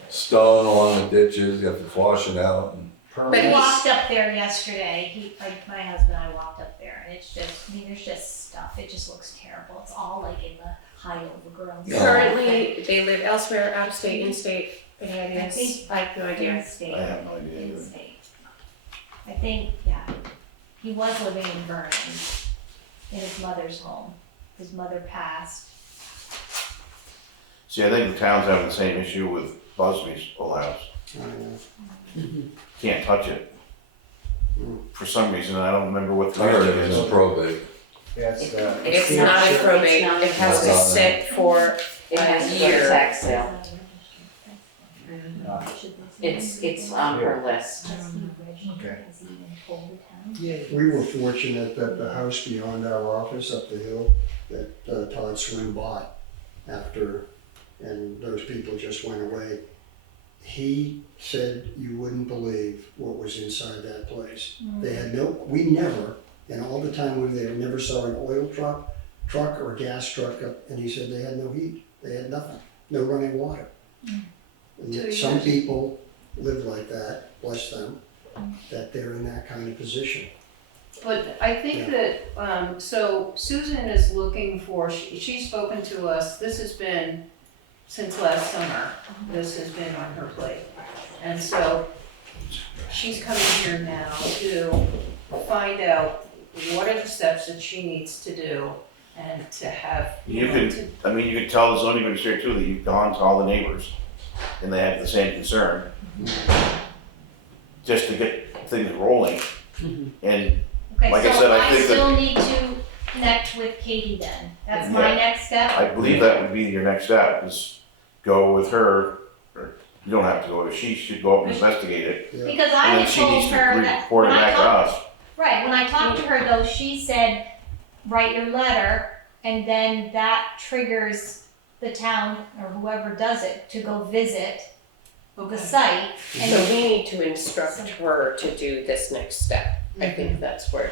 stone along the ditches, you have to flush it out. And I walked up there yesterday, my husband and I walked up there, and it's just, I mean, there's just stuff, it just looks terrible, it's all like in the high overgrown. Currently, they live elsewhere, out of state, in state, any I ideas? think I have no idea. in-state. I have no idea either. In-state. I think, yeah, he was living in Vernon, in his mother's home, his mother passed. See, I think the town's having the same issue with Busby's old house. Can't touch it. For some reason, I don't remember what the I heard reason it was is. in probate. It's not in probate, it has to sit for It has a to go to year. tax sale. It's on her list. Okay. We were fortunate that the house beyond our office up the hill, that Todd Swin bought after, and those people just went away. He said you wouldn't believe what was inside that place. They had we never, in all the time we were there, never saw an oil truck or a gas truck up, and he said they had no heat, they had nothing, no running water. And yet some people live like that, bless them, that they're in that kind of position. But I think that, so Susan is looking for, she's spoken to us, this has been since last summer, this has been on her plate. And so she's coming here now to find out what are the steps that she needs to do and to have. You could, I mean, you could tell the zoning administrator too that you've gone to all the neighbors and they have the same concern. Just to get things rolling. And Okay, like I so said, I I think still that, need to connect with Katie then, that's my Yeah. next step? I believe that would be your next step, is go with her, or you don't have to go, she should go up and investigate it. Because I And then had she told needs to her that report it when I back to talked, us. right, when I talked to her though, she said, write your letter, and then that triggers the town or whoever does it to go visit the site. And So we need to instruct her to do this next step. I think that's where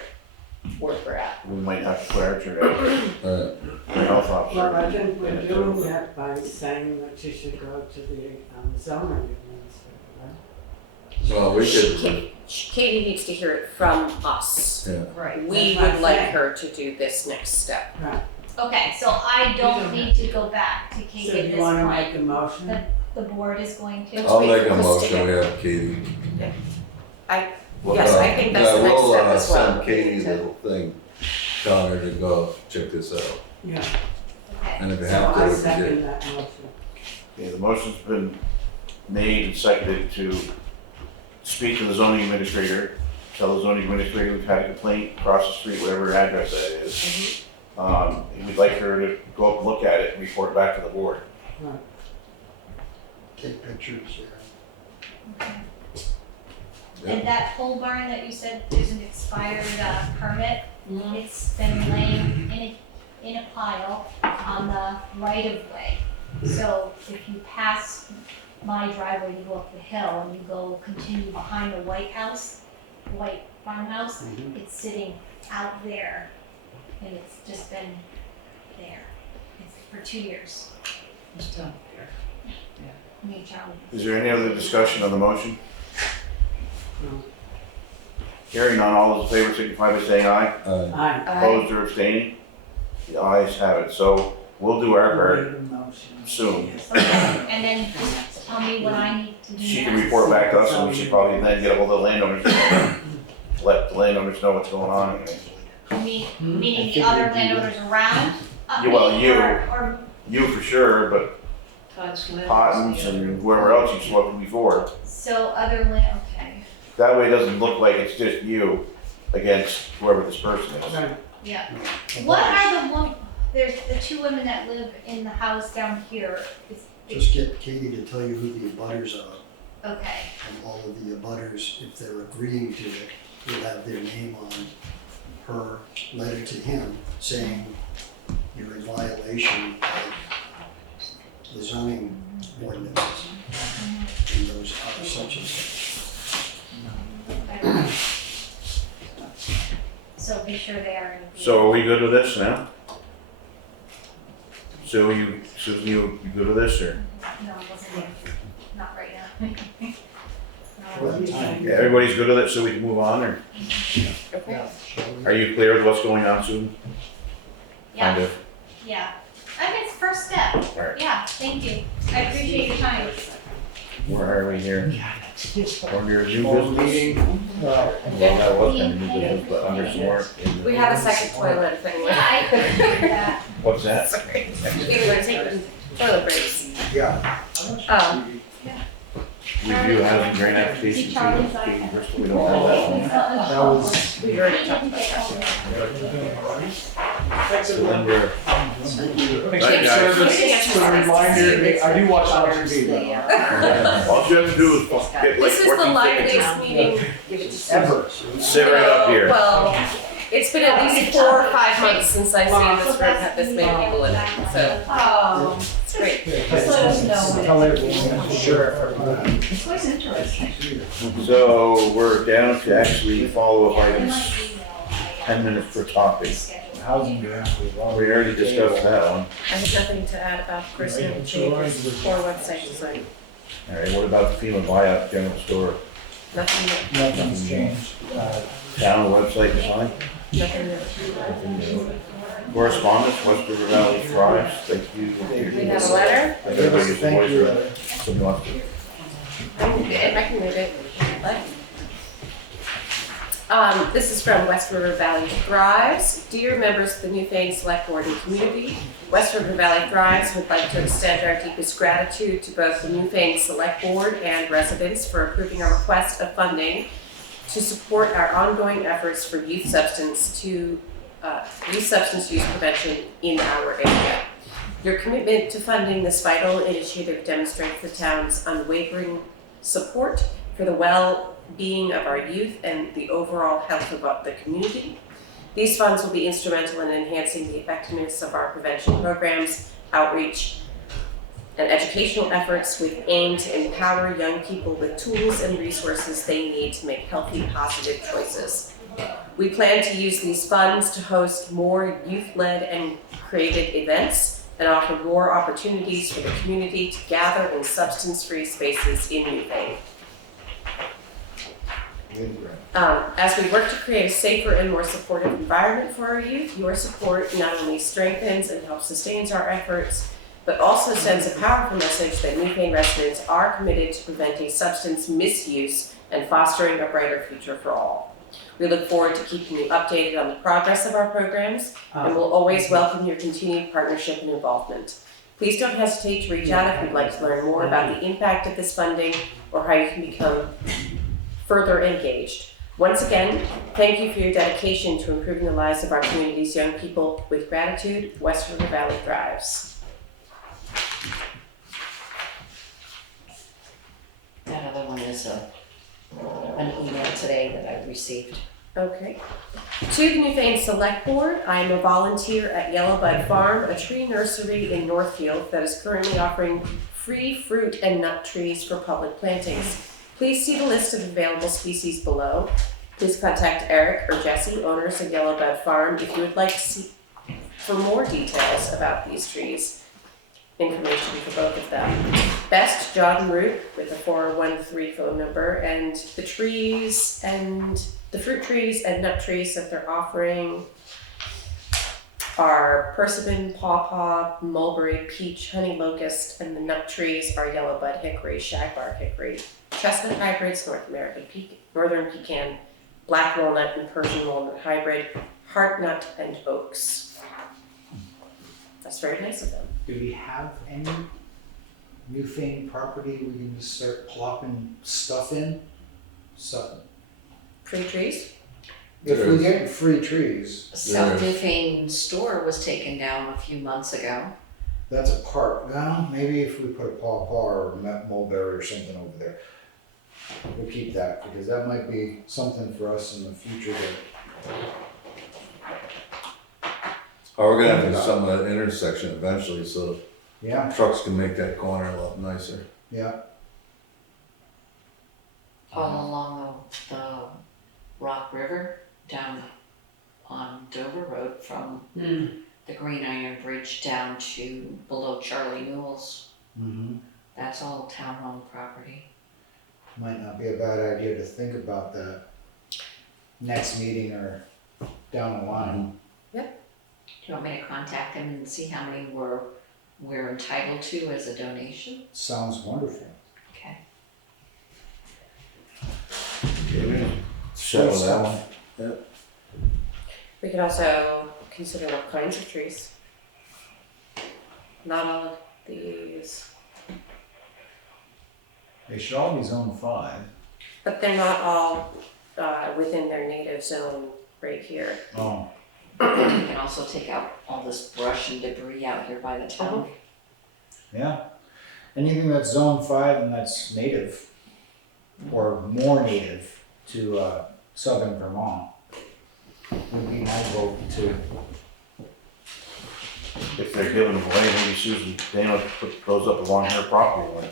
we're at. We might have to put our turn out. Health officer. Well, I think we're doing that by saying that you should go to the zoning administrator, Well, we could, Katie needs to hear it from us. yeah. right? We That's what would I'm like saying. her to do this next step. Right. Okay, so I don't need to go back to Katie So at you this wanna point. make a motion? The board is going to. I'll make a motion, we have Katie. Yes, I think that's the next step as well. Send Katie the little thing, telling her to go check this out. Yeah. Okay. And if you So have to, I we can second get. that motion. Okay, the motion's been made and seconded to speak to the zoning administrator, tell the zoning administrator we've had a complaint across the street, whatever address that is. And we'd like her to go up and look at it and report back to the board. Right. Take pictures, yeah. And that pole barn that you said there's an expired permit, it's been laying in a pile on the right of way. So if you pass my driveway, you go up the hill and you go continue behind the white farmhouse, it's sitting out there and it's just been there. It's for 2 years. Just down here. Me and Charlie. Is there any other discussion on the motion? No. Hearing none, all those in favor signify by saying aye. Aye. Opposed or abstaining? The ayes have it, so we'll do our part Made a motion. soon. Okay, and then just tell me what I need to do She next. can report back to us and we should probably then get ahold of the landowners. Let the landowners know what's going on. Meaning the other landowners around? Yeah, well, me you. or You for sure, but Pottins and whoever else you've spoken before. so other land, okay, That way it doesn't look like it's just you against whoever this person is. yeah. What are there's the two women that live in the house down here, Just get Katie to tell you who the abutters are. okay, And all of the abutters, if they're agreeing to it, will have their name on her letter to him saying you're in violation of the zoning ordinances. And those are such and such. okay. So be sure they are in. So are we good with this now? So you good with this or? No, I wasn't there, not right Yeah, everybody's good with it, so we can move on, or Okay. are you clear with what's going on, Susan? Kind Yeah, of. yeah. I think it's the first step. Alright. Yeah, thank you. I appreciate your time. Where are we here? Under new Small business? meeting. Well, that was kind of new business, but under some more. We have a second toilet thing. Yeah, I appreciate that. What's that? Sorry. We were taking toilet breaks. Yeah. Review housing grant application to Katie Bristol, we don't have that one. That was. We already talked about that. So then we're, Thanks Right, guys. for the service, for the reminder, I do watch on TV though. all you have to do is get like This is the 14 liveliest signatures. meeting. Ever. Sit right up here. Well, it's been at least 4 or 5 months since I've seen this room have this many people in it, so Oh, it's great. just let us know. Tell everyone, sure. It's always interesting. So we're down to actually follow-up items, 10 minutes per topic. Housing grant. We already discussed that one. I have nothing to add about personal changes or website design. All right, what about the FEMA buyout general store? Nothing, Nothing's changed. Town website design? nothing new. Correspondence, West River Valley Thrives, thank you. We have a letter. Everybody gets a Thank voice you. read. Somebody wants to. I can read it. What? This is from West River Valley Thrives. Dear members of the Newfane Selectboard and community, West River Valley Thrives would like to extend our deepest gratitude to both the Newfane Selectboard and residents for approving our request of funding to support our ongoing efforts for youth substance use prevention in our area. Your commitment to funding this vital initiative demonstrates the town's unwavering support for the well-being of our youth and the overall health of the community. These funds will be instrumental in enhancing the effectiveness of our prevention programs, outreach, and educational efforts with aim to empower young people with tools and resources they need to make healthy, positive choices. We plan to use these funds to host more youth-led and creative events and offer more opportunities for the community to gather in substance-free spaces in Newfane. As we work to create a safer and more supportive environment for our youth, your support not only strengthens and helps sustain our efforts, but also sends a powerful message that Newfane residents are committed to preventing substance misuse and fostering a brighter future for all. We look forward to keeping you updated on the progress of our programs, and we'll always welcome your continued partnership and involvement. Please don't hesitate to reach out if you'd like to learn more about the impact of this funding or how you can become further engaged. Once again, thank you for your dedication to improving the lives of our community's young people. With gratitude, West River Valley Thrives. That other one is an email today that I received. Okay. To the Newfane Select Board, I am a volunteer at Yellowbud Farm, a tree nursery in Northfield that is currently offering free fruit and nut trees for public plantings. Please see the list of available species below. Please contact Eric or Jesse, owners of Yellowbud Farm, if you would like to see for more details about these trees. Information for both of them. Best John Root with a 413 phone number, and the trees and the fruit trees and nut trees that they're offering are persimmon, pawpaw, mulberry, peach, honey locust, and the nut trees are yellowbud hickory, shagbark hickory, chestnut hybrids, northern pecan, black walnut and Persian walnut hybrid, heartnut, and oaks. That's very nice of them. Do we have any Newfane property we can just start plopping stuff in? So, Free trees? if we get free trees, South Newfane store was taken down a few months ago. that's a park. Well, maybe if we put a pawpaw or mulberry or something over there, we'll keep that, because that might be something for us in the future that. Oh, we're gonna have to do something at that intersection eventually, so Yeah, trucks can make that corner a lot nicer. yeah. All along the Rock River down on Dover Road from the Green Iron Bridge down to below Charlie Newell's. Mm-hmm. That's all town-owned property. might not be a bad idea to think about that next meeting or down the line. Do you want me to contact them and see how many we're entitled to as a donation? Sounds wonderful. Okay. Settle that one. We could also consider what kinds of trees. Not all of these, They should all be zone 5. but they're not all within their native zone right here. Oh. We can also take out all this brush and debris out here by the town. Yeah. Anything that's zone 5 and that's native or more native to southern Vermont would be my vote too. If they're giving them away, maybe Susan Dana put those up along her property line.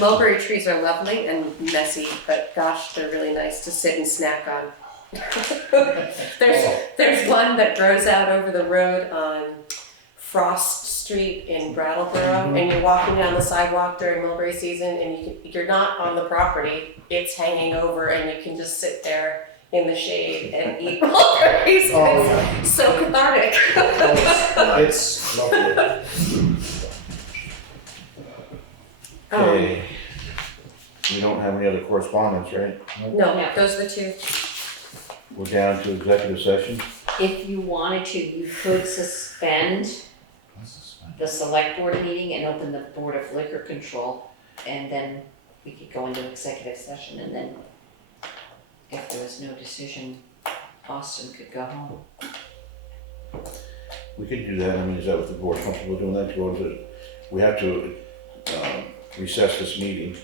Mulberry trees are lovely and messy, but gosh, they're really nice to sit and snack on. There's one that grows out over the road on Frost Street in Brattleboro, and you're walking down the sidewalk during mulberry season, and you're not on the property, it's hanging over, and you can just sit there in the shade and eat mulberries. Oh, yeah. It's so cathartic. It's lovely. Okay. We don't have any other correspondence, right? No, those are the two. We're down to executive session. If you wanted to, you could suspend the select board meeting and open the Board of Liquor Control, and then we could go into executive session, and then if there was no decision, Austin could go home. We could do that. I mean, is that what the board's comfortable doing that? To go into, we have to recess this meeting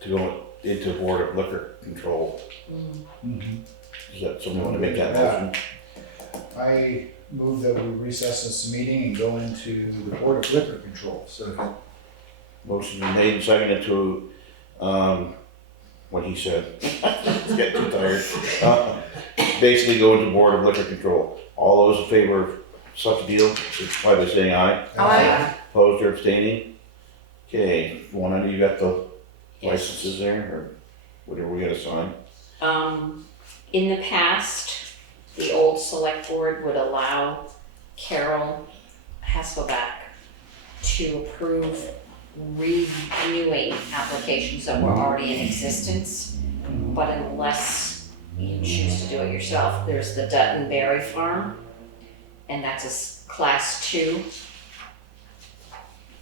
to go into Board of Liquor Control. Is that something want to make that motion? I move that we recess this meeting and go into the Board of Liquor Control. So Motion been made and seconded to, what he said. It's getting too tired. Basically go into Board of Liquor Control. All those in favor of such a deal, signify by saying aye. Aye. Opposed or abstaining? Okay, I know you got the licenses there, or whatever we gotta sign. In the past, the old select board would allow Carol Hasselback to approve reviewing applications that were already in existence. But unless you choose to do it yourself, there's the Dutton Berry Farm, and that's a class 2.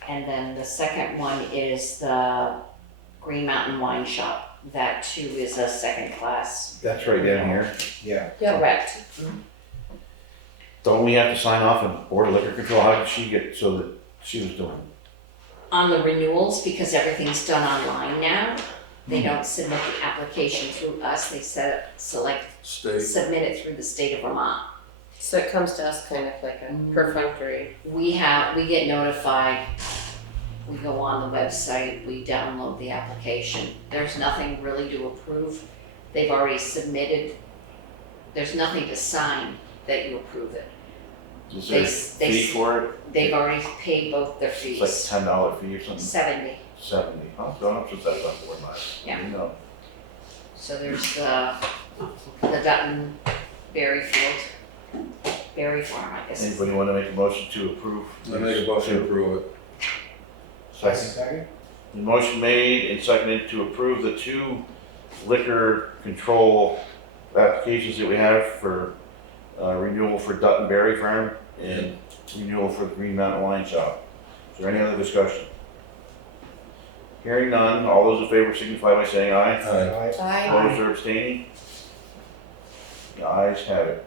And then the second one is the Green Mountain Wine Shop. That too is a second class. That's right down here. Yeah. Correct. Don't we have to sign off on Board of Liquor Control? How did she get so that she was doing? On the renewals, because everything's done online now, they don't submit the application through us, they submit it through the state of Vermont. So it comes to us kind of like a perfunctory. We get notified, we go on the website, we download the application. There's nothing really to approve. They've already submitted. There's nothing to sign that you approve it. Is there a fee for it? They've already paid both their fees. It's like $10 fee or something? 70. 70. Oh, it's gone up since that's on board mine. Yeah. You know. So there's the Dutton Berry Farm, I guess. Anybody want to make a motion to approve? I make a motion to approve it. Second. The motion made and seconded to approve the 2 liquor control applications that we have for renewal for Dutton Berry Farm and renewal for the Green Mountain Wine Shop. Is there any other discussion? Hearing none, all those in favor signify by saying aye. Aye. Opposed or abstaining? The ayes have it.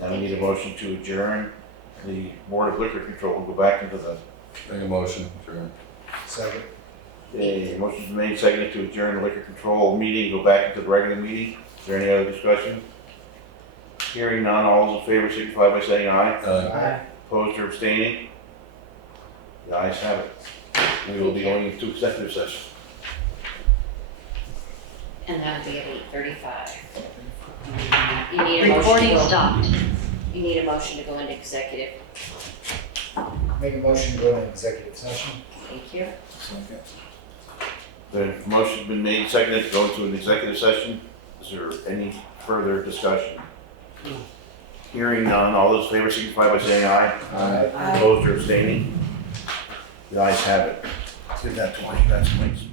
Now we need a motion to adjourn the Board of Liquor Control and go back into the. Make a motion, sure. Second. Okay, motion's been made, seconded to adjourn the liquor control meeting, go back into the regular meeting. Is there any other discussion? Hearing none, all those in favor signify by saying aye. Aye. Opposed or abstaining? The ayes have it. We will be going into executive session. And that'll be at 8:35. You need a motion to Recording go. stopped. You need a motion to go into executive. Make a motion to go into executive session. Thank you. Second. The motion's been made, seconded to go into an executive session. Is there any further discussion? Hearing none, all those in favor signify by saying aye. Aye. Opposed or abstaining? The ayes have it. Give that 20, that's nice.